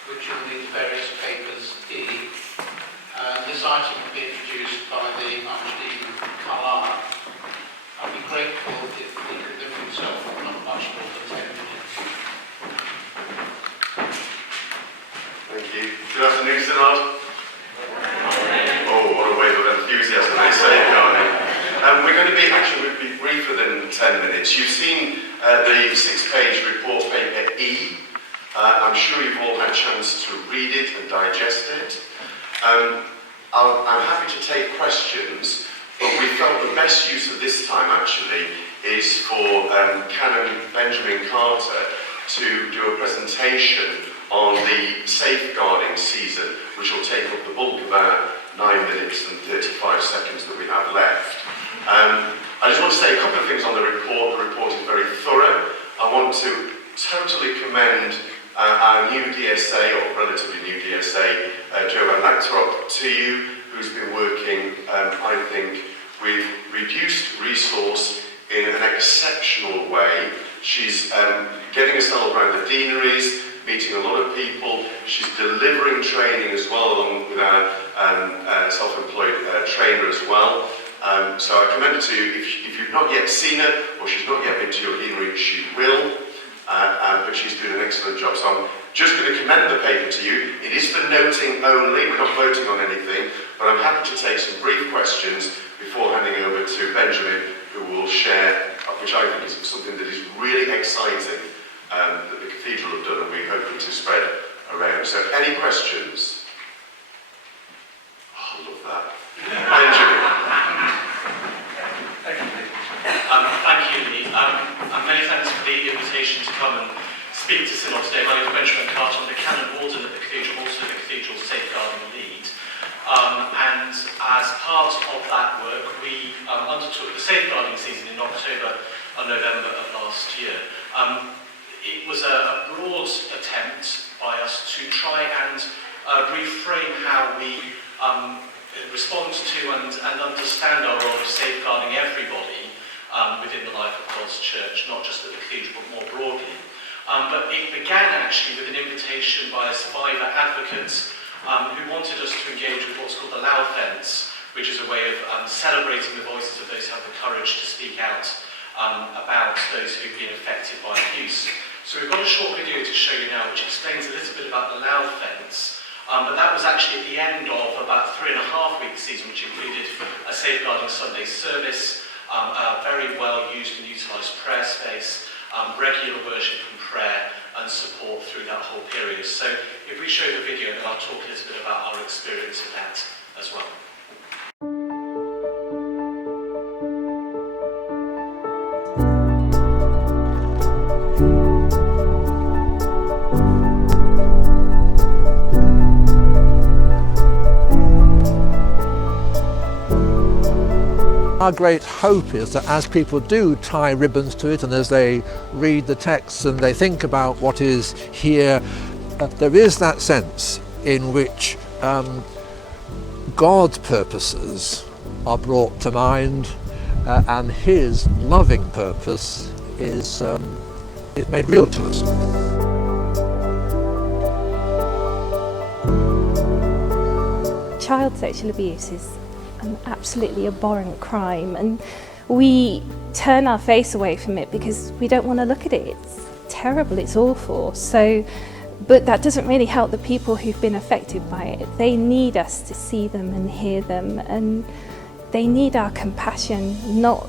which will need various papers E. This item will be introduced by the Archbishop of Carlisle. I'd be grateful if he could limit himself not much more than 10 minutes. Thank you. Good afternoon, Synod. Oh, what a wave of enthusiasm they say, we're going to be, actually, we'll be briefer than 10 minutes. You've seen the 6-page report paper E. I'm sure you've all had a chance to read it and digest it. I'm happy to take questions, but we felt the best use of this time, actually, is for Canon Benjamin Carter to do a presentation on the safeguarding season, which will take up the bulk of our 9 minutes and 35 seconds that we have left. I just want to say a couple of things on the report. The report is very thorough. I want to totally commend our new DSA, or relatively new DSA, Joanne Lactrop, to you, who's been working, I think, with reduced resource in an exceptional way. She's getting herself around the deaneries, meeting a lot of people. She's delivering training as well, along with our self-employed trainer as well. So I commend her to you. If you've not yet seen her, or she's not yet been to your deanery, she will. But she's doing an excellent job. So I'm just going to commend the paper to you. It is for noting only. We're not voting on anything. But I'm happy to take some brief questions before handing over to Benjamin, who will share, which I think is something that is really exciting, that the cathedral have done, and we're hoping to spread around. So any questions? Oh, I love that. Benjamin. Thank you, Lee. And many thanks for the invitation to come and speak to Synod today. My name is Benjamin Carter. I'm the Canon Warden at the Cathedral, also the Cathedral's Safeguarding Lead. And as part of that work, we undertook the safeguarding season in October and November of last year. It was a broad attempt by us to try and reframe how we respond to and understand our role of safeguarding everybody within the life of God's Church, not just at the Cathedral, but more broadly. But it began actually with an invitation by a survivor advocate who wanted us to engage with what's called the Loud Fence, which is a way of celebrating the voices of those who have the courage to speak out about those who've been affected by abuse. So we've got a short video to show you now which explains a little bit about the Loud Fence. But that was actually at the end of about a 3.5-week season, which included a Safeguarding Sunday service, a very well used and utilised prayer space, regular worship and prayer, and support through that whole period. So if we show the video, then I'll talk a little bit about our experience of that as well. Our great hope is that as people do tie ribbons to it, and as they read the texts and they think about what is here, there is that sense in which God's purposes are brought to mind, and His loving purpose is made real to us. Child sexual abuse is an absolutely abhorrent crime, and we turn our face away from it because we don't want to look at it. It's terrible, it's awful. But that doesn't really help the people who've been affected by it. They need us to see them and hear them, and they need our compassion, not,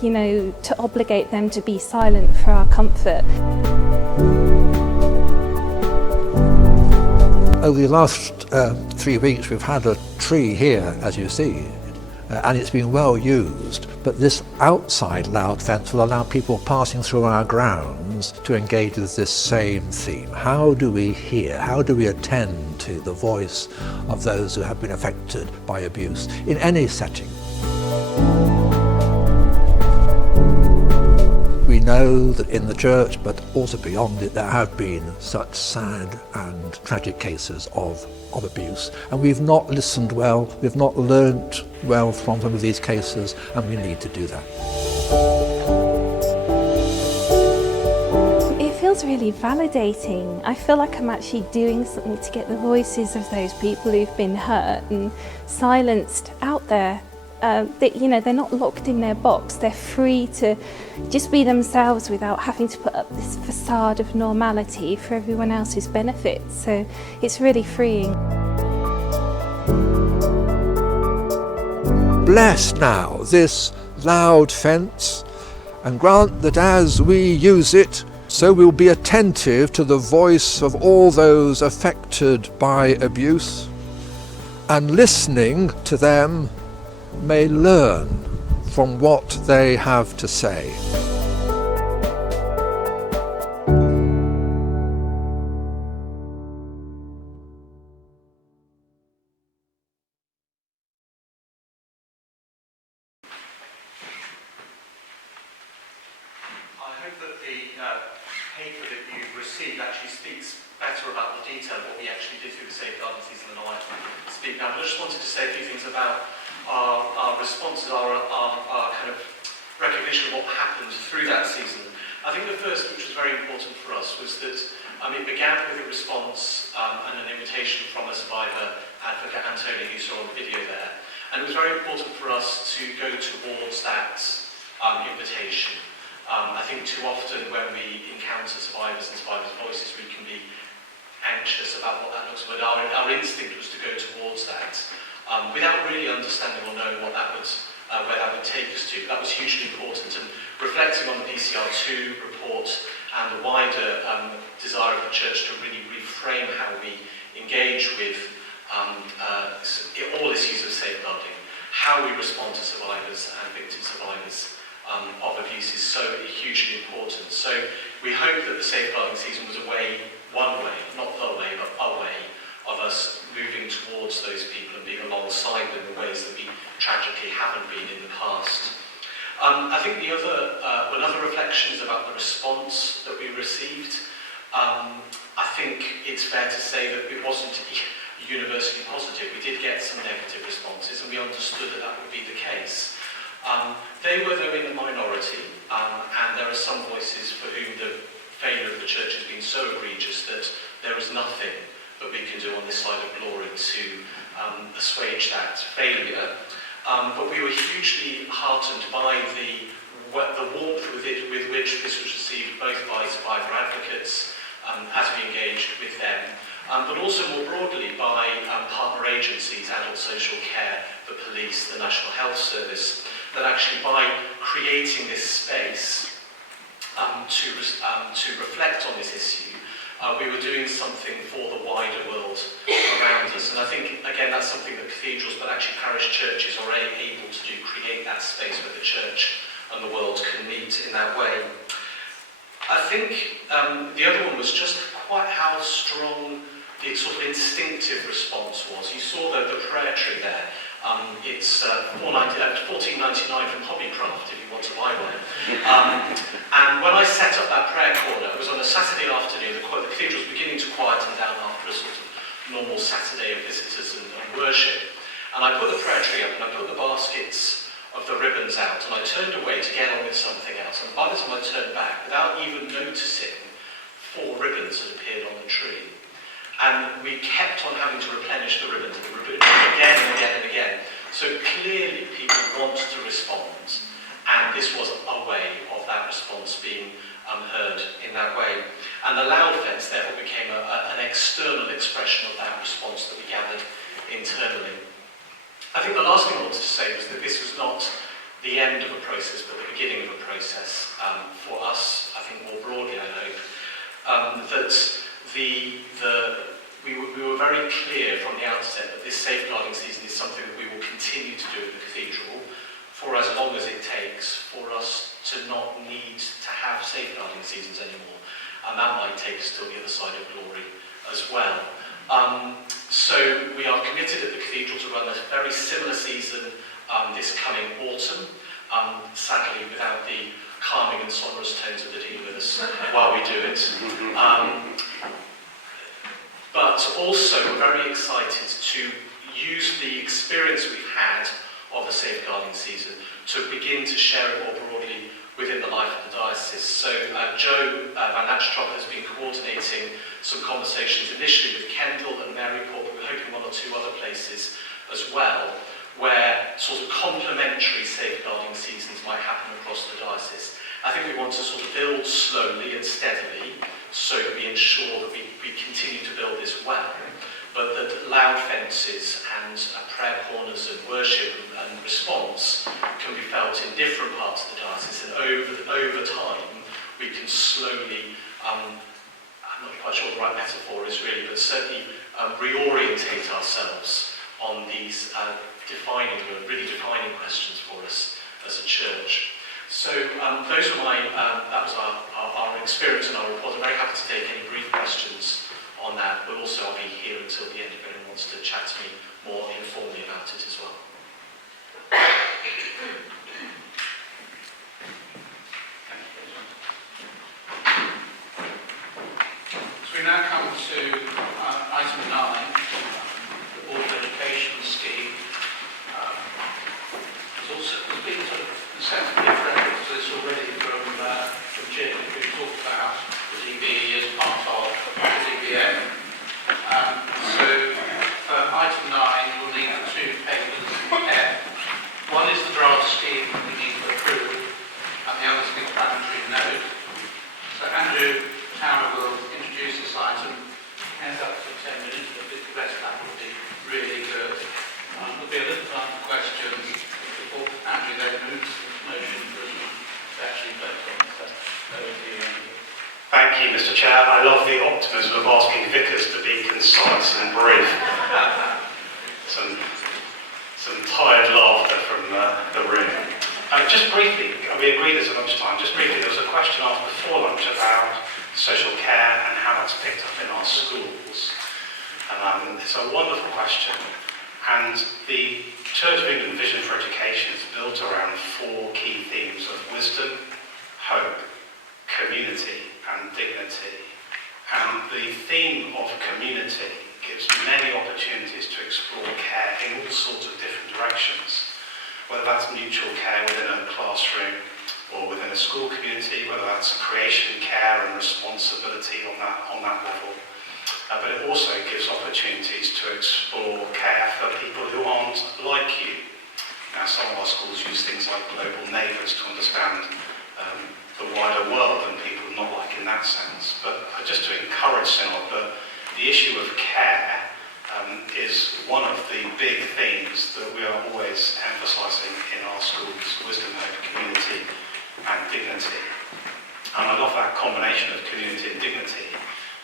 to obligate them to be silent for our comfort. Over the last 3 weeks we've had a tree here, as you see, and it's been well used, but this outside loud fence will allow people passing through our grounds to engage with this same theme. How do we hear, how do we attend to the voice of those who have been affected by abuse in any setting? We know that in the church, but also beyond it, there have been such sad and tragic cases of abuse, and we've not listened well, we've not learnt well from some of these cases, and we need to do that. It feels really validating. I feel like I'm actually doing something to get the voices of those people who've been hurt and silenced out there. They're not locked in their box, they're free to just be themselves without having to put up this facade of normality for everyone else's benefit. So it's really freeing. Bless now this loud fence, and grant that as we use it, so we'll be attentive to the voice of all those affected by abuse, and listening to them may learn from what they have to say. I hope that the paper that you've received actually speaks better about the detail of what we actually did through the safeguarding season than I speak now. But I just wanted to say a few things about our responses, our kind of recognition of what happened through that season. I think the first, which was very important for us, was that it began with a response and an invitation from a survivor advocate, Antonio, who saw on the video there. And it was very important for us to go towards that invitation. I think too often when we encounter survivors and survivors' voices, we can be anxious about what that looks like. But our instinct was to go towards that. Without really understanding or knowing what that would, where that would take us to. That was hugely important, and reflecting on the PCR2 report and the wider desire of the Church to really reframe how we engage with all issues of safeguarding, how we respond to survivors and victim survivors of abuse is so hugely important. So we hope that the safeguarding season was one way, not the way, but a way of us moving towards those people and being alongside them in ways that we tragically haven't been in the past. I think the other reflections about the response that we received, I think it's fair to say that it wasn't universally positive. We did get some negative responses, and we understood that that would be the case. They were, though, in the minority, and there are some voices for whom the failure of the Church has been so egregious that there is nothing that we can do on this side of glory to assuage that failure. But we were hugely heartened by the warmth with which this was received, both by survivor advocates as we engaged with them, but also more broadly by partner agencies, adult social care, the police, the National Health Service, that actually by creating this space to reflect on this issue, we were doing something for the wider world around us. And I think, again, that's something that cathedrals, but actually parish churches are able to do, create that space where the church and the world can meet in that way. I think the other one was just quite how strong the sort of instinctive response was. You saw the prayer tree there. It's $14.99 from Hobbycraft if you want to buy one. And when I set up that prayer corner, it was on a Saturday afternoon. The cathedral was beginning to quieten down after a sort of normal Saturday of visitors and worship. And I put the prayer tree up and I put the baskets of the ribbons out, and I turned away to get on with something else. And by the time I turned back, without even noticing, 4 ribbons had appeared on the tree. And we kept on having to replenish the ribbons again and again and again. So clearly people want to respond, and this was a way of that response being heard in that way. And the loud fence therefore became an external expression of that response that we gathered internally. I think the last thing I wanted to say was that this was not the end of a process, but the beginning of a process for us, I think more broadly, I hope, that the we were very clear from the outset that this safeguarding season is something that we will continue to do at the cathedral for as long as it takes for us to not need to have safeguarding seasons anymore. And that might take us to the other side of glory as well. So we are committed at the cathedral to run a very similar season this coming autumn, sadly without the calming and sonorous tones of the Dean with us while we do it. But also we're very excited to use the experience we've had of the safeguarding season to begin to share it more broadly within the life of the diocese. So Joe Van Natstrop has been coordinating some conversations initially with Kendal and Maryport, but we're hoping one or two other places as well, where sort of complementary safeguarding seasons might happen across the diocese. I think we want to sort of build slowly and steadily so that we ensure that we continue to build this well, but that loud fences and prayer corners and worship and response can be felt in different parts of the diocese, and over time we can slowly, I'm not quite sure what the right metaphor is really, but certainly reorientate ourselves on these really defining questions for us as a church. So those were that was our experience and our report. I'm very happy to take any brief questions on that, but also I'll be here until the end if anyone wants to chat to me more informally about it as well. So we now come to item 9, the Board of Education scheme. There's been sort of a sense of reference to this already from Jim, who talked about the DB as part of the DBF. So for item 9, we'll need the 2 papers F. One is the draft scheme that we need to approve, and the other is the explanatory note. So Andrew Tower will introduce this item, and up to 10 minutes, but the rest of that will be really good. There'll be a little time for questions before Andrew then moves the motion for us to actually vote on. So over to you, Andrew. Thank you, Mr. Chair. I love the optimism of asking vicars to be concise and brief. Some tired laughter from the room. Just briefly, we agreed there's a lunchtime. Just briefly, there was a question asked before lunch about social care and how that's picked up in our schools. It's a wonderful question. And the Church of England Vision for Education is built around 4 key themes of wisdom, hope, community and dignity. And the theme of community gives many opportunities to explore care in all sorts of different directions, whether that's mutual care within a classroom or within a school community, whether that's creation care and responsibility on that level. But it also gives opportunities to explore care for people who aren't like you. Now, some of our schools use things like global neighbours to understand the wider world and people not like in that sense. But just to encourage Synod, the issue of care is one of the big themes that we are always emphasising in our schools: wisdom, hope, community and dignity. And I love that combination of community and dignity,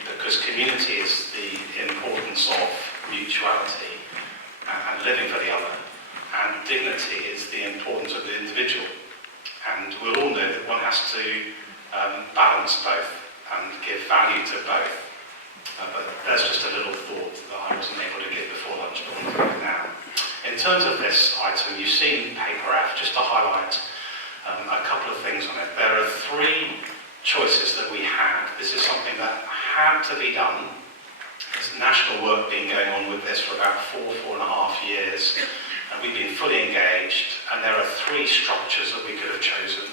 because community is the importance of mutuality and living for the other, and dignity is the importance of the individual. And we'll all know that one has to balance both and give value to both. But there's just a little thought that I wasn't able to give before lunch, but I'll do it now. In terms of this item, you've seen paper F, just to highlight a couple of things on it. There are 3 choices that we had. This is something that had to be done. There's national work been going on with this for about 4.5 years, and we've been fully engaged, and there are 3 structures that we could have chosen.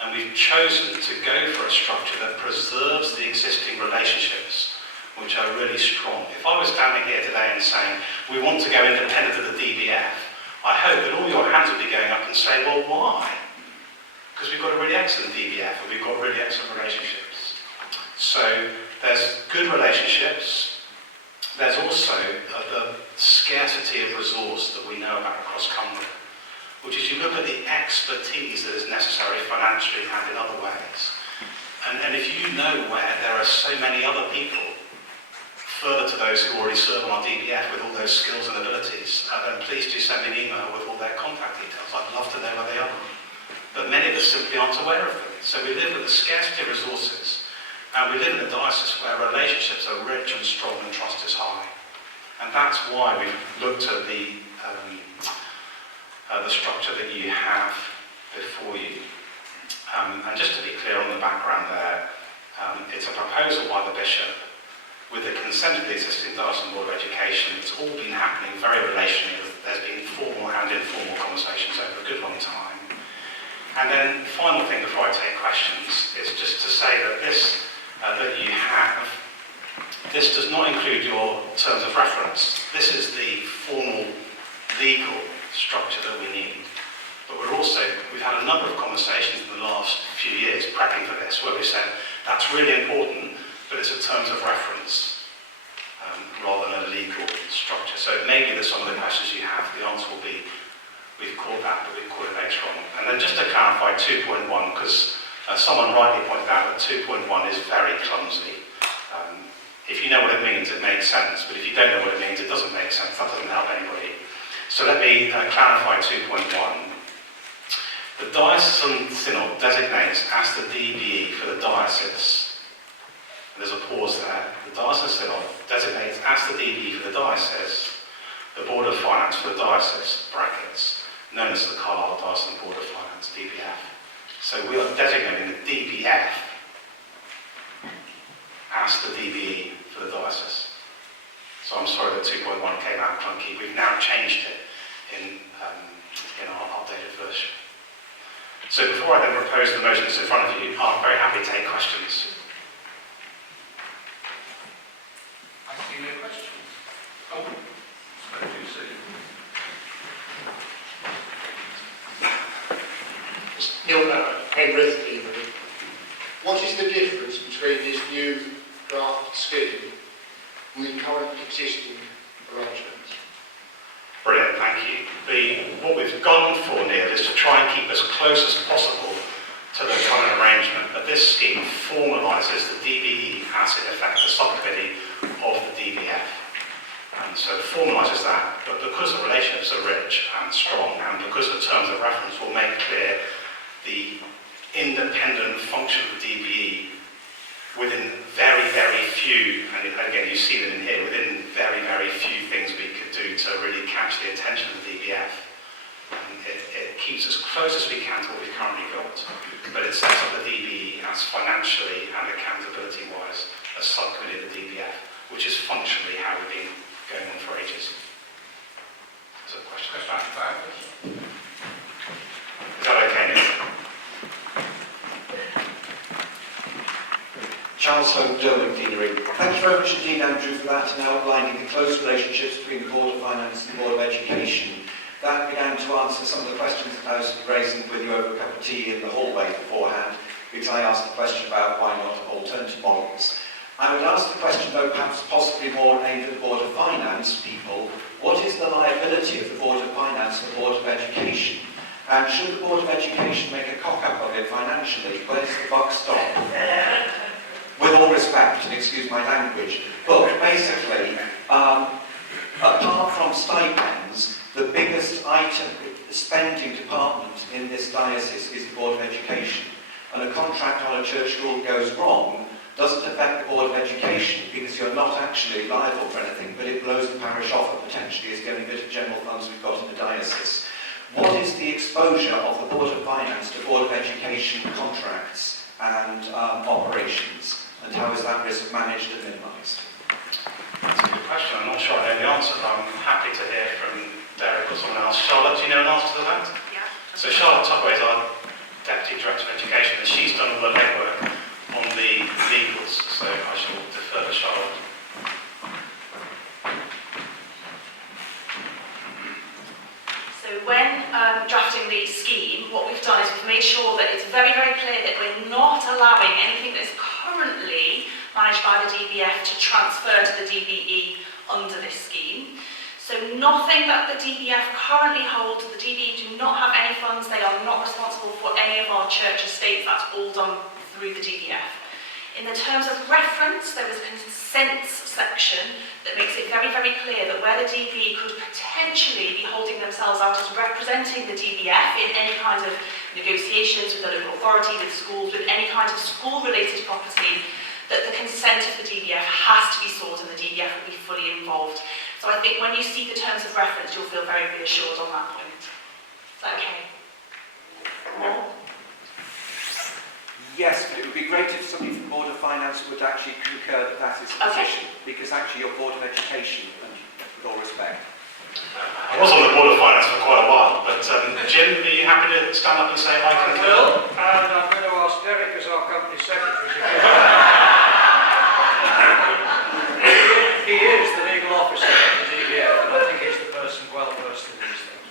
And we've chosen to go for a structure that preserves the existing relationships, which are really strong. If I was standing here today and saying, we want to go independent of the DBF, I hope that all your hands would be going up and saying, well, why? Because we've got a really excellent DBF and we've got really excellent relationships. So there's good relationships. There's also the scarcity of resource that we know about across Cumbria, which is you look at the expertise that is necessary financially and in other ways. And if you know where there are so many other people further to those who already serve on our DBF with all those skills and abilities, then please do send me an email with all their contact details. I'd love to know where they are. But many of us simply aren't aware of them. So we live with a scarcity of resources, and we live in a diocese where relationships are rich and strong and trust is high. And that's why we've looked at the structure that you have before you. And just to be clear on the background there, it's a proposal by the bishop with the consent of the existing Diocesan Board of Education. It's all been happening very relationally. There's been formal and informal conversations over a good long time. And then the final thing before I take questions is just to say that this that you have, this does not include your terms of reference. This is the formal legal structure that we need. But we've had a number of conversations in the last few years prepping for this where we said that's really important, but it's a terms of reference rather than a legal structure. So maybe there's some of the questions you have, the answer will be we've called that, but we've called it later on. And then just to clarify 2.1, because someone rightly pointed out that 2.1 is very clumsy. If you know what it means, it makes sense, but if you don't know what it means, it doesn't make sense. That doesn't help anybody. So let me clarify 2.1. The Diocesan Synod designates as the DBE for the diocese. There's a pause there. The Diocesan Synod designates as the DBE for the diocese the Board of Finance for the diocese, brackets, known as the Carlisle Diocesan Board of Finance, DBF. So we are designating the DBF as the DBE for the diocese. So I'm sorry that 2.1 came out clunky. We've now changed it in our updated version. So before I then propose the motions in front of you, I'm very happy to take questions. I see no questions. Oh, so do you see? Penrith, what is the difference between this new draft scheme with current existing arrangements? Brilliant, thank you. What we've gone for, Neil, is to try and keep as close as possible to the current arrangement. But this scheme formalises the DBE as in effect the subcommittee of the DBF. And so it formalises that, but because the relationships are rich and strong, and because the terms of reference will make clear the independent function of the DBE within very, very few, and again you see them in here, within very, very few things we could do to really catch the attention of the DBF. It keeps as close as we can to what we've currently got, but it sets up the DBE as financially and accountability-wise a subcommittee of the DBF, which is functionally how we've been going on for ages. Is that a question? Is that okay, Nick? Charles Holmes, Derwent Deanery. Thank you very much indeed, Andrew, for that and outlining the close relationships between the Board of Finance and the Board of Education. That began to answer some of the questions that I was raising with you over a cup of tea in the hallway beforehand, because I asked the question about why not alternative models. I would ask the question, though perhaps possibly more aimed at the Board of Finance people, what is the liability of the Board of Finance and the Board of Education? And should the Board of Education make a cock-up of it financially, where does the buck stop? With all respect, and excuse my language, but basically, apart from stipends, the biggest item, spending department in this diocese is the Board of Education. And a contract on a church school goes wrong doesn't affect the Board of Education because you're not actually liable for anything, but it blows the parish off and potentially is the only bit of general funds we've got in the diocese. What is the exposure of the Board of Finance to Board of Education contracts and operations? And how is that risk managed and minimised? That's a good question. I'm not sure I know the answer, but I'm happy to hear from Derek or someone else. Charlotte, do you know an answer to that? Yeah. So Charlotte Tugway is our Deputy Director of Education, and she's done all the legwork on the legals, so I shall defer to Charlotte. So when drafting the scheme, what we've done is we've made sure that it's very, very clear that we're not allowing anything that's currently managed by the DBF to transfer to the DBE under this scheme. So nothing that the DBF currently holds, the DBE do not have any funds, they are not responsible for any of our church estates, that's all done through the DBF. In the terms of reference, there was a consents section very clear that where the DB could potentially be holding themselves out as representing the DBF in any kind of negotiations with the local authority, with schools, with any kind of school-related property, that the consent of the DBF has to be sought and the DBF will be fully involved. So I think when you see the terms of reference, you'll feel very reassured on that point. Is that okay? More? Yes, but it would be great if somebody from Board of Finance would actually concur that that is the position, because actually you're Board of Education, and with all respect. I was on the Board of Finance for quite a while, but Jim, are you happy to stand up and say I concur? Well, and I'm going to ask Derek as our company secretary. He is the legal officer of the DBF, and I think he's the person well versed in these things.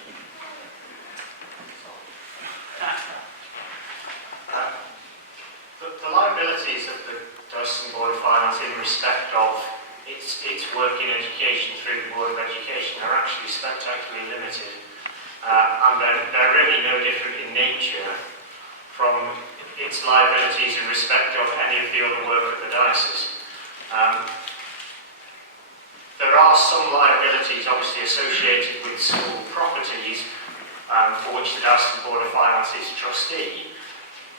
The liabilities of the Diocesan Board of Finance in respect of its work in education through the Board of Education are actually spectacularly limited. And they're really no different in nature from its liabilities in respect of any of the other work of the diocese. There are some liabilities obviously associated with school properties for which the Diocesan Board of Finance is trustee,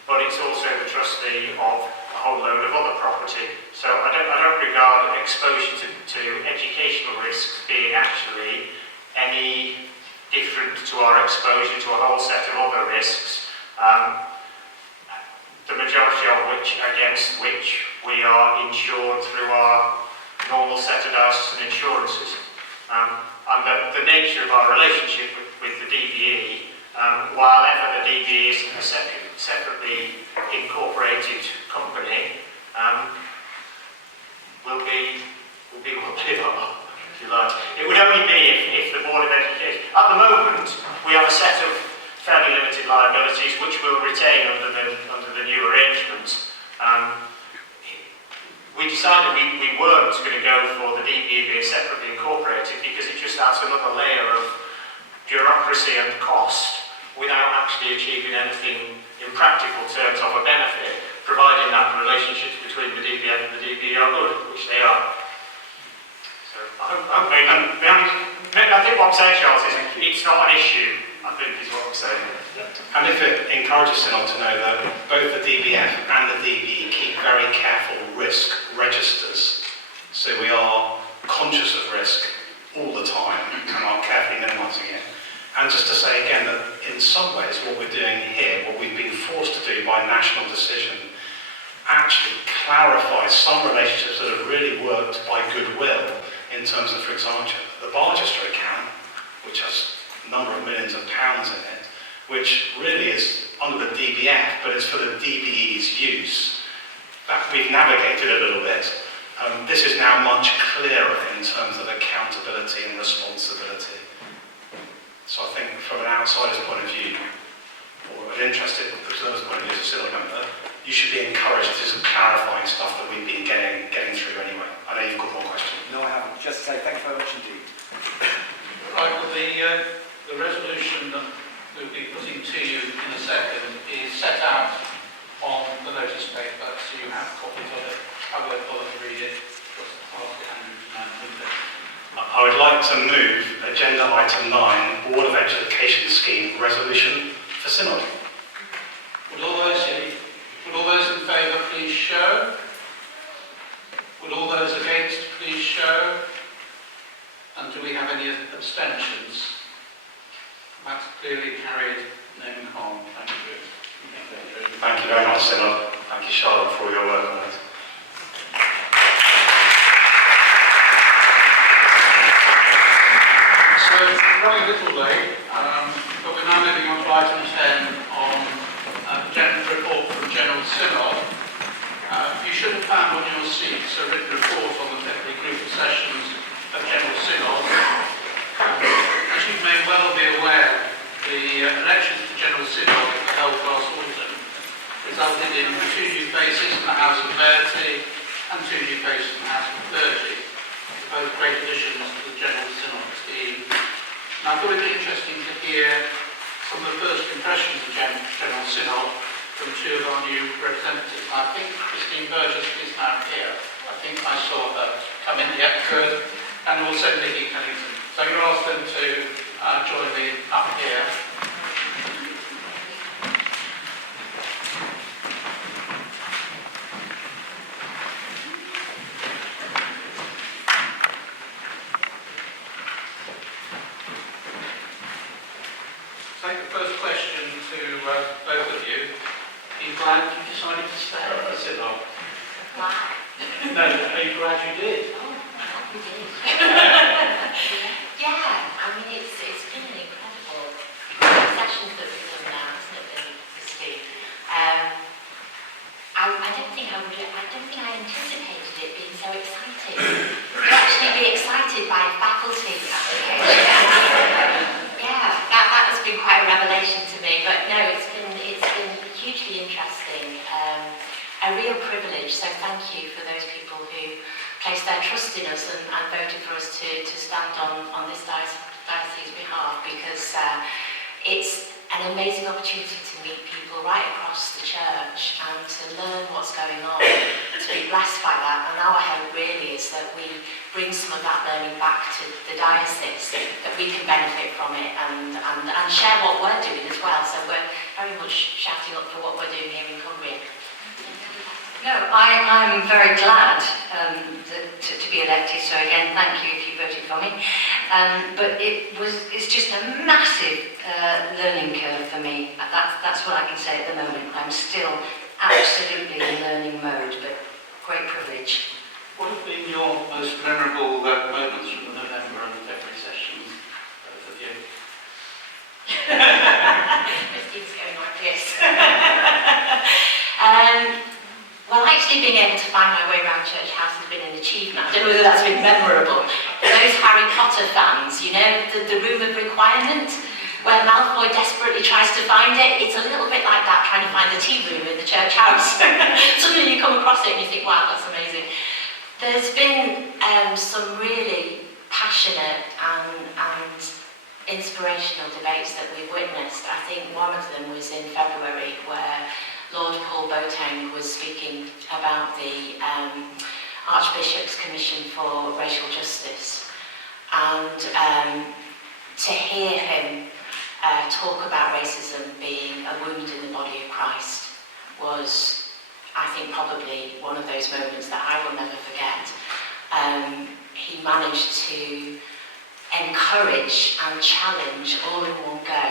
but it's also the trustee of a whole load of other property. So I don't regard exposure to educational risks being actually any different to our exposure to a whole set of other risks, the majority of which, against which we are insured through our normal set of diocesan insurances. And the nature of our relationship with the DBE, while ever the DBE is a separately incorporated company, will be what they are, if you like. It would only be if the Board of Education... At the moment, we have a set of fairly limited liabilities which we'll retain under the new arrangements. We decided we weren't going to go for the DBE being separately incorporated because it just adds another layer of bureaucracy and cost without actually achieving anything in practical terms of a benefit, providing that relationships between the DBF and the DBE are good, which they are. So I think what I'm saying, Charles, is it's not an issue, I think is what I'm saying. And if it encourages Synod to know that both the DBF and the DBE keep very careful risk registers, so we are conscious of risk all the time and are carefully minimising it. And just to say again that in some ways what we're doing here, what we've been forced to do by national decision, actually clarifies some relationships that have really worked by goodwill in terms of, for example, the Barchester account, which has a number of millions of pounds in it, which really is under the DBF, but it's for the DBE's use. That we've navigated a little bit. This is now much clearer in terms of accountability and responsibility. So I think from an outsider's point of view, or an interested observer's point of view as a Synod member, you should be encouraged to some clarifying stuff that we've been getting through anyway. I know you've got more questions. No, I haven't. Just to say thank you very much indeed. Right, well, the resolution that we'll be putting to you in a second is set out on the notice paper, so you have copies of it. I won't bother to read it, because I'll ask Andrew to manage it. I would like to move agenda item 9, Board of Education Scheme Resolution for Synod. Would all those in favour please show? Would all those against please show? And do we have any abstentions? That's clearly carried. Name con. Thank you. Thank you very much, Synod. Thank you, Charlotte, for your work on it. So, running a little late, but we're now moving on to item 10 on the report from General Synod. You should have found on your seats a written report on the Deputy Group of Sessions of General Synod. As you may well be aware, the elections to General Synod that were held last autumn resulted in 2 new faces in the House of Laity and 2 new faces in the House of Clergy, both great additions to the General Synod scheme. And I thought it would be interesting to hear some of the first impressions of General Synod from 2 of our new representatives. I think Christine Burgess is now here. I think I saw her come in. Yep, good. and also Nikki Pennington. So I'm going to ask them to join me up here. Take the first question to both of you. Are you glad you decided to stay at the Synod? Wow. No, are you glad you did? Oh, we did. Yeah, I mean, it's been an incredible sessions that we've done now, hasn't it, Steve? I don't think I anticipated it being so exciting. To actually be excited by faculty application. Yeah, that has been quite a revelation to me. But no, it's been hugely interesting. A real privilege. So thank you for those people who placed their trust in us and voted for us to stand on this diocese's behalf, because it's an amazing opportunity to meet people right across the church and to learn what's going on, to be blessed by that. And our hope really is that we bring some of that learning back to the diocese, that we can benefit from it and share what we're doing as well. So we're very much shouting up for what we're doing here in Cumbria. No, I'm very glad to be elected, so again, thank you if you voted for me. But it's just a massive learning curve for me. That's what I can say at the moment. I'm still absolutely in learning mode, but great privilege. What have been your most memorable moments from the November and February sessions, both of you? Christine's going like this. Well, actually being able to find my way around Church House has been an achievement. I don't know whether that's been memorable. For those Harry Potter fans, you know, the room of requirement, where Malfoy desperately tries to find it, it's a little bit like that, trying to find the tea room in the church house. Suddenly you come across it and you think, wow, that's amazing. There's been some really passionate and inspirational debates that we've witnessed. I think one of them was in February, where Lord Paul Boateng was speaking about the Archbishops Commission for Racial Justice, and to hear him talk about racism being a wound in the body of Christ was, I think, probably one of those moments that I will never forget. He managed to encourage and challenge all in one go.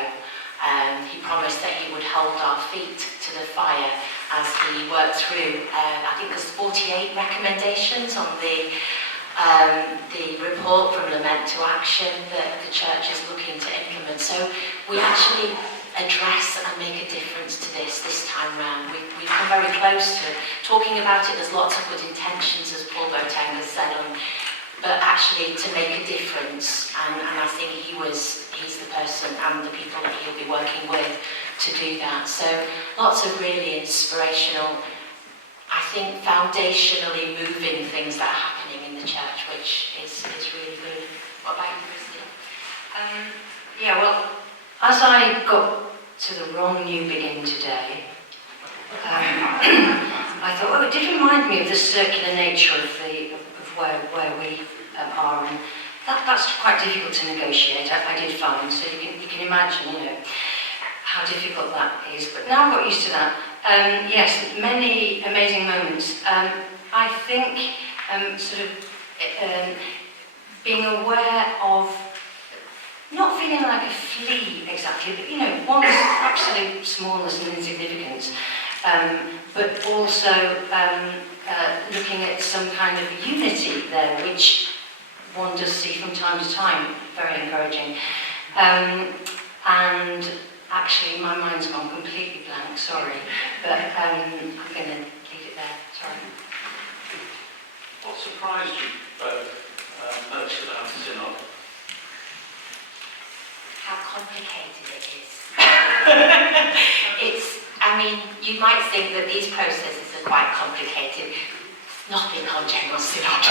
He promised that he would hold our feet to the fire as he worked through, I think there's 48 recommendations on the report from Lament to Action that the church is looking to implement. So we actually address and make a difference to this time round. We've come very close to talking about it. There's lots of good intentions, as Paul Boateng has said, but actually to make a difference, and I think he's the person and the people that he'll be working with to do that. So lots of really inspirational, I think foundationally moving things that are happening in the church, which is really good. What about you, Christine? Yeah, well, as I got to the wrong new begin today, I thought, well, it did remind me of the circular nature of where we are, and that's quite difficult to negotiate. I did find, so you can imagine, you know, how difficult that is. But now I've got used to that. Yes, many amazing moments. I think sort of being aware of not feeling like a flea exactly, but you know, one's absolute smallness and insignificance, but also looking at some kind of unity there, which one does see from time to time, very encouraging. And actually, my mind's gone completely blank, sorry, but I'm going to leave it there, sorry. What surprised you both most about the Synod? How complicated it is. I mean, you might think that these processes are quite complicated. Nothing on General Synod.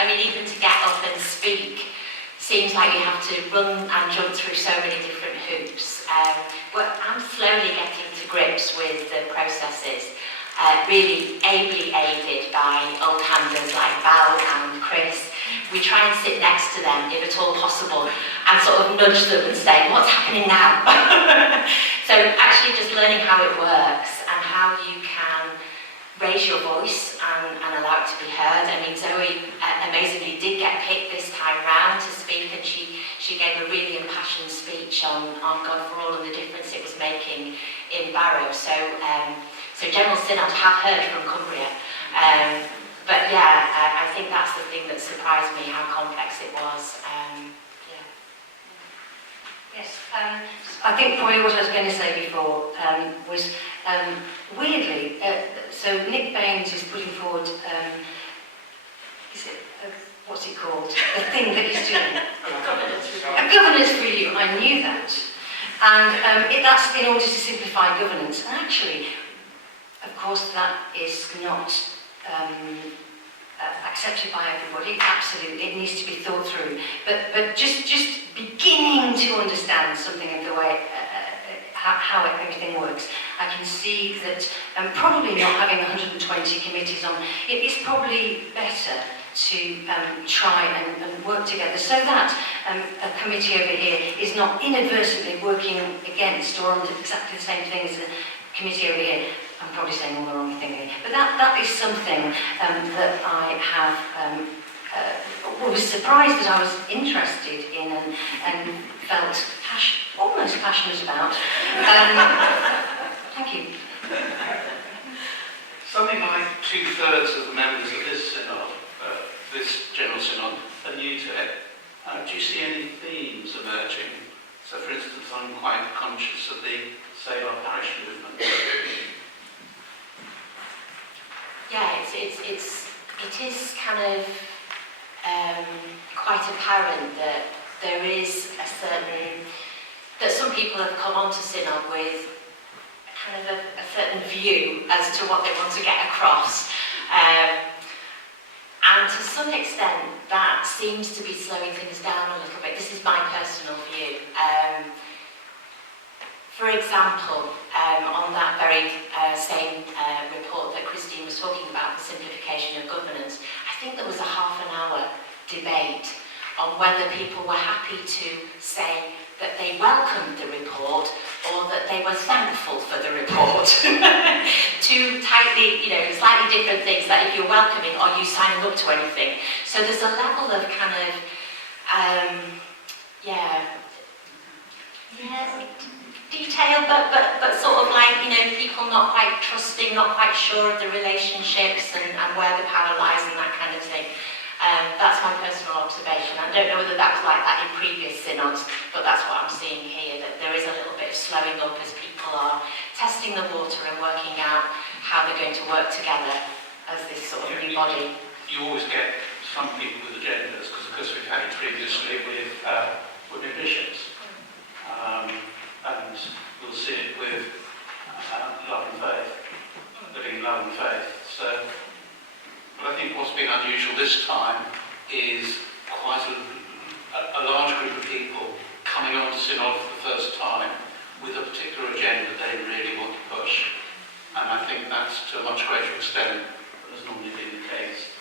I mean, even to get up and speak seems like you have to run and jump through so many different hoops. But I'm slowly getting to grips with the processes, really ably aided by old handlers like Val and Chris, we try and sit next to them, if at all possible, and sort of nudge them and say, what's happening now? So actually just learning how it works and how you can raise your voice and allow it to be heard. I mean, Zoe amazingly did get picked this time round to speak, and she gave a really impassioned speech on God for All and the difference it was making in Barrow. So General Synod have heard from Cumbria. But yeah, I think that's the thing that surprised me, how complex it was. Yes, I think probably what I was going to say before was weirdly, so Nick Baines is putting forward, what's it called? The thing that he's doing. A governance review, I knew that. And that's in order to simplify governance. And actually, of course, that is not accepted by everybody. Absolutely, it needs to be thought through. But just beginning to understand something of the way how everything works, I can see that probably not having 120 committees on, it is probably better to try and work together so that a committee over here is not inadvertently working against or on exactly the same thing as a committee over here. I'm probably saying all the wrong thing here, but that is something that I have was surprised that I was interested in and felt almost passionate about. Thank you. Something like 2/3 of the members of this synod, this General Synod, are new to it. Do you see any themes emerging? So, for instance, I'm quite conscious of the Save Our Parish movement. Yeah, it is kind of quite apparent that there is that some people have come onto Synod with kind of a certain view as to what they want to get across. And to some extent, that seems to be slowing things down a little bit. This is my personal view. For example, on that very same report that Christine was talking about, the simplification of governance, I think there was a half-an-hour debate on whether people were happy to say that they welcomed the report or that they were thankful for the report. Two tightly, slightly different things, that if you're welcoming, are you signing up to anything? So there's a level of kind of, detail, but sort of like, people not quite trusting, not quite sure of the relationships and where the power lies and that kind of thing. That's my personal observation. I don't know whether that was like that in previous synods, but that's what I'm seeing here, that there is a little bit of slowing up as people are testing the water and working out how they're going to work together as this sort of new body. You always get some people with agendas, because of course we've had it previously with women bishops. And we'll see it with love and faith, living in love and faith. So, but I think what's been unusual this time is quite a large group of people coming onto Synod for the first time with a particular agenda they really want to push. And I think that's to a much greater extent than has normally been the case.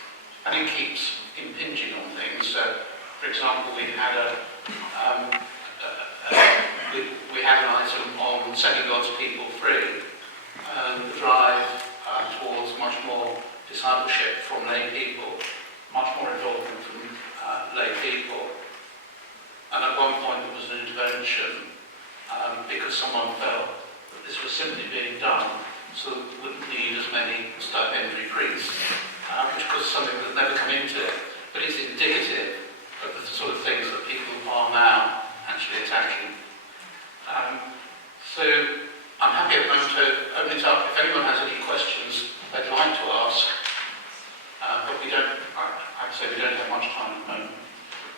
And it keeps impinging on things. So, for example, we had we had an item on setting God's people free and the drive towards much more discipleship from lay people, much more involvement from lay people. And at one point there was an intervention because someone felt that this was simply being done so that we wouldn't need as many stipendiary priests, which was something that had never come into it. But it's indicative of the sort of things that people are now actually attacking. So I'm happy at the moment to open it up if anyone has any questions they'd like to ask, but I'd say we don't have much time at the moment.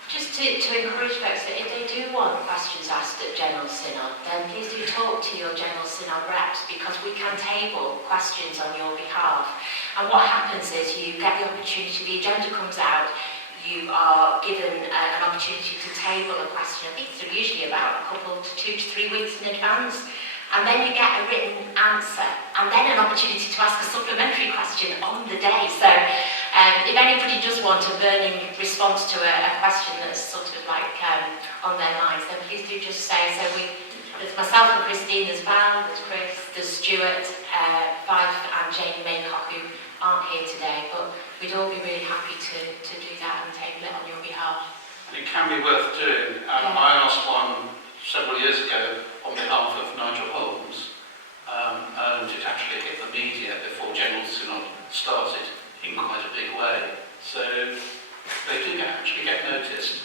Just to encourage folks that if they do want questions asked at General Synod, then please do talk to your General Synod reps, because we can table questions on your behalf. And what happens is you get the opportunity, the agenda comes out, you are given an opportunity to table a question. I think it's usually about a couple to 2 to 3 weeks in advance. And then you get a written answer, and then an opportunity to ask a supplementary question on the day. So if anybody does want a burning response to a question that's sort of like on their minds, then please do just say. So there's myself and Christine, there's Val, there's Chris, there's Stuart, Fife and Jamie Maycock, who aren't here today, but we'd all be really happy to do that and table it on your behalf. And it can be worth doing. I asked one several years ago on behalf of Nigel Holmes, and it actually hit the media before General Synod started in quite a big way. So they do actually get noticed.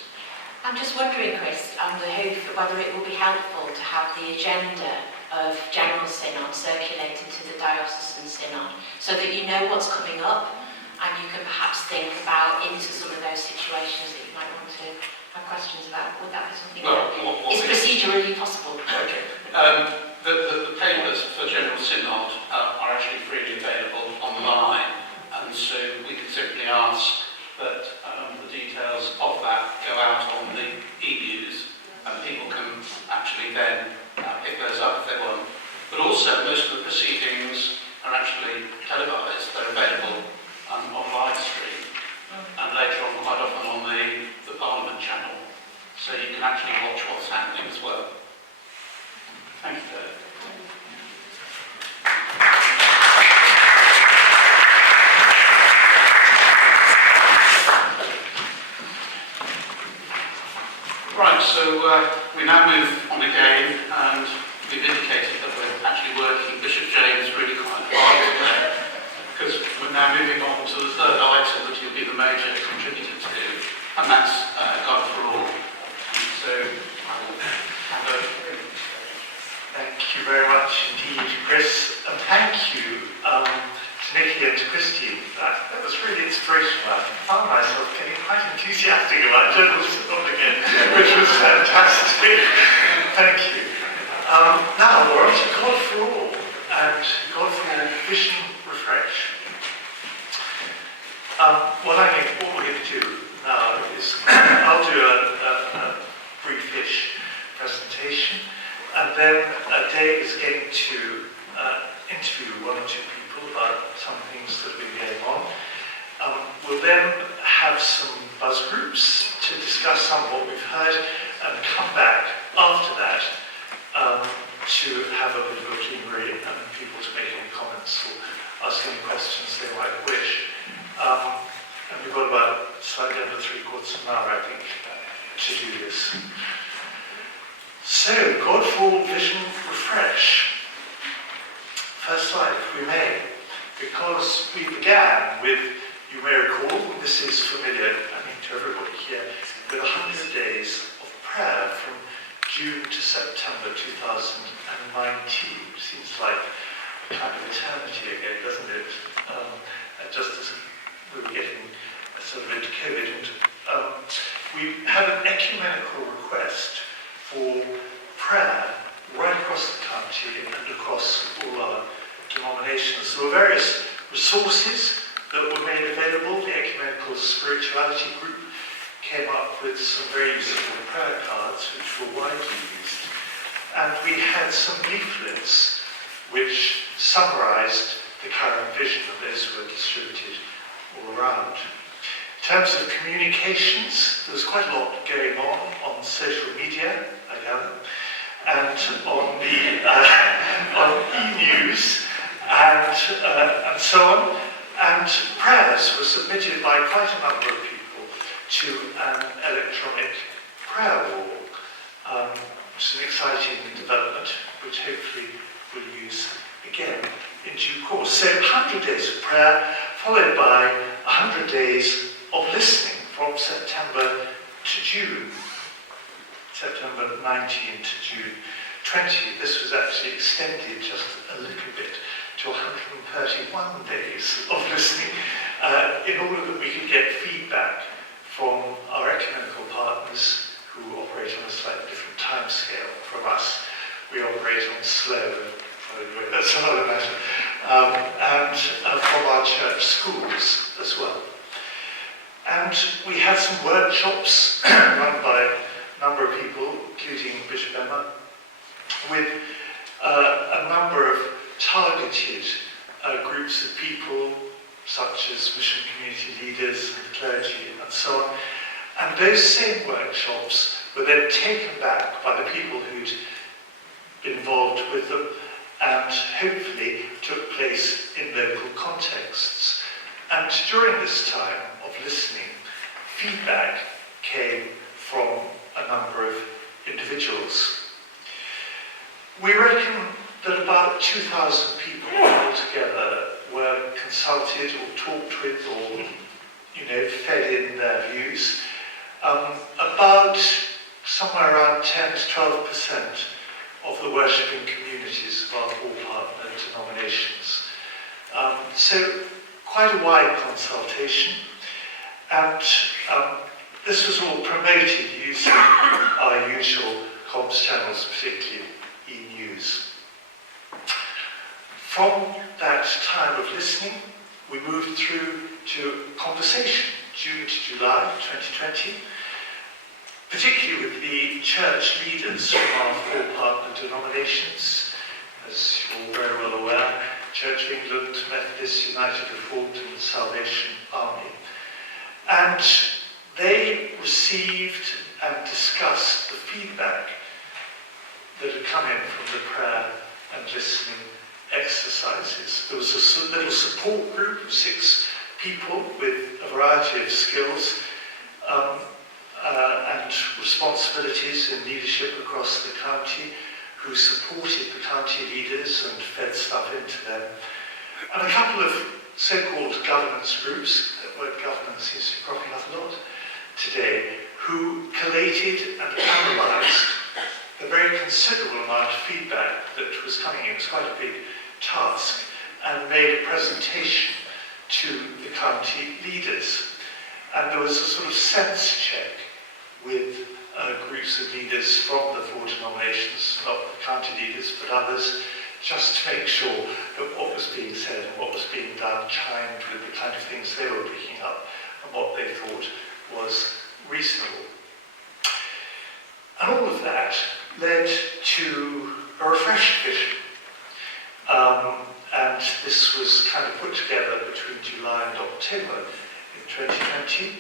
I'm just wondering, Chris, on the hoof, whether it will be helpful to have the agenda of General Synod circulated to the Diocesan Synod so that you know what's coming up and you can perhaps think about into some of those situations that you might want to have questions about. Would that be something that is procedurally possible? Okay. The papers for General Synod are actually freely available online, and so we can simply ask that the details of that go out on the e-news, and people can actually then pick those up if they want. But also, most of the proceedings are actually televised. They're available on live stream, and later on, quite often on the Parliament channel, so you can actually watch what's happening as well. Thank you, Dave. Right, so we now move on again, and we've indicated that we're actually working Bishop James really quite hard today, because we're now moving on to the third item that he'll be the major contributor to, and that's God for All. So I will hand over to him. Thank you very much indeed, Chris, and thank you to Nicky and to Christine for that. That was really inspirational. I found myself getting quite enthusiastic about General Synod again, which was fantastic. Thank you. Now we're on to God for All, and God for All Vision Refresh. What we're going to do now is I'll do a briefish presentation, and then Dave is going to interview one or two people about some things that have been going on. We'll then have some buzz groups to discuss some of what we've heard, and come back after that to have a bit of a plenary and people to make any comments or ask any questions they might wish. And we've got about slightly under 3/4 of an hour, I think, to do this. So, God for All Vision Refresh. First slide, if we may, because we began with, you may recall, this is familiar, I think, to everybody here, with 100 days of prayer from June to September 2019. Seems like a kind of eternity again, doesn't it? Just as we were getting sort of into COVID. And, we had an ecumenical request for prayer right across the county and across all our denominations. There were various resources that were made available. The Ecumenical Spirituality Group came up with some very useful prayer cards which were widely used. And we had some leaflets which summarised the current vision, and those were distributed all around. In terms of communications, there was quite a lot going on social media, I gather, and on the on e-news and so on. And prayers were submitted by quite a number of people to an electronic prayer wall, which is an exciting development, which hopefully we'll use again in due course. So 100 days of prayer, followed by 100 days of listening from September to June. September 19 to June 20. This was actually extended just a little bit to 131 days of listening in order that we could get feedback from our ecumenical partners who operate on a slightly different time scale from us. We operate on slow, anyway, that's another matter, and from our church schools as well. And we had some workshops run by a number of people, including Bishop Emma, with a number of targeted groups of people such as mission community leaders and clergy and so on. And those same workshops were then taken back by the people who'd been involved with them and hopefully took place in local contexts. And during this time of listening, feedback came from a number of individuals. We reckon that about 2,000 people altogether were consulted or talked with or, fed in their views. About somewhere around 10 to 12% of the worshipping communities of our four partner denominations. So quite a wide consultation, and this was all promoted using our usual comms channels, particularly e-news. From that time of listening, we moved through to conversation, June to July 2020, particularly with the church leaders from our four partner denominations, as you're all very well aware, Church of England, Methodist, United Reformed and Salvation Army. And they received and discussed the feedback that had come in from the prayer and listening exercises. There was a little support group of 6 people with a variety of skills and responsibilities in leadership across the county, who supported the county leaders and fed stuff into them. And a couple of so-called governance groups, that word governance seems to be cropping up a lot today, who collated and analysed a very considerable amount of feedback that was coming in. It was quite a big task, and made a presentation to the county leaders. And there was a sort of sense check with groups of leaders from the 4 denominations, not the county leaders, but others, just to make sure that what was being said and what was being done chimed with the kind of things they were picking up and what they thought was reasonable. And all of that led to a refreshed vision. And this was kind of put together between July and October in 2020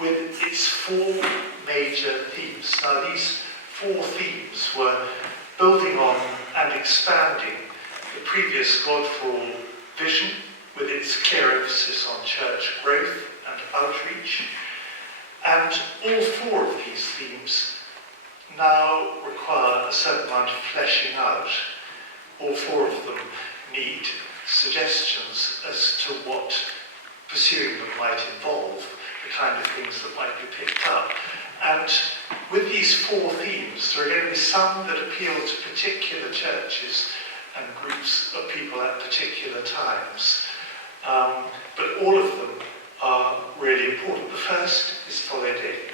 with its 4 major themes. Now these 4 themes were building on and expanding the previous God for All vision with its clear emphasis on church growth and outreach. And all 4 of these themes now require a certain amount of fleshing out. All 4 of them need suggestions as to what pursuing them might involve, the kind of things that might be picked up. And with these 4 themes, there are going to be some that appeal to particular churches and groups of people at particular times. But all of them are really important. The first is follow daily.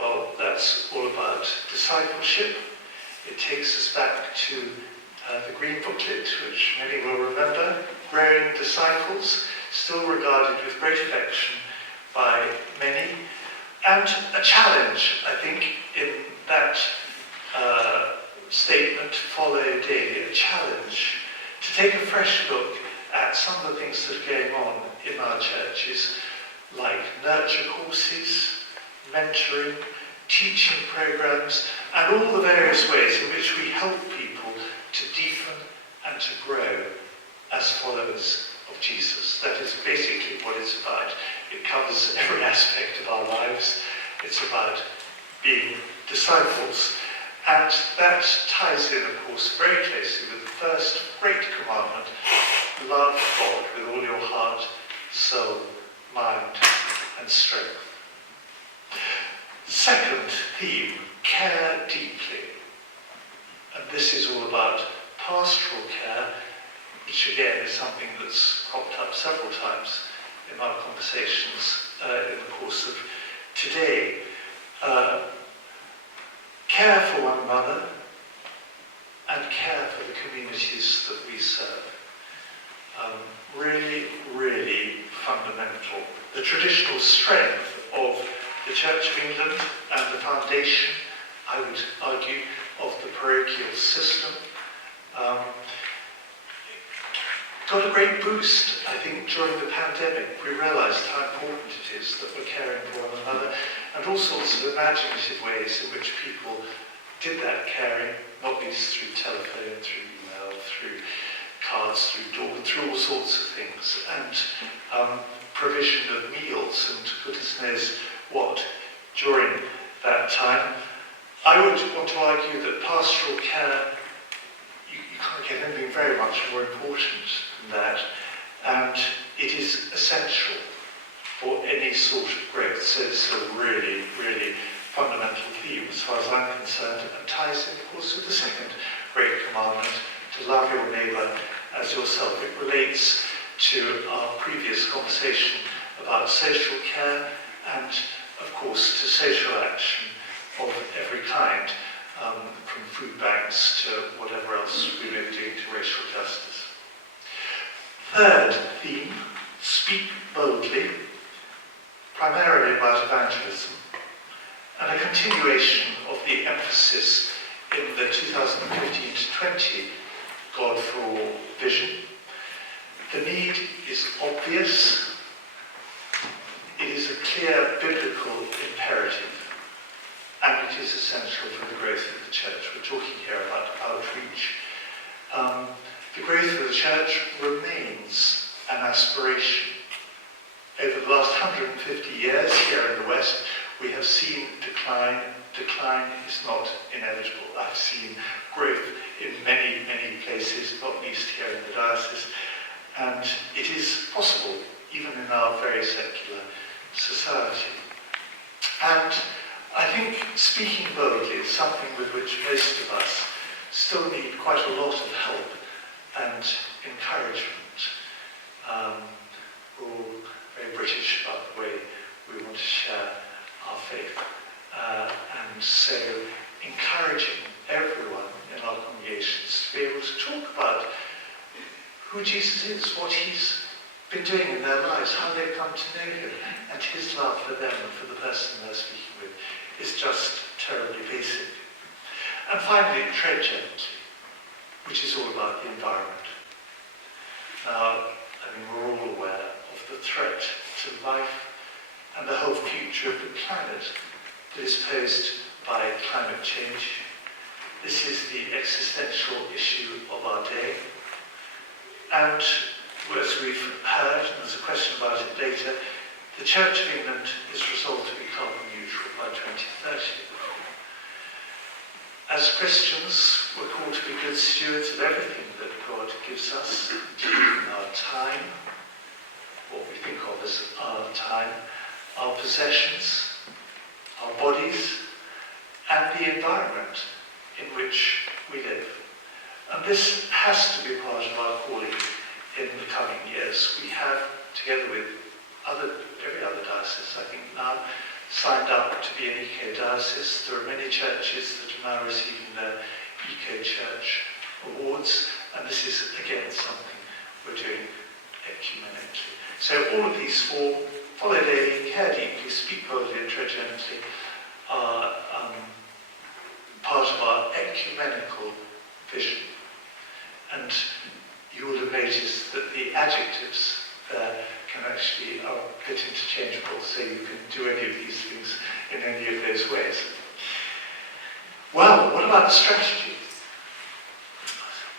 Well, that's all about discipleship. It takes us back to the Green Booklet, which many will remember, growing disciples, still regarded with great affection by many, and a challenge, I think, in that statement, follow daily, a challenge to take a fresh look at some of the things that are going on in our churches, like nurture courses, mentoring, teaching programs, and all the various ways in which we help people to deepen and to grow as followers of Jesus. That is basically what it's about. It covers every aspect of our lives. It's about being disciples. And that ties in, of course, very closely with the first great commandment: love God with all your heart, soul, mind, and strength. Second theme, care deeply. And this is all about pastoral care, which again is something that's cropped up several times in our conversations in the course of today. Care for one another and care for the communities that we serve. Really, really fundamental. The traditional strength of the Church of England and the foundation, I would argue, of the parochial system got a great boost, I think, during the pandemic. We realised how important it is that we're caring for one another, and all sorts of imaginative ways in which people did that caring, not least through telephone, through email, through cards, through all sorts of things, and provision of meals and goodness knows what during that time. I would want to argue that pastoral care, you can't get anything very much more important than that, and it is essential for any sort of growth. So it's a really, really fundamental theme as far as I'm concerned, and ties in, of course, with the second great commandment, to love your neighbour as yourself. It relates to our previous conversation about social care and, of course, to social action of every kind, from food banks to whatever else we may be doing to racial justice. Third theme, speak boldly, primarily about evangelism, and a continuation of the emphasis in the 2015-20 God for All vision. The need is obvious. It is a clear biblical imperative, and it is essential for the growth of the church. We're talking here about outreach. The growth of the church remains an aspiration. Over the last 150 years here in the West, we have seen decline. Decline is not inevitable. I've seen growth in many, many places, not least here in the diocese, and it is possible, even in our very secular society. And I think speaking boldly is something with which most of us still need quite a lot of help and encouragement. We're all very British about the way we want to share our faith. And so encouraging everyone in our congregations to be able to talk about who Jesus is, what he's been doing in their lives, how they've come to know him, and his love for them and for the person they're speaking with is just terribly basic. And finally, tread gently, which is all about the environment. Now, we're all aware of the threat to life and the whole future of the planet that is posed by climate change. This is the existential issue of our day. And as we've heard, and there's a question about it later, the Church of England is resolved to be carbon neutral by 2030. As Christians, we're called to be good stewards of everything that God gives us, including our time, what we think of as our time, our possessions, our bodies, and the environment in which we live. And this has to be part of our calling in the coming years. We have, together with every other diocese, I think now, signed up to be an eco-diocese. There are many churches that are now receiving their eco-church awards, and this is, again, something we're doing ecumenically. So all of these four, follow daily, care deeply, speak boldly, and tread gently, are part of our ecumenical vision. And you will have noticed that the adjectives there are a bit interchangeable, so you can do any of these things in any of those ways. Well, what about the strategy?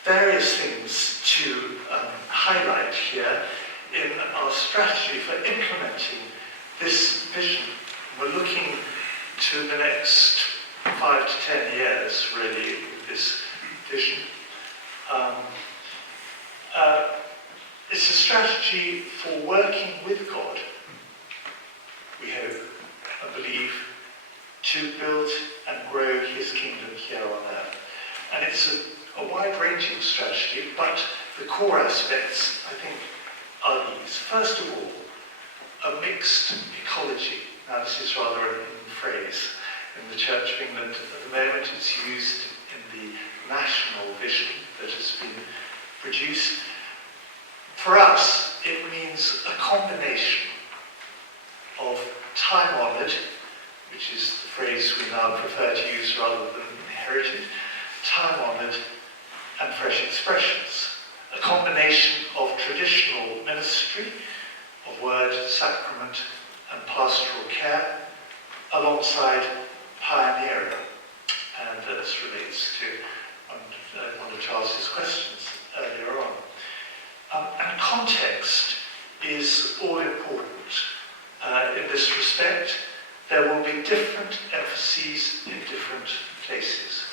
Various things to highlight here in our strategy for implementing this vision. We're looking to the next 5 to 10 years, really, with this vision. It's a strategy for working with God, we hope and believe, to build and grow his kingdom here on earth. And it's a wide-ranging strategy, but the core aspects, I think, are these. First of all, a mixed ecology. Now, this is rather a hidden phrase in the Church of England. At the moment, it's used in the national vision that has been produced. For us, it means a combination of time-honoured, which is the phrase we now prefer to use rather than inherited, time-honoured and fresh expressions. a combination of traditional ministry, of word, sacrament and pastoral care, alongside pioneering. And this relates to one of Charles's questions earlier on. And context is all important. In this respect, there will be different emphases in different places.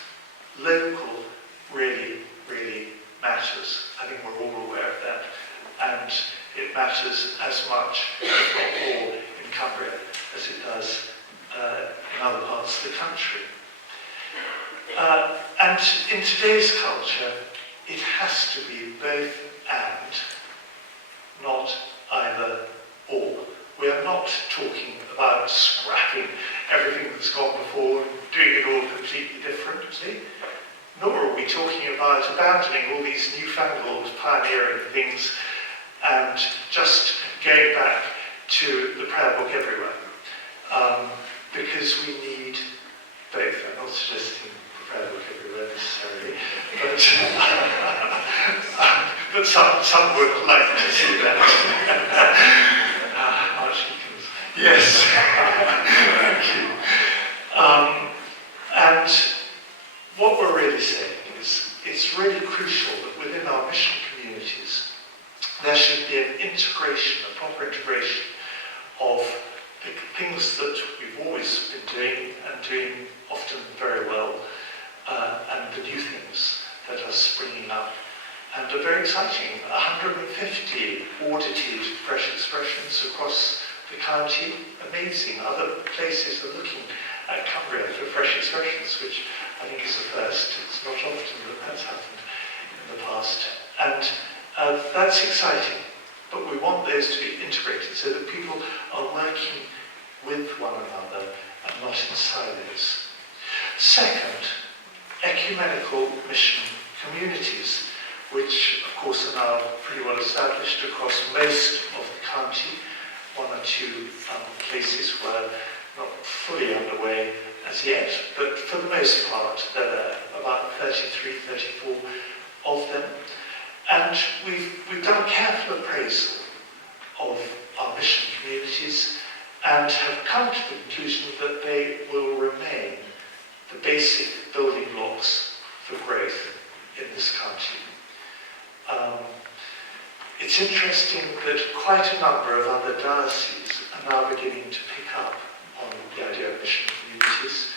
Local really, really matters. I think we're all aware of that. And it matters as much, if not more, in Cumbria as it does in other parts of the country. And in today's culture, it has to be both and, not either or. We are not talking about scrapping everything that's gone before and doing it all completely differently, nor are we talking about abandoning all these newfangled pioneering things and just going back to the prayer book everywhere. Because we need both. I'm not suggesting the prayer book everywhere necessarily, but some would like to see that. Yes. Thank you. And what we're really saying is it's really crucial that within our mission communities there should be an integration, a proper integration of the things that we've always been doing and doing often very well, and the new things that are springing up and are very exciting. 150 audited fresh expressions across the county, amazing. Other places are looking at Cumbria for fresh expressions, which I think is a first. It's not often that that's happened in the past. And that's exciting, but we want those to be integrated so that people are working with one another and not in silos. Second, ecumenical mission communities, which of course are now pretty well established across most of the county. One or two places were not fully underway as yet, but for the most part there are about 33, 34 of them. And we've done a careful appraisal of our mission communities and have come to the conclusion that they will remain the basic building blocks for growth in this county. It's interesting that quite a number of other dioceses are now beginning to pick up on the idea of mission communities.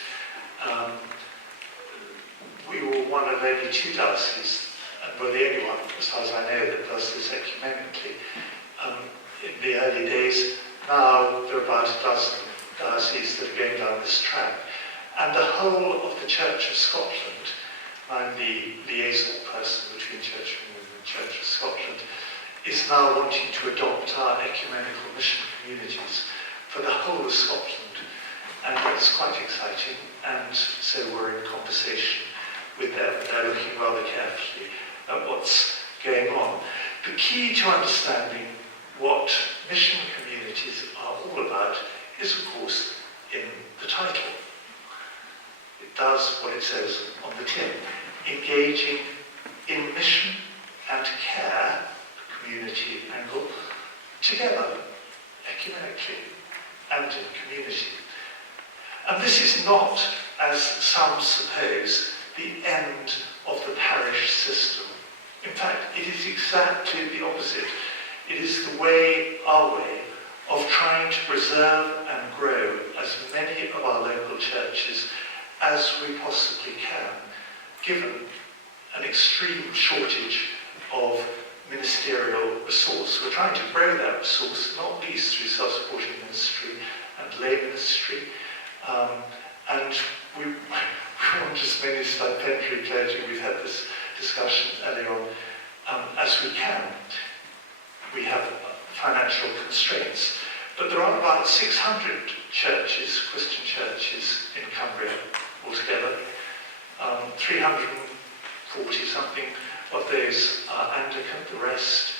We were one of only two dioceses, and we're the only one, as far as I know, that does this ecumenically. In the early days, now there are about a dozen dioceses that are going down this track. And the whole of the Church of Scotland, I'm the liaison person between Church of England and Church of Scotland, is now wanting to adopt our ecumenical mission communities for the whole of Scotland. And it's quite exciting, and so we're in conversation with them. They're looking rather carefully at what's going on. The key to understanding what mission communities are all about is, of course, in the title. It does what it says on the tin, engaging in mission and care, community angle, together, ecumenically, and in community. And this is not, as some suppose, the end of the parish system. In fact, it is exactly the opposite. It is the way, our way, of trying to preserve and grow as many of our local churches as we possibly can, given an extreme shortage of ministerial resource. We're trying to grow that resource, not least through self-supporting ministry and lay ministry, and we want as many stipendiary clergy, we've had this discussion earlier on, as we can. We have financial constraints, but there are about 600 churches, Christian churches in Cumbria altogether. 340 something of those are Anglican, the rest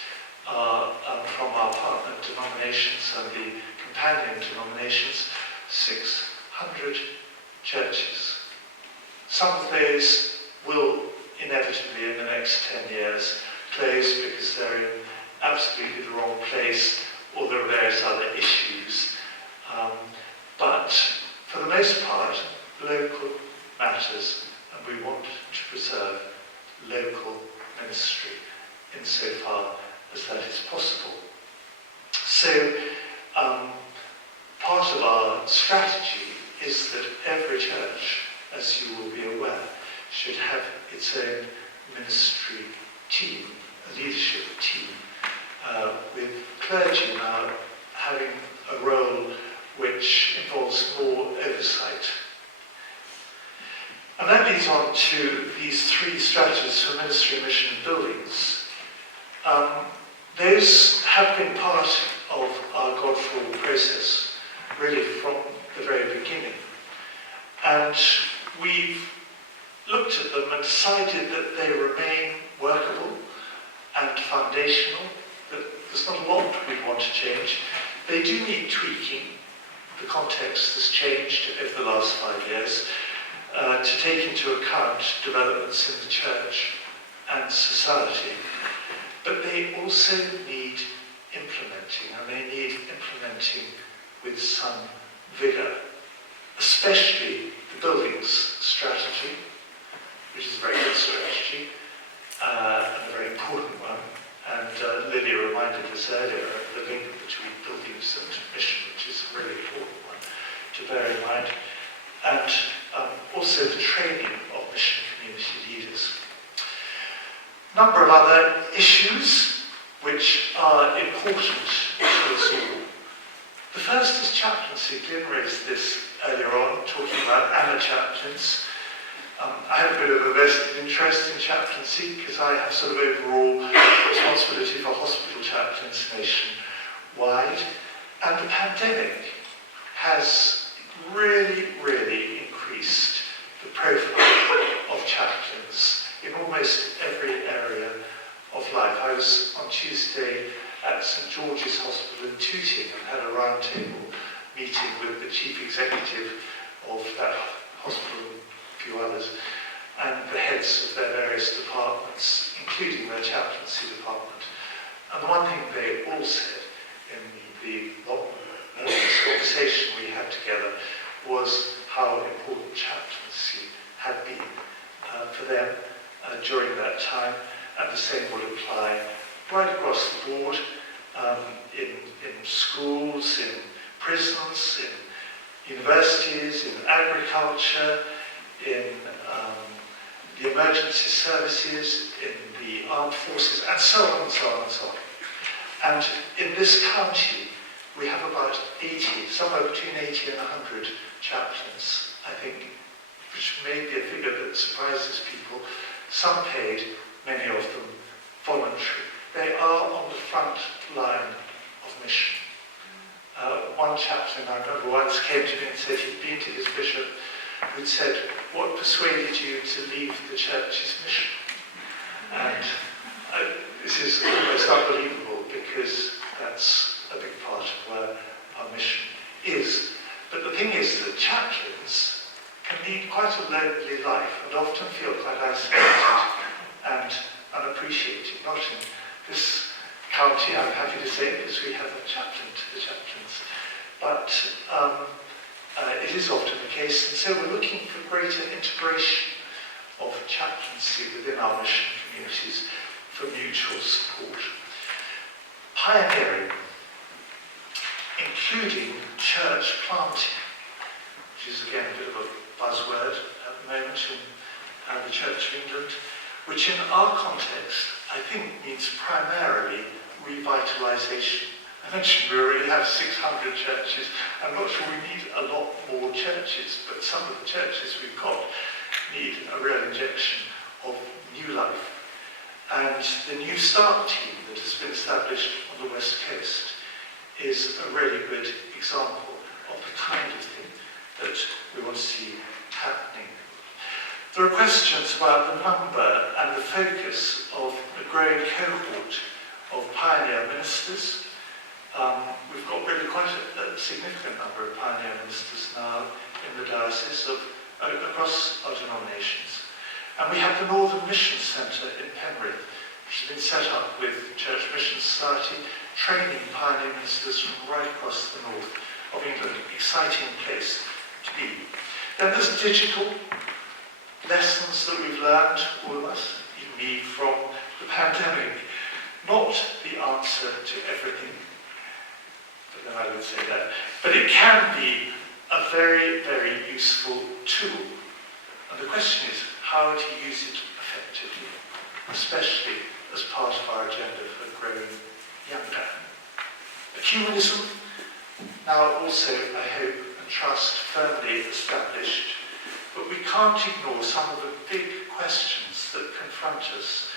are from our partner denominations and the companion denominations. 600 churches. Some of those will inevitably in the next 10 years place because they're in absolutely the wrong place, or there are various other issues. But for the most part, local matters, and we want to preserve local ministry insofar as that is possible. So, part of our strategy is that every church, as you will be aware, should have its own ministry team, a leadership team, with clergy now having a role which involves more oversight. And that leads on to these three strategies for ministry, mission, and buildings. Those have been part of our Godfall process, really from the very beginning. And we've looked at them and decided that they remain workable and foundational, that there's not a lot we want to change. They do need tweaking. The context has changed over the last 5 years to take into account developments in the church and society. But they also need implementing, and they need implementing with some vigour, especially the buildings strategy, which is a very good strategy and a very important one. And Lily reminded us earlier of the link between buildings and mission, which is a really important one to bear in mind. And also the training of mission community leaders. A number of other issues which are important to us all. The first is chaplaincy. Glyn raised this earlier on, talking about AMA chaplains. I have a bit of a vested interest in chaplaincy because I have sort of overall responsibility for hospital chaplains nationwide. And the pandemic has really, really increased the profile of chaplains in almost every area of life. I was on Tuesday at St George's Hospital in Tooting and had a roundtable meeting with the chief executive of that hospital and a few others, and the heads of their various departments, including their chaplaincy department. And the one thing they all said in the conversation we had together was how important chaplaincy had been for them during that time, and the same would apply right across the board, in schools, in prisons, in universities, in agriculture, in the emergency services, in the armed forces, and so on and so on and so on. And in this county, we have about 80, somewhere between 80 and 100 chaplains, I think, which may be a figure that surprises people. Some paid, many of them voluntary. They are on the front line of mission. One chaplain I remember once came to me and said he'd been to his bishop, who'd said, "What persuaded you to leave the church's mission?" And this is almost unbelievable because that's a big part of where our mission is. But the thing is that chaplains can lead quite a lonely life and often feel quite isolated and unappreciated. Not in this county, I'm happy to say, because we have a chaplain to the chaplains. But it is often the case, and so we're looking for greater integration of chaplaincy within our mission communities for mutual support. Pioneering, including church planting, which is again a bit of a buzzword at the moment in the Church of England, which in our context I think means primarily revitalisation. I mentioned we already have 600 churches. I'm not sure we need a lot more churches, but some of the churches we've got need a real injection of new life. And the New Start team that has been established on the West Coast is a really good example of the kind of thing that we want to see happening. There are questions about the number and the focus of the growing cohort of pioneer ministers. We've got really quite a significant number of pioneer ministers now in the diocese across our denominations. And we have the Northern Mission Centre in Penrith, which has been set up with Church Mission Society, training pioneer ministers from right across the north of England. Exciting place to be. Then there's digital lessons that we've learned, all of us, even me, from the pandemic. Not the answer to everything, but then I would say that. But it can be a very, very useful tool. And the question is how to use it effectively, especially as part of our agenda for growing younger. Ecumenism, now also, I hope and trust, firmly established, but we can't ignore some of the big questions that confront us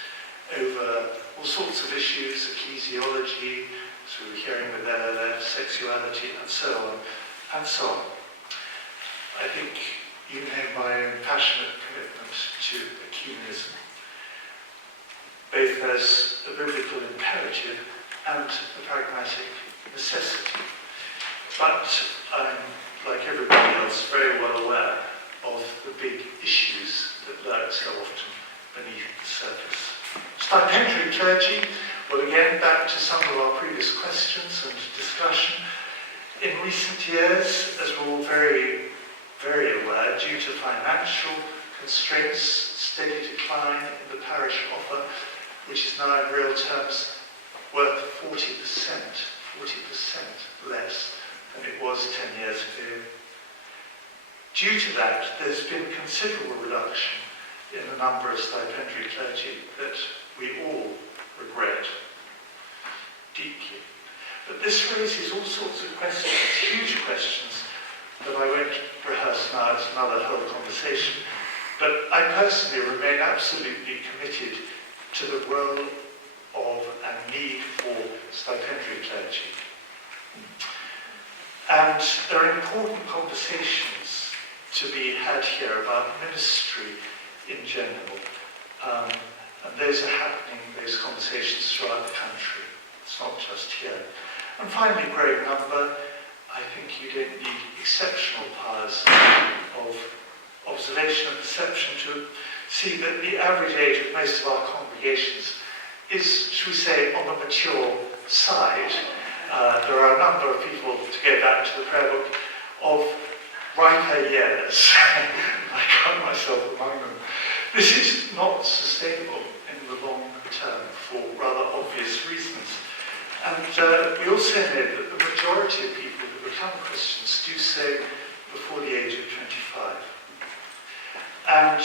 over all sorts of issues, ecclesiology, as we were hearing with LLF, sexuality, and so on, and so on. I think you know my own passionate commitment to ecumenism, both as a biblical imperative and a pragmatic necessity. But I'm, like everybody else, very well aware of the big issues that lurk so often beneath the surface. Stipendiary clergy, well again, back to some of our previous questions and discussion. In recent years, as we're all very, very aware, due to financial constraints, steady decline in the parish offer, which is now in real terms worth 40% less than it was 10 years ago. Due to that, there's been considerable reduction in the number of stipendiary clergy that we all regret deeply. But this raises all sorts of questions, huge questions, that I won't rehearse now, it's another whole conversation. But I personally remain absolutely committed to the role of and need for stipendiary clergy. And there are important conversations to be had here about ministry in general. And those are happening, those conversations throughout the country. It's not just here. And finally, growing number. I think you don't need exceptional powers of observation and perception to see that the average age of most of our congregations is, should we say, on the mature side. There are a number of people, to go back to the prayer book, of riper years. I count myself among them. This is not sustainable in the long term for rather obvious reasons. And we also know that the majority of people who become Christians do so before the age of 25. And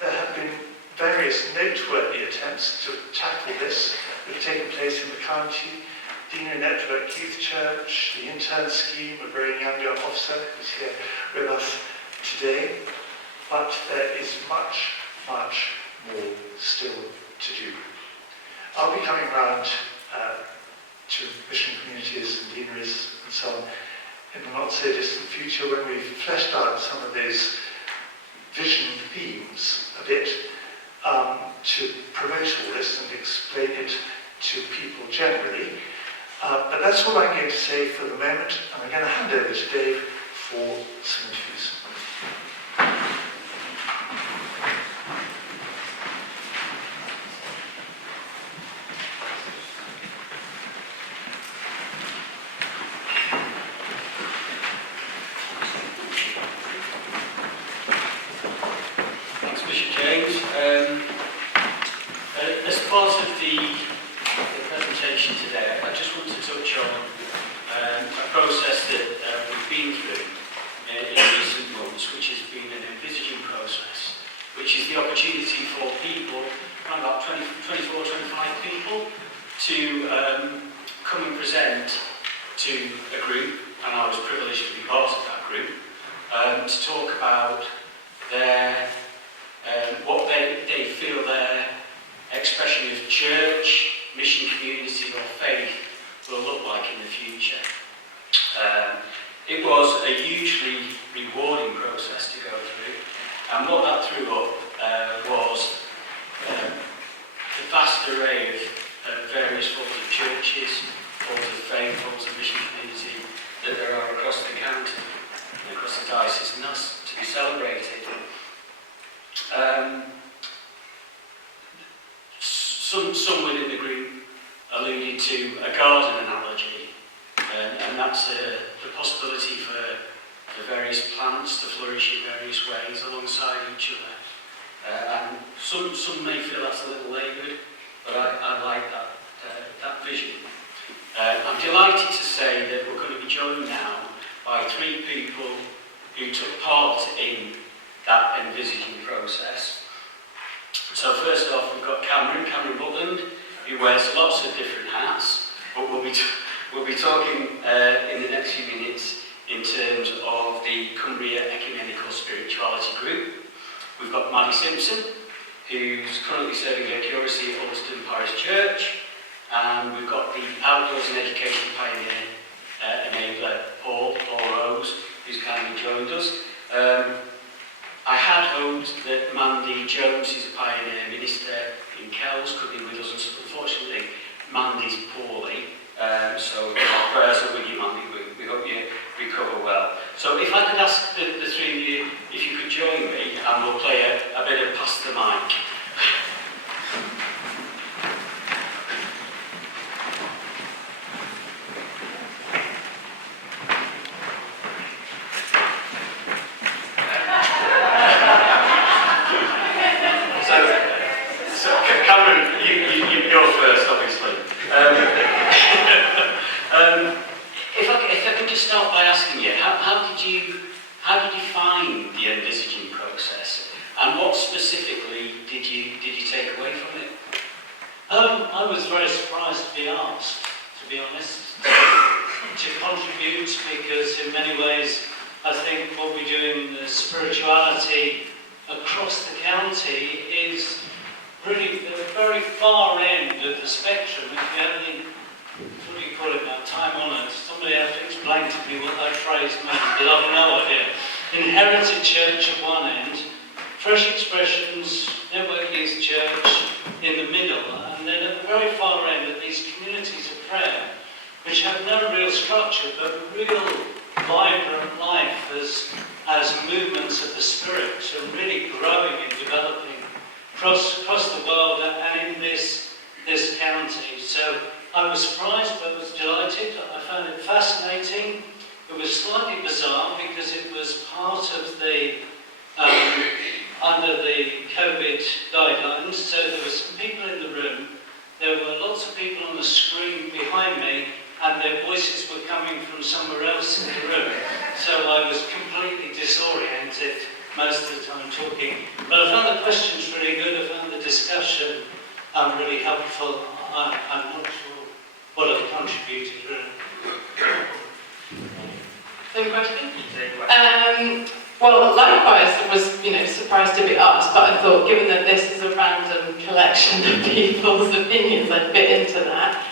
there have been various noteworthy attempts to tackle this that have taken place in the county. Dino Network Youth Church, the intern scheme, a very younger officer who's here with us today. But there is much, much more still to do. I'll be coming round to mission communities and deaneries and so on in the not so distant future when we've fleshed out some of those vision themes a bit to promote all this and explain it to people generally. But that's all I'm going to say for the moment, and I'm going to hand over to Dave for some interviews. Thanks, Bishop James. As part of the presentation today, I just want to touch on a process that we've been through in recent months, which has been an envisaging process, which is the opportunity for people, around about 24, 25 people, to come and present to a group, and I was privileged to be part of that group, to talk about their what they feel their expression of church, mission community or faith will look like in the future. It was a hugely rewarding process to go through, and what that threw up was the vast array of various forms of churches, forms of faith, forms of mission community that there are across the county and across the diocese, and that's to be celebrated. Some a garden analogy, and that's the possibility for various plants to flourish in various ways alongside each other. And some may feel that's a little laboured, but I like that vision. I'm delighted to say that we're going to be joined now by 3 people who took part in that envisaging process. So first off, we've got Cameron Butland, who wears lots of different hats, but we'll be talking in the next few minutes in terms of the Cumbria Ecumenical Spirituality Group. We've got Maddie Simpson, who's currently serving her curacy at Ulston Parish Church, and we've got the Outdoors and Education Pioneer enabler, Paul Rose, who's kindly joined us. I had hoped that Mandy Jones, who's a pioneer minister in Kells, could be with us, and unfortunately Mandy's poorly, so prayers are with you, Mandy. We hope you recover well. So if I could ask the 3 of you if you could join me, and we'll play a bit of Pass the Mic. So Cameron, you're first, obviously. If I could just start by asking you, how did you find the envisaging process, and what specifically did you take away from it? I was very surprised to be asked, to be honest, to contribute, because in many ways I think what we do in spirituality across the county is really the very far end of the spectrum. If you have any, what do you call it now, time-honoured, somebody has to explain to me what that phrase means, because I've no idea. Inherited church at one end, Fresh Expressions, Network Youth Church in the middle, and then at the very far end are these communities of prayer, which have no real structure, but real vibrant life as movements of the Spirit, so really growing and developing across the world and in this county. So I was surprised, but was delighted. I found it fascinating. It was slightly bizarre because it was part of the under the COVID guidelines. So there were some people in the room. There were lots of people on the screen behind me, and their voices were coming from somewhere else in the room. So I was completely disoriented most of the time talking. But I found the questions really good. I found the discussion really helpful. I'm not sure what I've contributed really. Same question? Well, likewise, I was, surprised to be asked, but I thought, given that this is a random collection of people's opinions, I'd fit into that.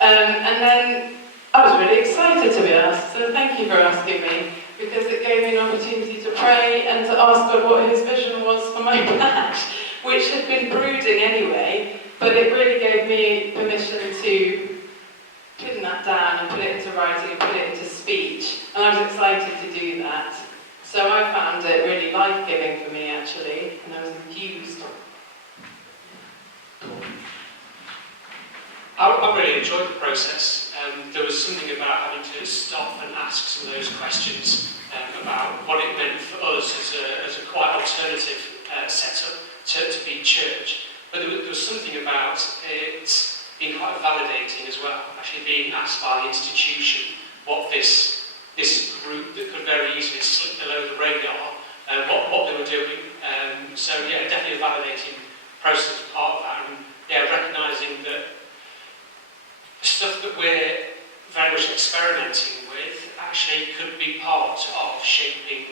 And then I was really excited to be asked, so thank you for asking me, because it gave me an opportunity to pray and to ask God what His vision was for my patch, which had been brooding anyway, but it really gave me permission to pin that down and put it into writing and put it into speech, and I was excited to do that. So I found it really life-giving for me, actually, and I was infused. I really enjoyed the process. There was something about having to stop and ask some of those questions about what it meant for us as a quite alternative setup to be church. But there was something about it being quite validating as well, actually being asked by the institution what this group that could very easily slip below the radar, what they were doing. So yeah, definitely a validating process as part of that, and yeah, recognising that the stuff that we're very much experimenting with actually could be part of shaping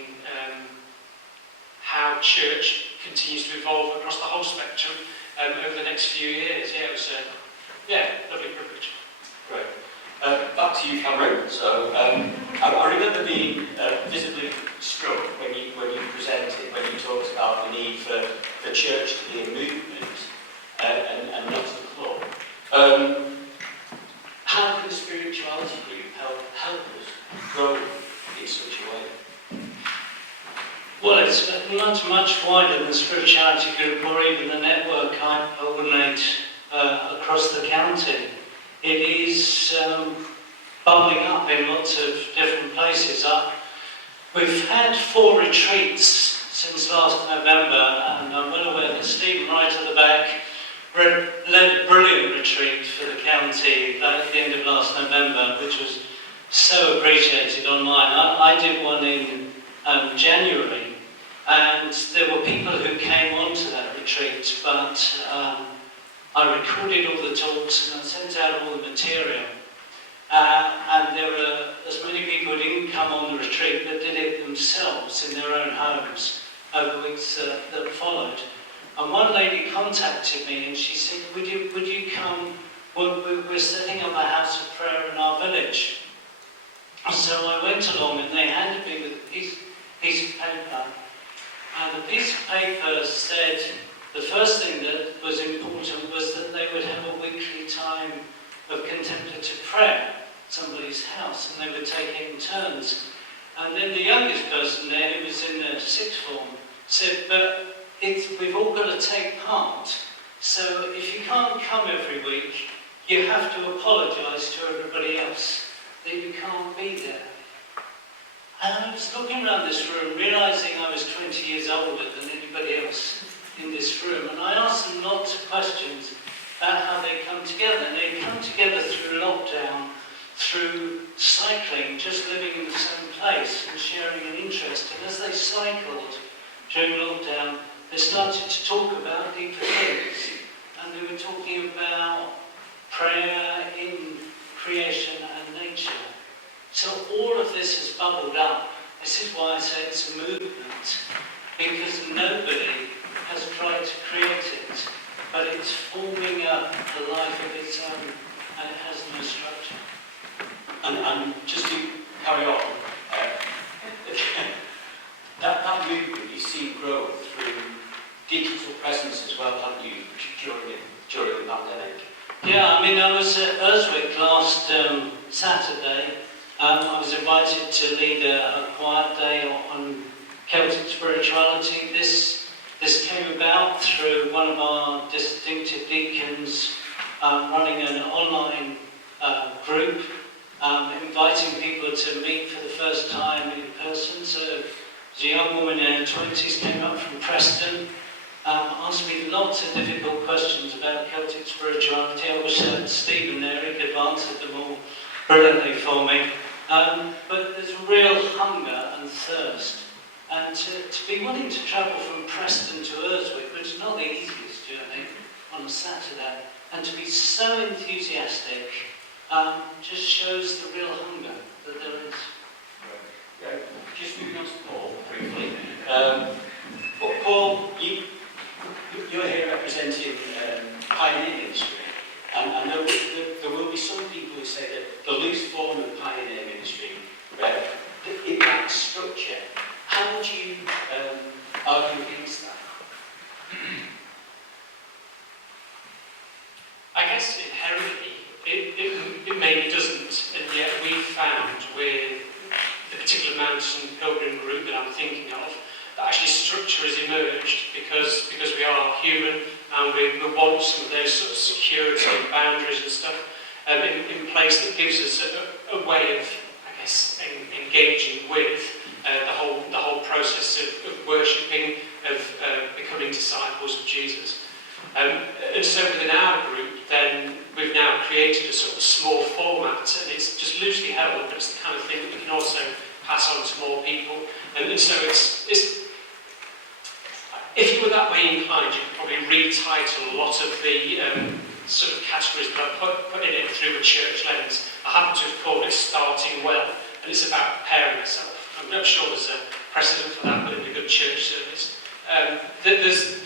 how church continues to evolve across the whole spectrum over the next few years. Yeah, it was a lovely privilege. Great. Back to you, Cameron. So I remember being visibly struck when you presented, when you talked about the need for church to be a movement and not a club. How can the spirituality group help us grow in such a way? Well, it's not much wider than the spirituality group or even the network I coordinate across the county. it is bubbling up in lots of different places. We've had 4 retreats since last November, and I'm well aware that Stephen right at the back led a brilliant retreat for the county at the end of last November, which was so appreciated online. I did one in January, and there were people who came onto that retreat, but I recorded all the talks and I sent out all the material. And there were as many people who didn't come on the retreat that did it themselves in their own homes over the weeks that followed. And one lady contacted me and she said, would you come? We're setting up a house of prayer in our village. So I went along and they handed me with a piece of paper. And the piece of paper said the first thing that was important was that they would have a weekly time of contemplative prayer at somebody's house, and they would take it in turns. And then the youngest person there, who was in the 6th form, said, but we've all got to take part. So if you can't come every week, you have to apologise to everybody else that you can't be there. And I was looking around this room, realising I was 20 years older than anybody else in this room, and I asked them lots of questions about how they come together. And they come together through lockdown, through cycling, just living in the same place and sharing an interest. And as they cycled during lockdown, they started to talk about deeper things. And they were talking about prayer in creation and nature. So all of this has bubbled up. This is why I say it's a movement, because nobody has tried to create it, but it's forming a life of its own, and it has no structure. And just to carry on, that movement you see grow through digital presence as well, haven't you, during the pandemic? Yeah, I mean, I was at Urswick last Saturday. I was invited to lead a quiet day on Celtic spirituality. This came about through one of our distinctive deacons running an online group, inviting people to meet for the first time in person. So a young woman in her 20s came up from Preston, asked me lots of difficult questions about Celtic spirituality. I wish I had Stephen there, he could have answered them all brilliantly for me. But there's real hunger and thirst. And to be willing to travel from Preston to Urswick, which is not the easiest journey, on a Saturday, and to be so enthusiastic, just shows the real hunger that there is. Right. Just moving on to Paul, briefly. But Paul, you're here representing pioneer ministry, and there will be some people who say that the loose form of pioneer ministry, it lacks structure. How would you argue against that? I guess inherently it maybe doesn't, and yet we've found with the particular mountain pilgrim group that I'm thinking of, that actually structure has emerged because we are human and we want some of those sort of security and boundaries and stuff in place that gives us a way of, I guess, engaging with the whole process of worshipping, of becoming disciples of Jesus. And so within our group, then we've now created a sort of small format, and it's just loosely held, but it's the kind of thing that we can also pass on to more people. And so it's if you were that way inclined, you could probably retitle a lot of the sort of categories that I put in it through a church lens. I happen to have called it Starting Well, and it's about preparing yourself. I'm not sure there's a precedent for that within a good church service. There's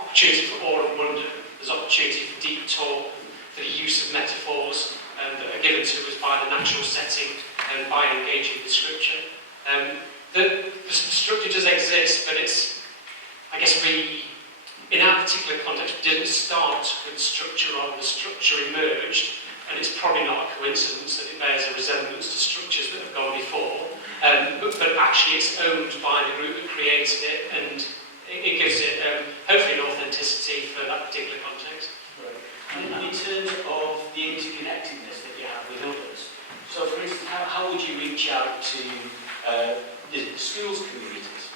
opportunity for awe and wonder. There's opportunity for deep talk, for the use of metaphors that are given to us by the natural setting and by engaging with Scripture. The structure does exist, but it's, I guess in our particular context, we didn't start with structure on. The structure emerged, and it's probably not a coincidence that it bears a resemblance to structures that have gone before, but actually it's owned by the group that created it, and it gives it hopefully an authenticity for that particular context. Right. And in terms of the interconnectedness that you have with others, so for instance, how would you reach out to the schools communities?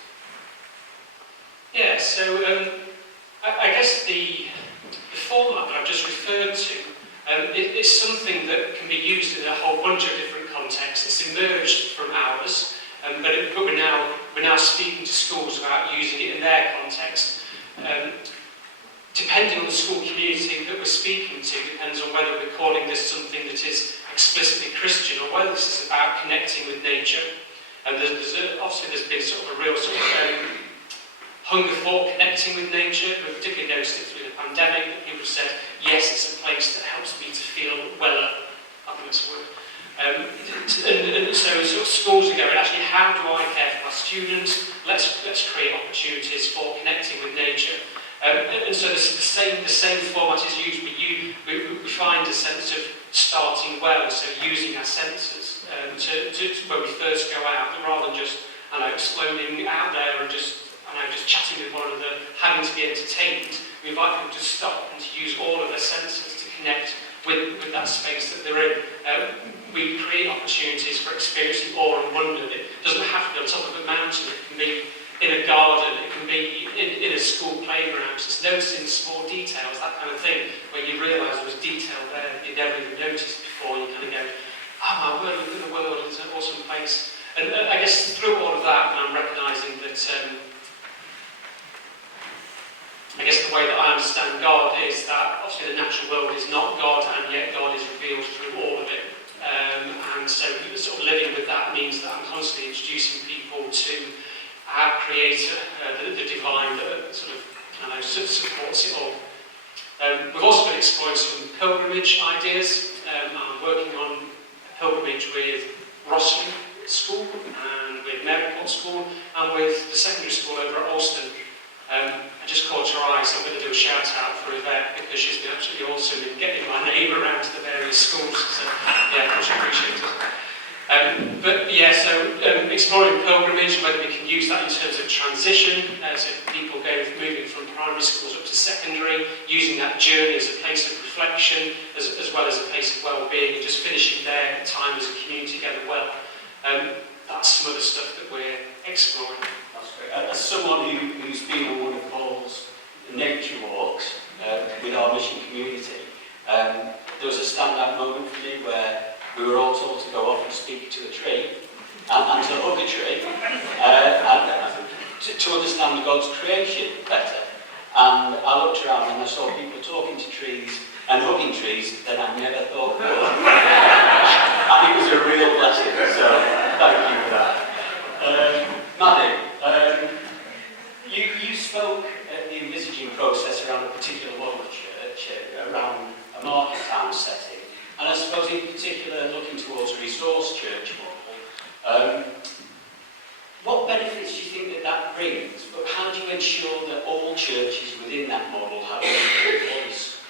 Yeah, so I guess the format that I've just referred to, it's something that can be used in a whole bunch of different contexts. It's emerged from ours, but we're now speaking to schools about using it in their context. Depending on the school community that we're speaking to, depends on whether we're calling this something that is explicitly Christian or whether this is about connecting with nature. And obviously there's been sort of a real sort of hunger for connecting with nature. We've particularly noticed it through the pandemic that people have said, yes, it's a place that helps me to feel weller. I think that's a word. And so sort of schools are going, actually, how do I care for my students? Let's create opportunities for connecting with nature. And so the same format is used. We find a sense of starting well, so using our senses when we first go out, rather than just exploding out there and just chatting with one another, having to be entertained. We invite people to stop and to use all of their senses to connect with that space that they're in. We create opportunities for experiencing awe and wonder. It doesn't have to be on top of a mountain. It can be in a garden. It can be in a school playground. It's noticing small details, that kind of thing, where you realise there was detail there that you'd never even noticed before. You kind of go, oh my word, look at the world, it's an awesome place. And I guess through all of that, I'm recognising that I guess the way that I understand God is that obviously the natural world is not God, and yet God is revealed through all of it. And so sort of living with that means that I'm constantly introducing people to our Creator, the divine that sort of supports it all. We've also been exploring some pilgrimage ideas. I'm working on a pilgrimage with Rosslyn School and with Maryport School and with the secondary school over at Alston. I just caught her eye, so I'm going to do a shout out for Yvette because she's been absolutely awesome in getting my name around to the various schools. So yeah, much appreciated. But yeah, so exploring pilgrimage, whether we can use that in terms of transition, so people moving from primary schools up to secondary, using that journey as a place of reflection, as well as a place of well-being, and just finishing their time as a community together well. That's some of the stuff that we're exploring. That's great. As someone who's been on one of Paul's nature walks with our mission community, there was a standout moment for me where we were all told to go off and speak to a tree and to hug a tree and to understand God's creation better. And I looked around and I saw people talking to trees and hugging trees that I never thought would. And it was a real blessing, so thank you for that. Maddie, you spoke at the envisaging process around a particular model of church, around a market town setting, and I suppose in particular looking towards a resource church model. What benefits do you think that brings, but how do you ensure that all churches within that model have a equal voice?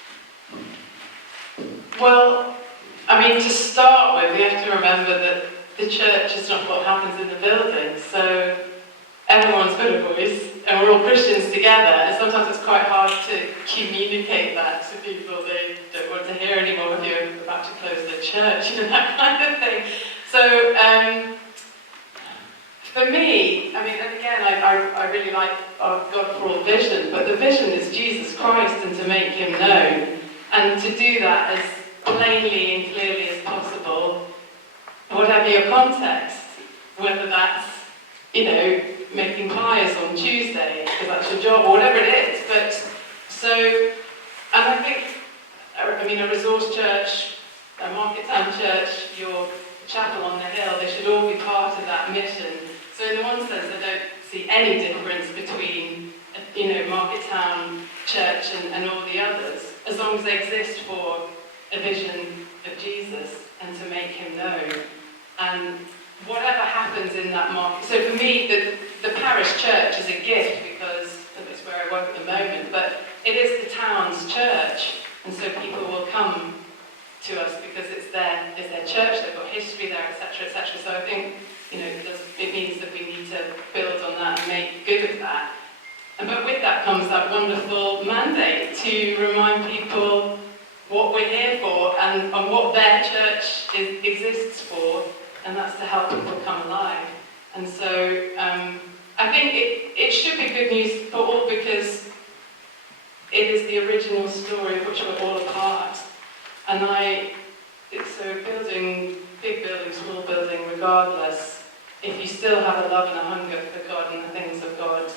Well, I mean, to start with, we have to remember that the church is not what happens in the building, so everyone's got a voice, and we're all Christians together, and sometimes it's quite hard to communicate that to people. They don't want to hear anymore if you're about to close the church, that kind of thing. So, for me, I mean, and again, I really like our God for all vision, but the vision is Jesus Christ and to make him known, and to do that as plainly and clearly as possible, whatever your context, whether that's, making pies on Tuesday, because that's your job, or whatever it is. But so, and I think, a resource church, a market town church, your chapel on the hill, they should all be part of that mission. So in one sense, I don't see any difference between, market town church and all the others, as long as they exist for a vision of Jesus and to make him known. And whatever happens in that market, so for me, the parish church is a gift because that's where I work at the moment, but it is the town's church, and so people will come to us because it's their church, they've got history there, etc., etc. So I think, it means that we need to build on that and make good of that. But with that comes that wonderful mandate to remind people what we're here for and what their church exists for, and that's to help people come alive. And so I think it should be good news for all, because it is the original story of which we're all a part. And so building, big building, small building, regardless, if you still have a love and a hunger for God and the things of God,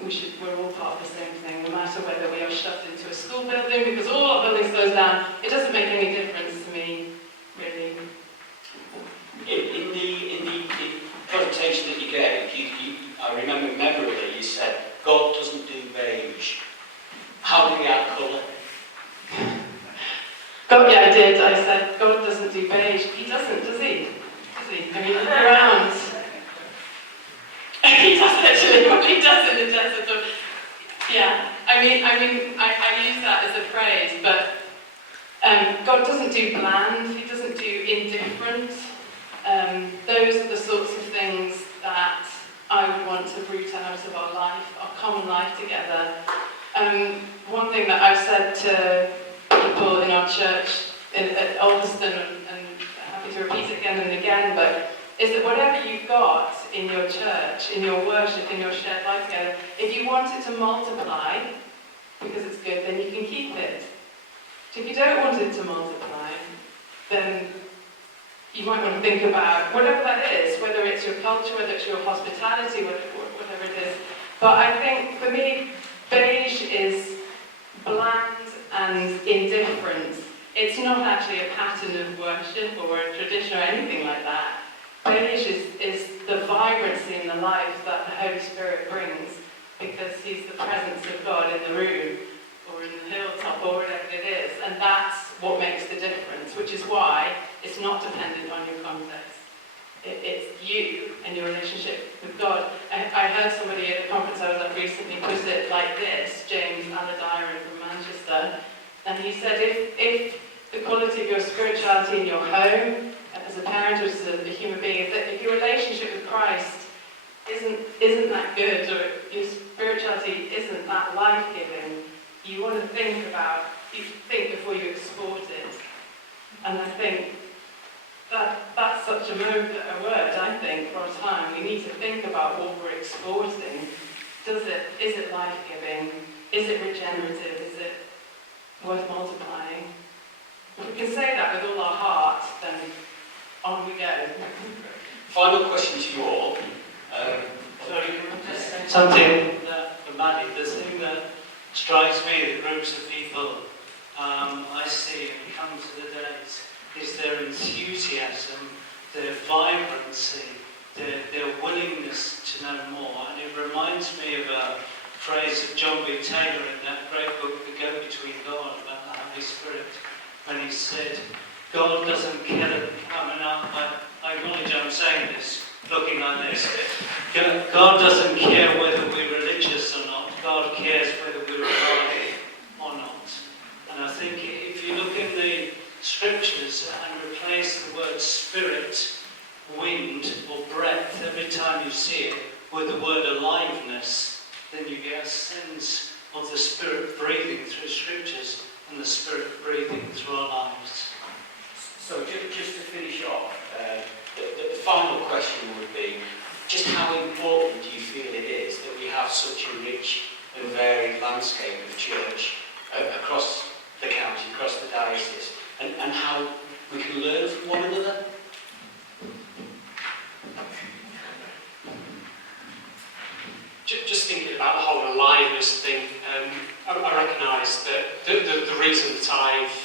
we're all part of the same thing, no matter whether we are shoved into a school building, because all our buildings close down, it doesn't make any difference to me, really. In the presentation that you gave, I remember memorably you said, God doesn't do beige. How do we add colour? God, yeah, I did. I said, God doesn't do beige. He doesn't, does he? Does he? I mean, look around. He does actually. What he does in the desert. Yeah. I mean, I use that as a phrase, but God doesn't do bland. He doesn't do indifferent. Those are the sorts of things that I would want to root out of our life, our common life together. One thing that I've said to people in our church at Alderston, and happy to repeat it again and again, but is that whatever you've got in your church, in your worship, in your shared life together, if you want it to multiply, because it's good, then you can keep it. If you don't want it to multiply, then you might want to think about whatever that is, whether it's your culture, whether it's your hospitality, whatever it is. But I think, for me, beige is bland and indifferent. It's not actually a pattern of worship or a tradition or anything like that. Beige is the vibrancy in the life that the Holy Spirit brings, because he's the presence of God in the room or in the hilltop or whatever it is. And that's what makes the difference, which is why it's not dependent on your context. It's you and your relationship with God. I heard somebody at a conference I was at recently put it like this, James Aladiran from Manchester, and he said if the quality of your spirituality in your home, as a parent or as a human being, if your relationship with Christ isn't that good, or your spirituality isn't that life-giving, you want to think before you export it. And I think that's such a word, I think, for a time. We need to think about what we're exporting. Is it life-giving? Is it regenerative? Is it worth multiplying? If we can say that with all our heart, then on we go. Final question to you all. Sorry, can I just say something for Maddie? The thing that strikes me, the groups of people I see and come to the days, is their enthusiasm, their vibrancy, their willingness to know more. And it reminds me of a phrase of John B. Taylor in that great book, The Go Between God, about the Holy Spirit, when he said, God doesn't care. I acknowledge I'm saying this, looking like this. God doesn't care whether we're religious or not. God cares whether we're alive or not. And I think if you look in the scriptures and replace the word spirit, wind or breath every time you see it with the word aliveness, then you get a sense of the Spirit breathing through scriptures and the Spirit breathing through our lives. So just to finish off, the final question would be, just how important do you feel it is that we have such a rich and varied landscape of church across the county, across the diocese, and how we can learn from one another? Just thinking about the whole aliveness thing, I recognise that the reason that I've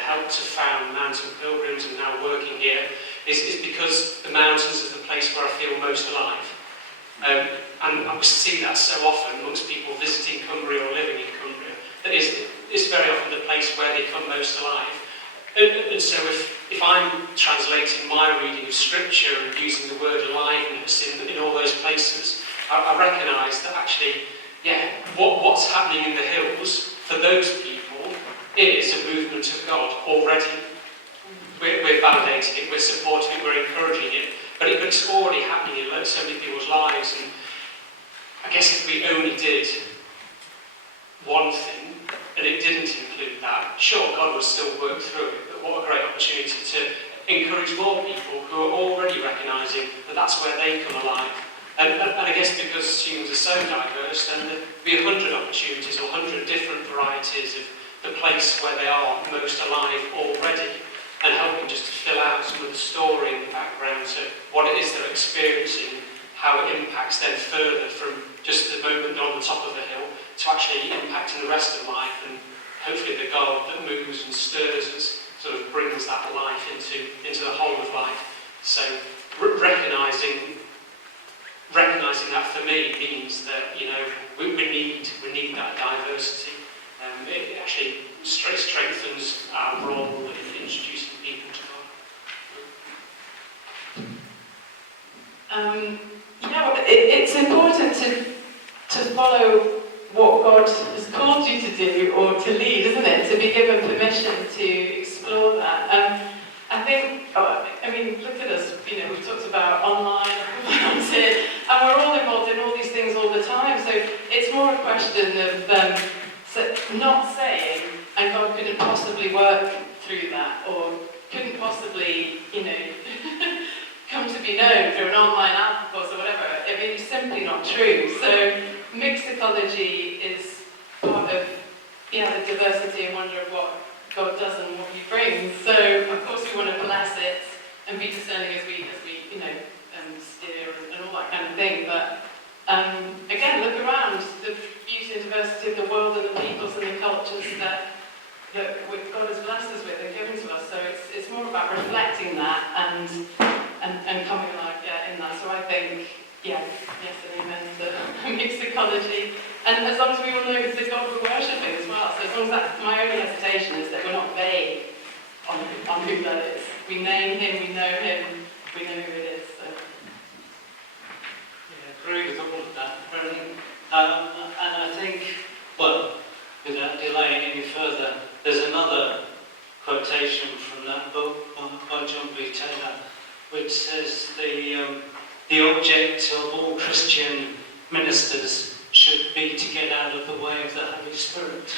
helped to found Mountain Pilgrims and now working here is because the mountains are the place where I feel most alive. And I see that so often amongst people visiting Cumbria or living in Cumbria, that it's very often the place where they come most alive. And so if I'm translating my reading of Scripture and using the word aliveness in all those places, I recognise that actually, what's happening in the hills, for those people, it is a movement of God already. We're validating it, we're supporting it, we're encouraging it, but it's already happening in so many people's lives. And I guess if we only did one thing, and it didn't include that, sure, God will still work through it, but what a great opportunity to encourage more people who are already recognising that that's where they come alive. And I guess because humans are so diverse, then there'd be 100 opportunities or 100 different varieties of the place where they are most alive already, and helping just to fill out some of the story and the background to what it is they're experiencing, how it impacts them further from just the moment they're on the top of the hill to actually impacting the rest of life, and hopefully the God that moves and stirs us sort of brings that life into the whole of life. So recognising that for me means that, you know, we need that diversity. It actually strengthens our role in introducing people to God. It's important to follow what God has called you to do or to lead, isn't it? To be given permission to explore that. I think, look at us, you know, we've talked about online, and we're all involved in all these things all the time, so it's more a question of not saying, and God couldn't possibly work through that, or couldn't possibly, you know, come to be known through an online alpha course or whatever. I mean, it's simply not true. So mixed ecology is part of, you know, the diversity and wonder of what God does and what He brings. So of course we want to bless it and be discerning as we you know, steer and all that kind of thing. But again, look around the beauty and diversity of the world and the peoples and the cultures that God has blessed us with and given to us. So it's more about reflecting that and coming alive in that. So I think, yes and amen to mixed ecology. And as long as we all know it's the God we're worshipping as well. So as long as that's my only hesitation is that we're not vague on who that is. We name Him, we know Him, we know who it is. So. Yeah, agree with all of that, brilliant. And I think, well, without delaying any further, there's another quotation from that book by John B. Taylor, which says the object of all Christian ministers should be to get out of the way of the Holy Spirit.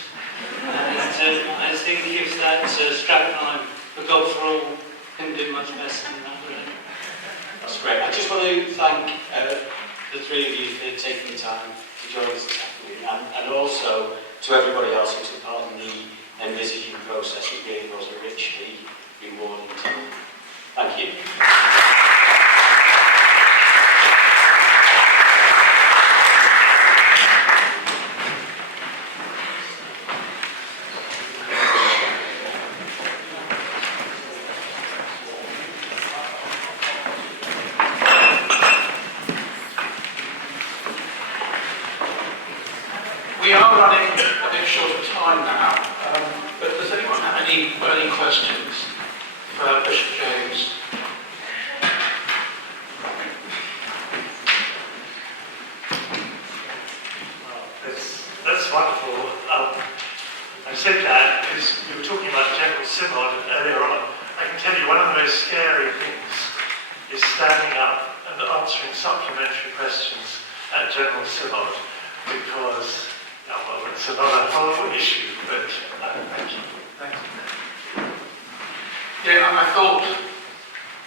And I think if that strapline for God for all can do much better than that, really. That's great. I just want to thank the three of you for taking the time to join us this afternoon, and also to everybody else who took part in the envisaging process. It really was a richly rewarding time. Thank you. We are running a bit short of time now, but does anyone have any burning questions for Bishop James? That's wonderful. I'm so glad because we were talking about General Synod earlier on. I can tell you one of the most scary things is standing up and answering supplementary questions at General Synod because, well, it's another whole issue, but thank you. Thank you. Yeah, and I thought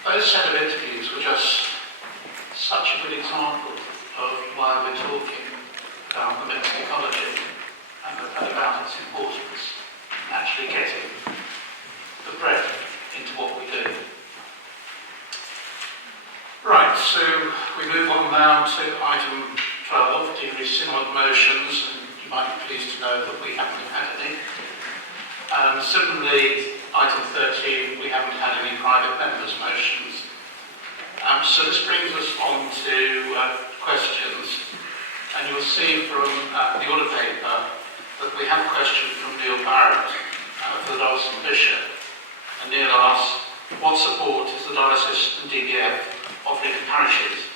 those set of interviews were just such a good example of why we're talking about the mixed ecology and about its importance in actually getting the breadth into what we do. Right, so we move on now to item 12, the Synod motions, and you might be pleased to know that we haven't had any. Similarly, item 13, we haven't had any private members' motions. So this brings us on to questions. And you'll see from the order paper that we have a question from Neil Barrett for the Diocesan Bishop. And Neil asks, what support is the Diocese and DBF offering to parishes,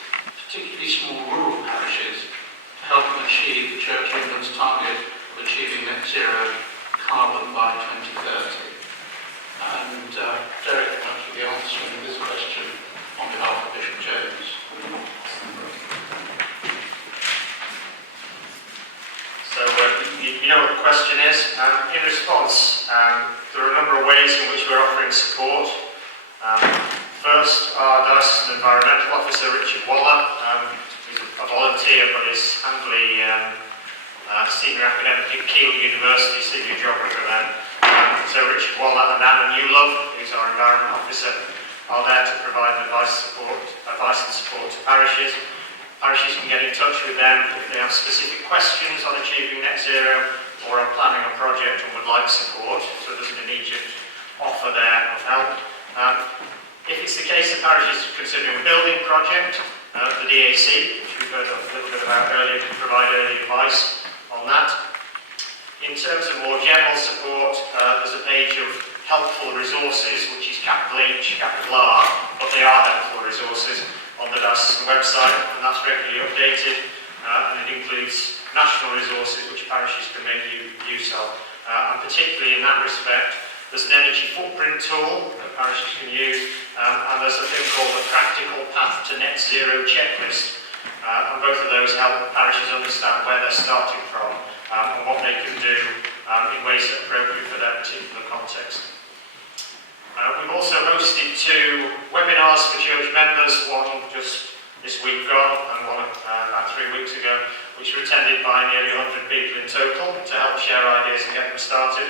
particularly small rural parishes, to help them achieve the Church of England's target of achieving net zero carbon by 2030? And Derek will be answering this question on behalf of Bishop Jones. So, you know what the question question is, in response, there are a number of ways in which we're offering support. First, our Diocesan Environmental Officer, Richard Waller, who's a volunteer but is handily senior academic at Keele University, senior geographer there. So Richard Waller and Anna Newlove, who's our Environment Officer, are there to provide advice and support to parishes. Parishes can get in touch with them if they have specific questions on achieving net zero or are planning a project and would like support. So there's an immediate offer there of help. If it's the case that parishes considering a building project, the DAC, which we've heard a little bit about earlier, can provide early advice on that. In terms of more general support, there's a page of helpful resources, which is capital H, capital R, but they are helpful resources on the Diocesan website, and that's regularly updated, and it includes national resources which parishes can make use of. And particularly in that respect, there's an energy footprint tool that parishes can use, and there's a thing called the Practical Path to Net Zero checklist. And both of those help parishes understand where they're starting from and what they can do in ways that are appropriate for their particular context. We've also hosted 2 webinars for church members, one just this week gone and one about 3 weeks ago, which were attended by nearly 100 people in total to help share ideas and get them started.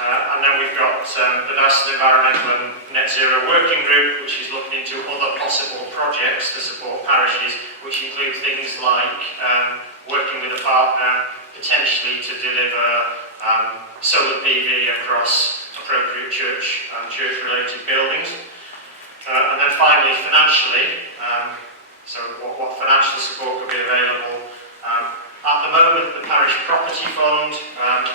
And then we've got the Diocesan Environmental and Net Zero Working Group, which is looking into other possible projects to support parishes, which include things like working with a partner potentially to deliver solar PV across appropriate church and church-related buildings. And then finally, financially, so what financial support could be available. At the moment, the Parish Property Fund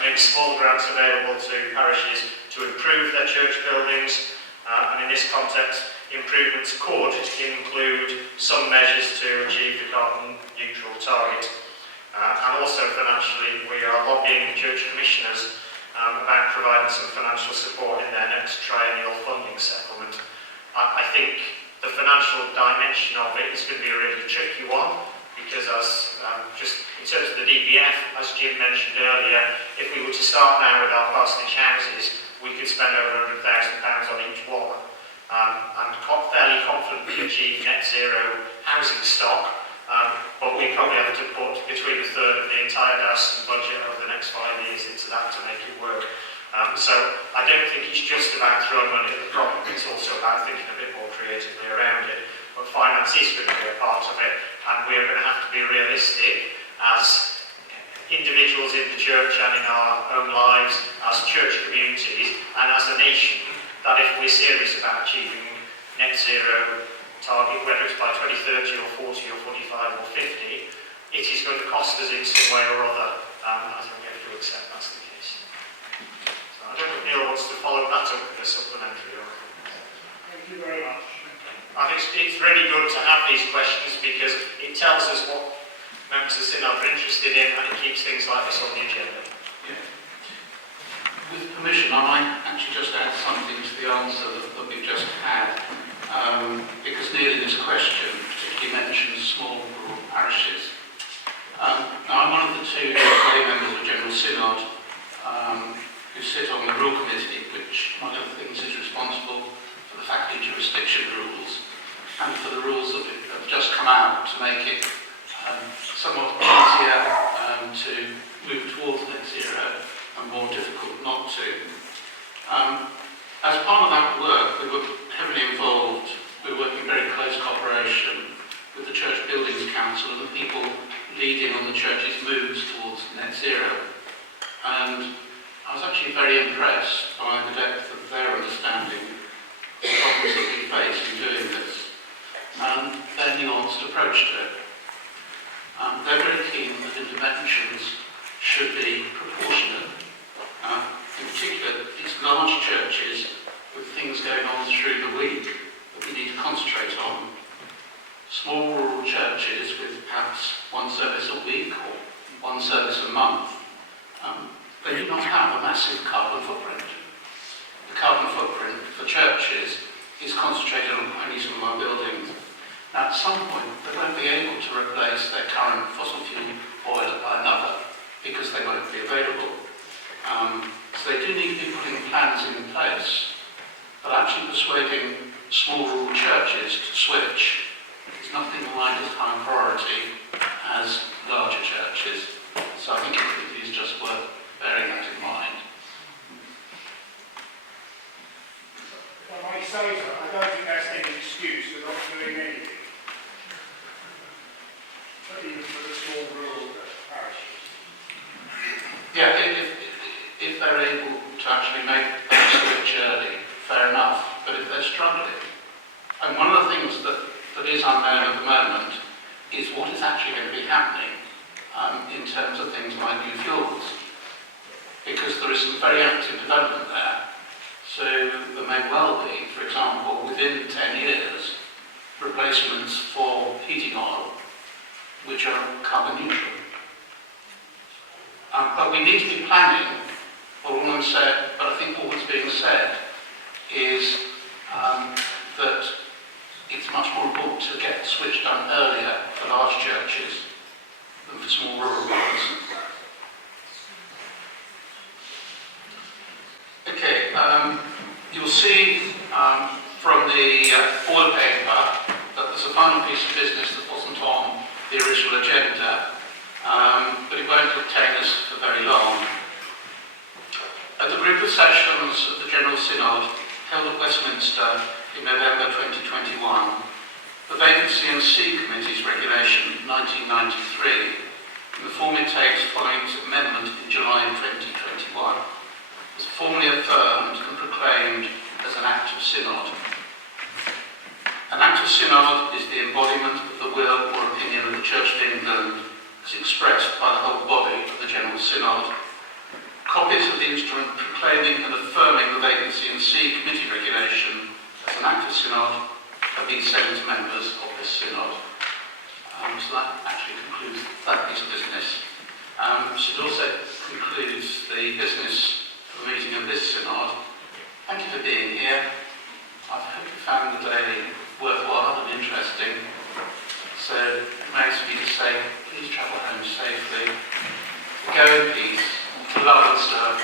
makes small grants available to parishes to improve their church buildings, and in this context, improvements could include some measures to achieve the carbon neutral target. And also financially, we are lobbying church commissioners about providing some financial support in their next triennial funding settlement. I think the financial dimension of it is going to be a really tricky one, because as just in terms of the DBF, as Jim mentioned earlier, if we were to start now with our parsonage houses, we could spend over £100,000 on each one, and fairly confidently achieve net zero housing stock, but we probably have to put between a third of the entire Diocesan budget over the next 5 years into that to make it work. So I don't think it's just about throwing money at the problem, it's also about thinking a bit more creatively around it. But finance is going to be a part of it, and we're going to have to be realistic as individuals in the church and in our own lives, as church communities, and as a nation, that if we're serious about achieving net zero target, whether it's by 2030 or 40 or 45 or 50, it is going to cost us in some way or other, and I think we have to accept that's the case. So I don't know if Neil wants to follow that up with a supplementary. Thank you very much. I think it's really good to have these questions because it tells us what members of Synod are interested in, and it keeps things like this on the agenda. Yeah. With permission, I might actually just add something to the answer that we've just had, because Neil in his question particularly mentions small rural parishes. Now, I'm one of the 2 lay members of General Synod who sit on the Rural Committee, which, among other things, is responsible for the faculty jurisdiction rules and for the rules that have just come out to make it somewhat easier to move towards net zero and more difficult not to. As part of that work, we were heavily involved. We were working in very close cooperation with the Church Buildings Council and the people leading on the church's moves towards net zero. And I was actually very impressed by the depth of their understanding of the problems that we face in doing this and their nuanced approach to it. They're very keen that interventions should be proportionate. In particular, it's large churches with things going on through the week that we need to concentrate on. Small rural churches with perhaps one service a week or one service a month, they do not have a massive carbon footprint. The carbon footprint for churches is concentrated on only some of our buildings. Now, at some point, they won't be able to replace their current fossil fuel boiler by another because they won't be available. So they do need to be putting plans in place, but actually persuading small rural churches to switch is nothing like as high priority as larger churches. So I think it is just worth bearing that in mind. If I might say so, I don't think that's any excuse for not doing anything. But even for the small rural parishes. Yeah, if they're able to actually make that switch early, fair enough. But if they're struggling, and one of the things that is unknown at the moment is what is actually going to be happening in terms of things like new fuels. Because there is some very active development there. So there may well be, for example, within 10 years, replacements for heating oil which are carbon neutral. But we need to be planning, but I think all that's being said is that it's much more important to get the switch done earlier for large churches than for small rural ones. Okay, you'll see from the board paper that there's a final piece of business that wasn't on the original agenda, but it won't detain us for very long. At the group of sessions of the General Synod held at Westminster in November 2021, the Vacancy and See Committee's Regulation 1993, in the form it takes following its amendment in July 2021, was formally affirmed and proclaimed as an Act of Synod. An Act of Synod is the embodiment of the will or opinion of the Church of England as expressed by the whole body of the General Synod. Copies of the instrument proclaiming and affirming the Vacancy and See Committee Regulation as an Act of Synod have been sent to members of this Synod. So that actually concludes that piece of business. It also concludes the business for the meeting of this Synod. Thank you for being here. I hope you found the day worthwhile and interesting. So it remains for me to say, please travel home safely. Go in peace, to love and serve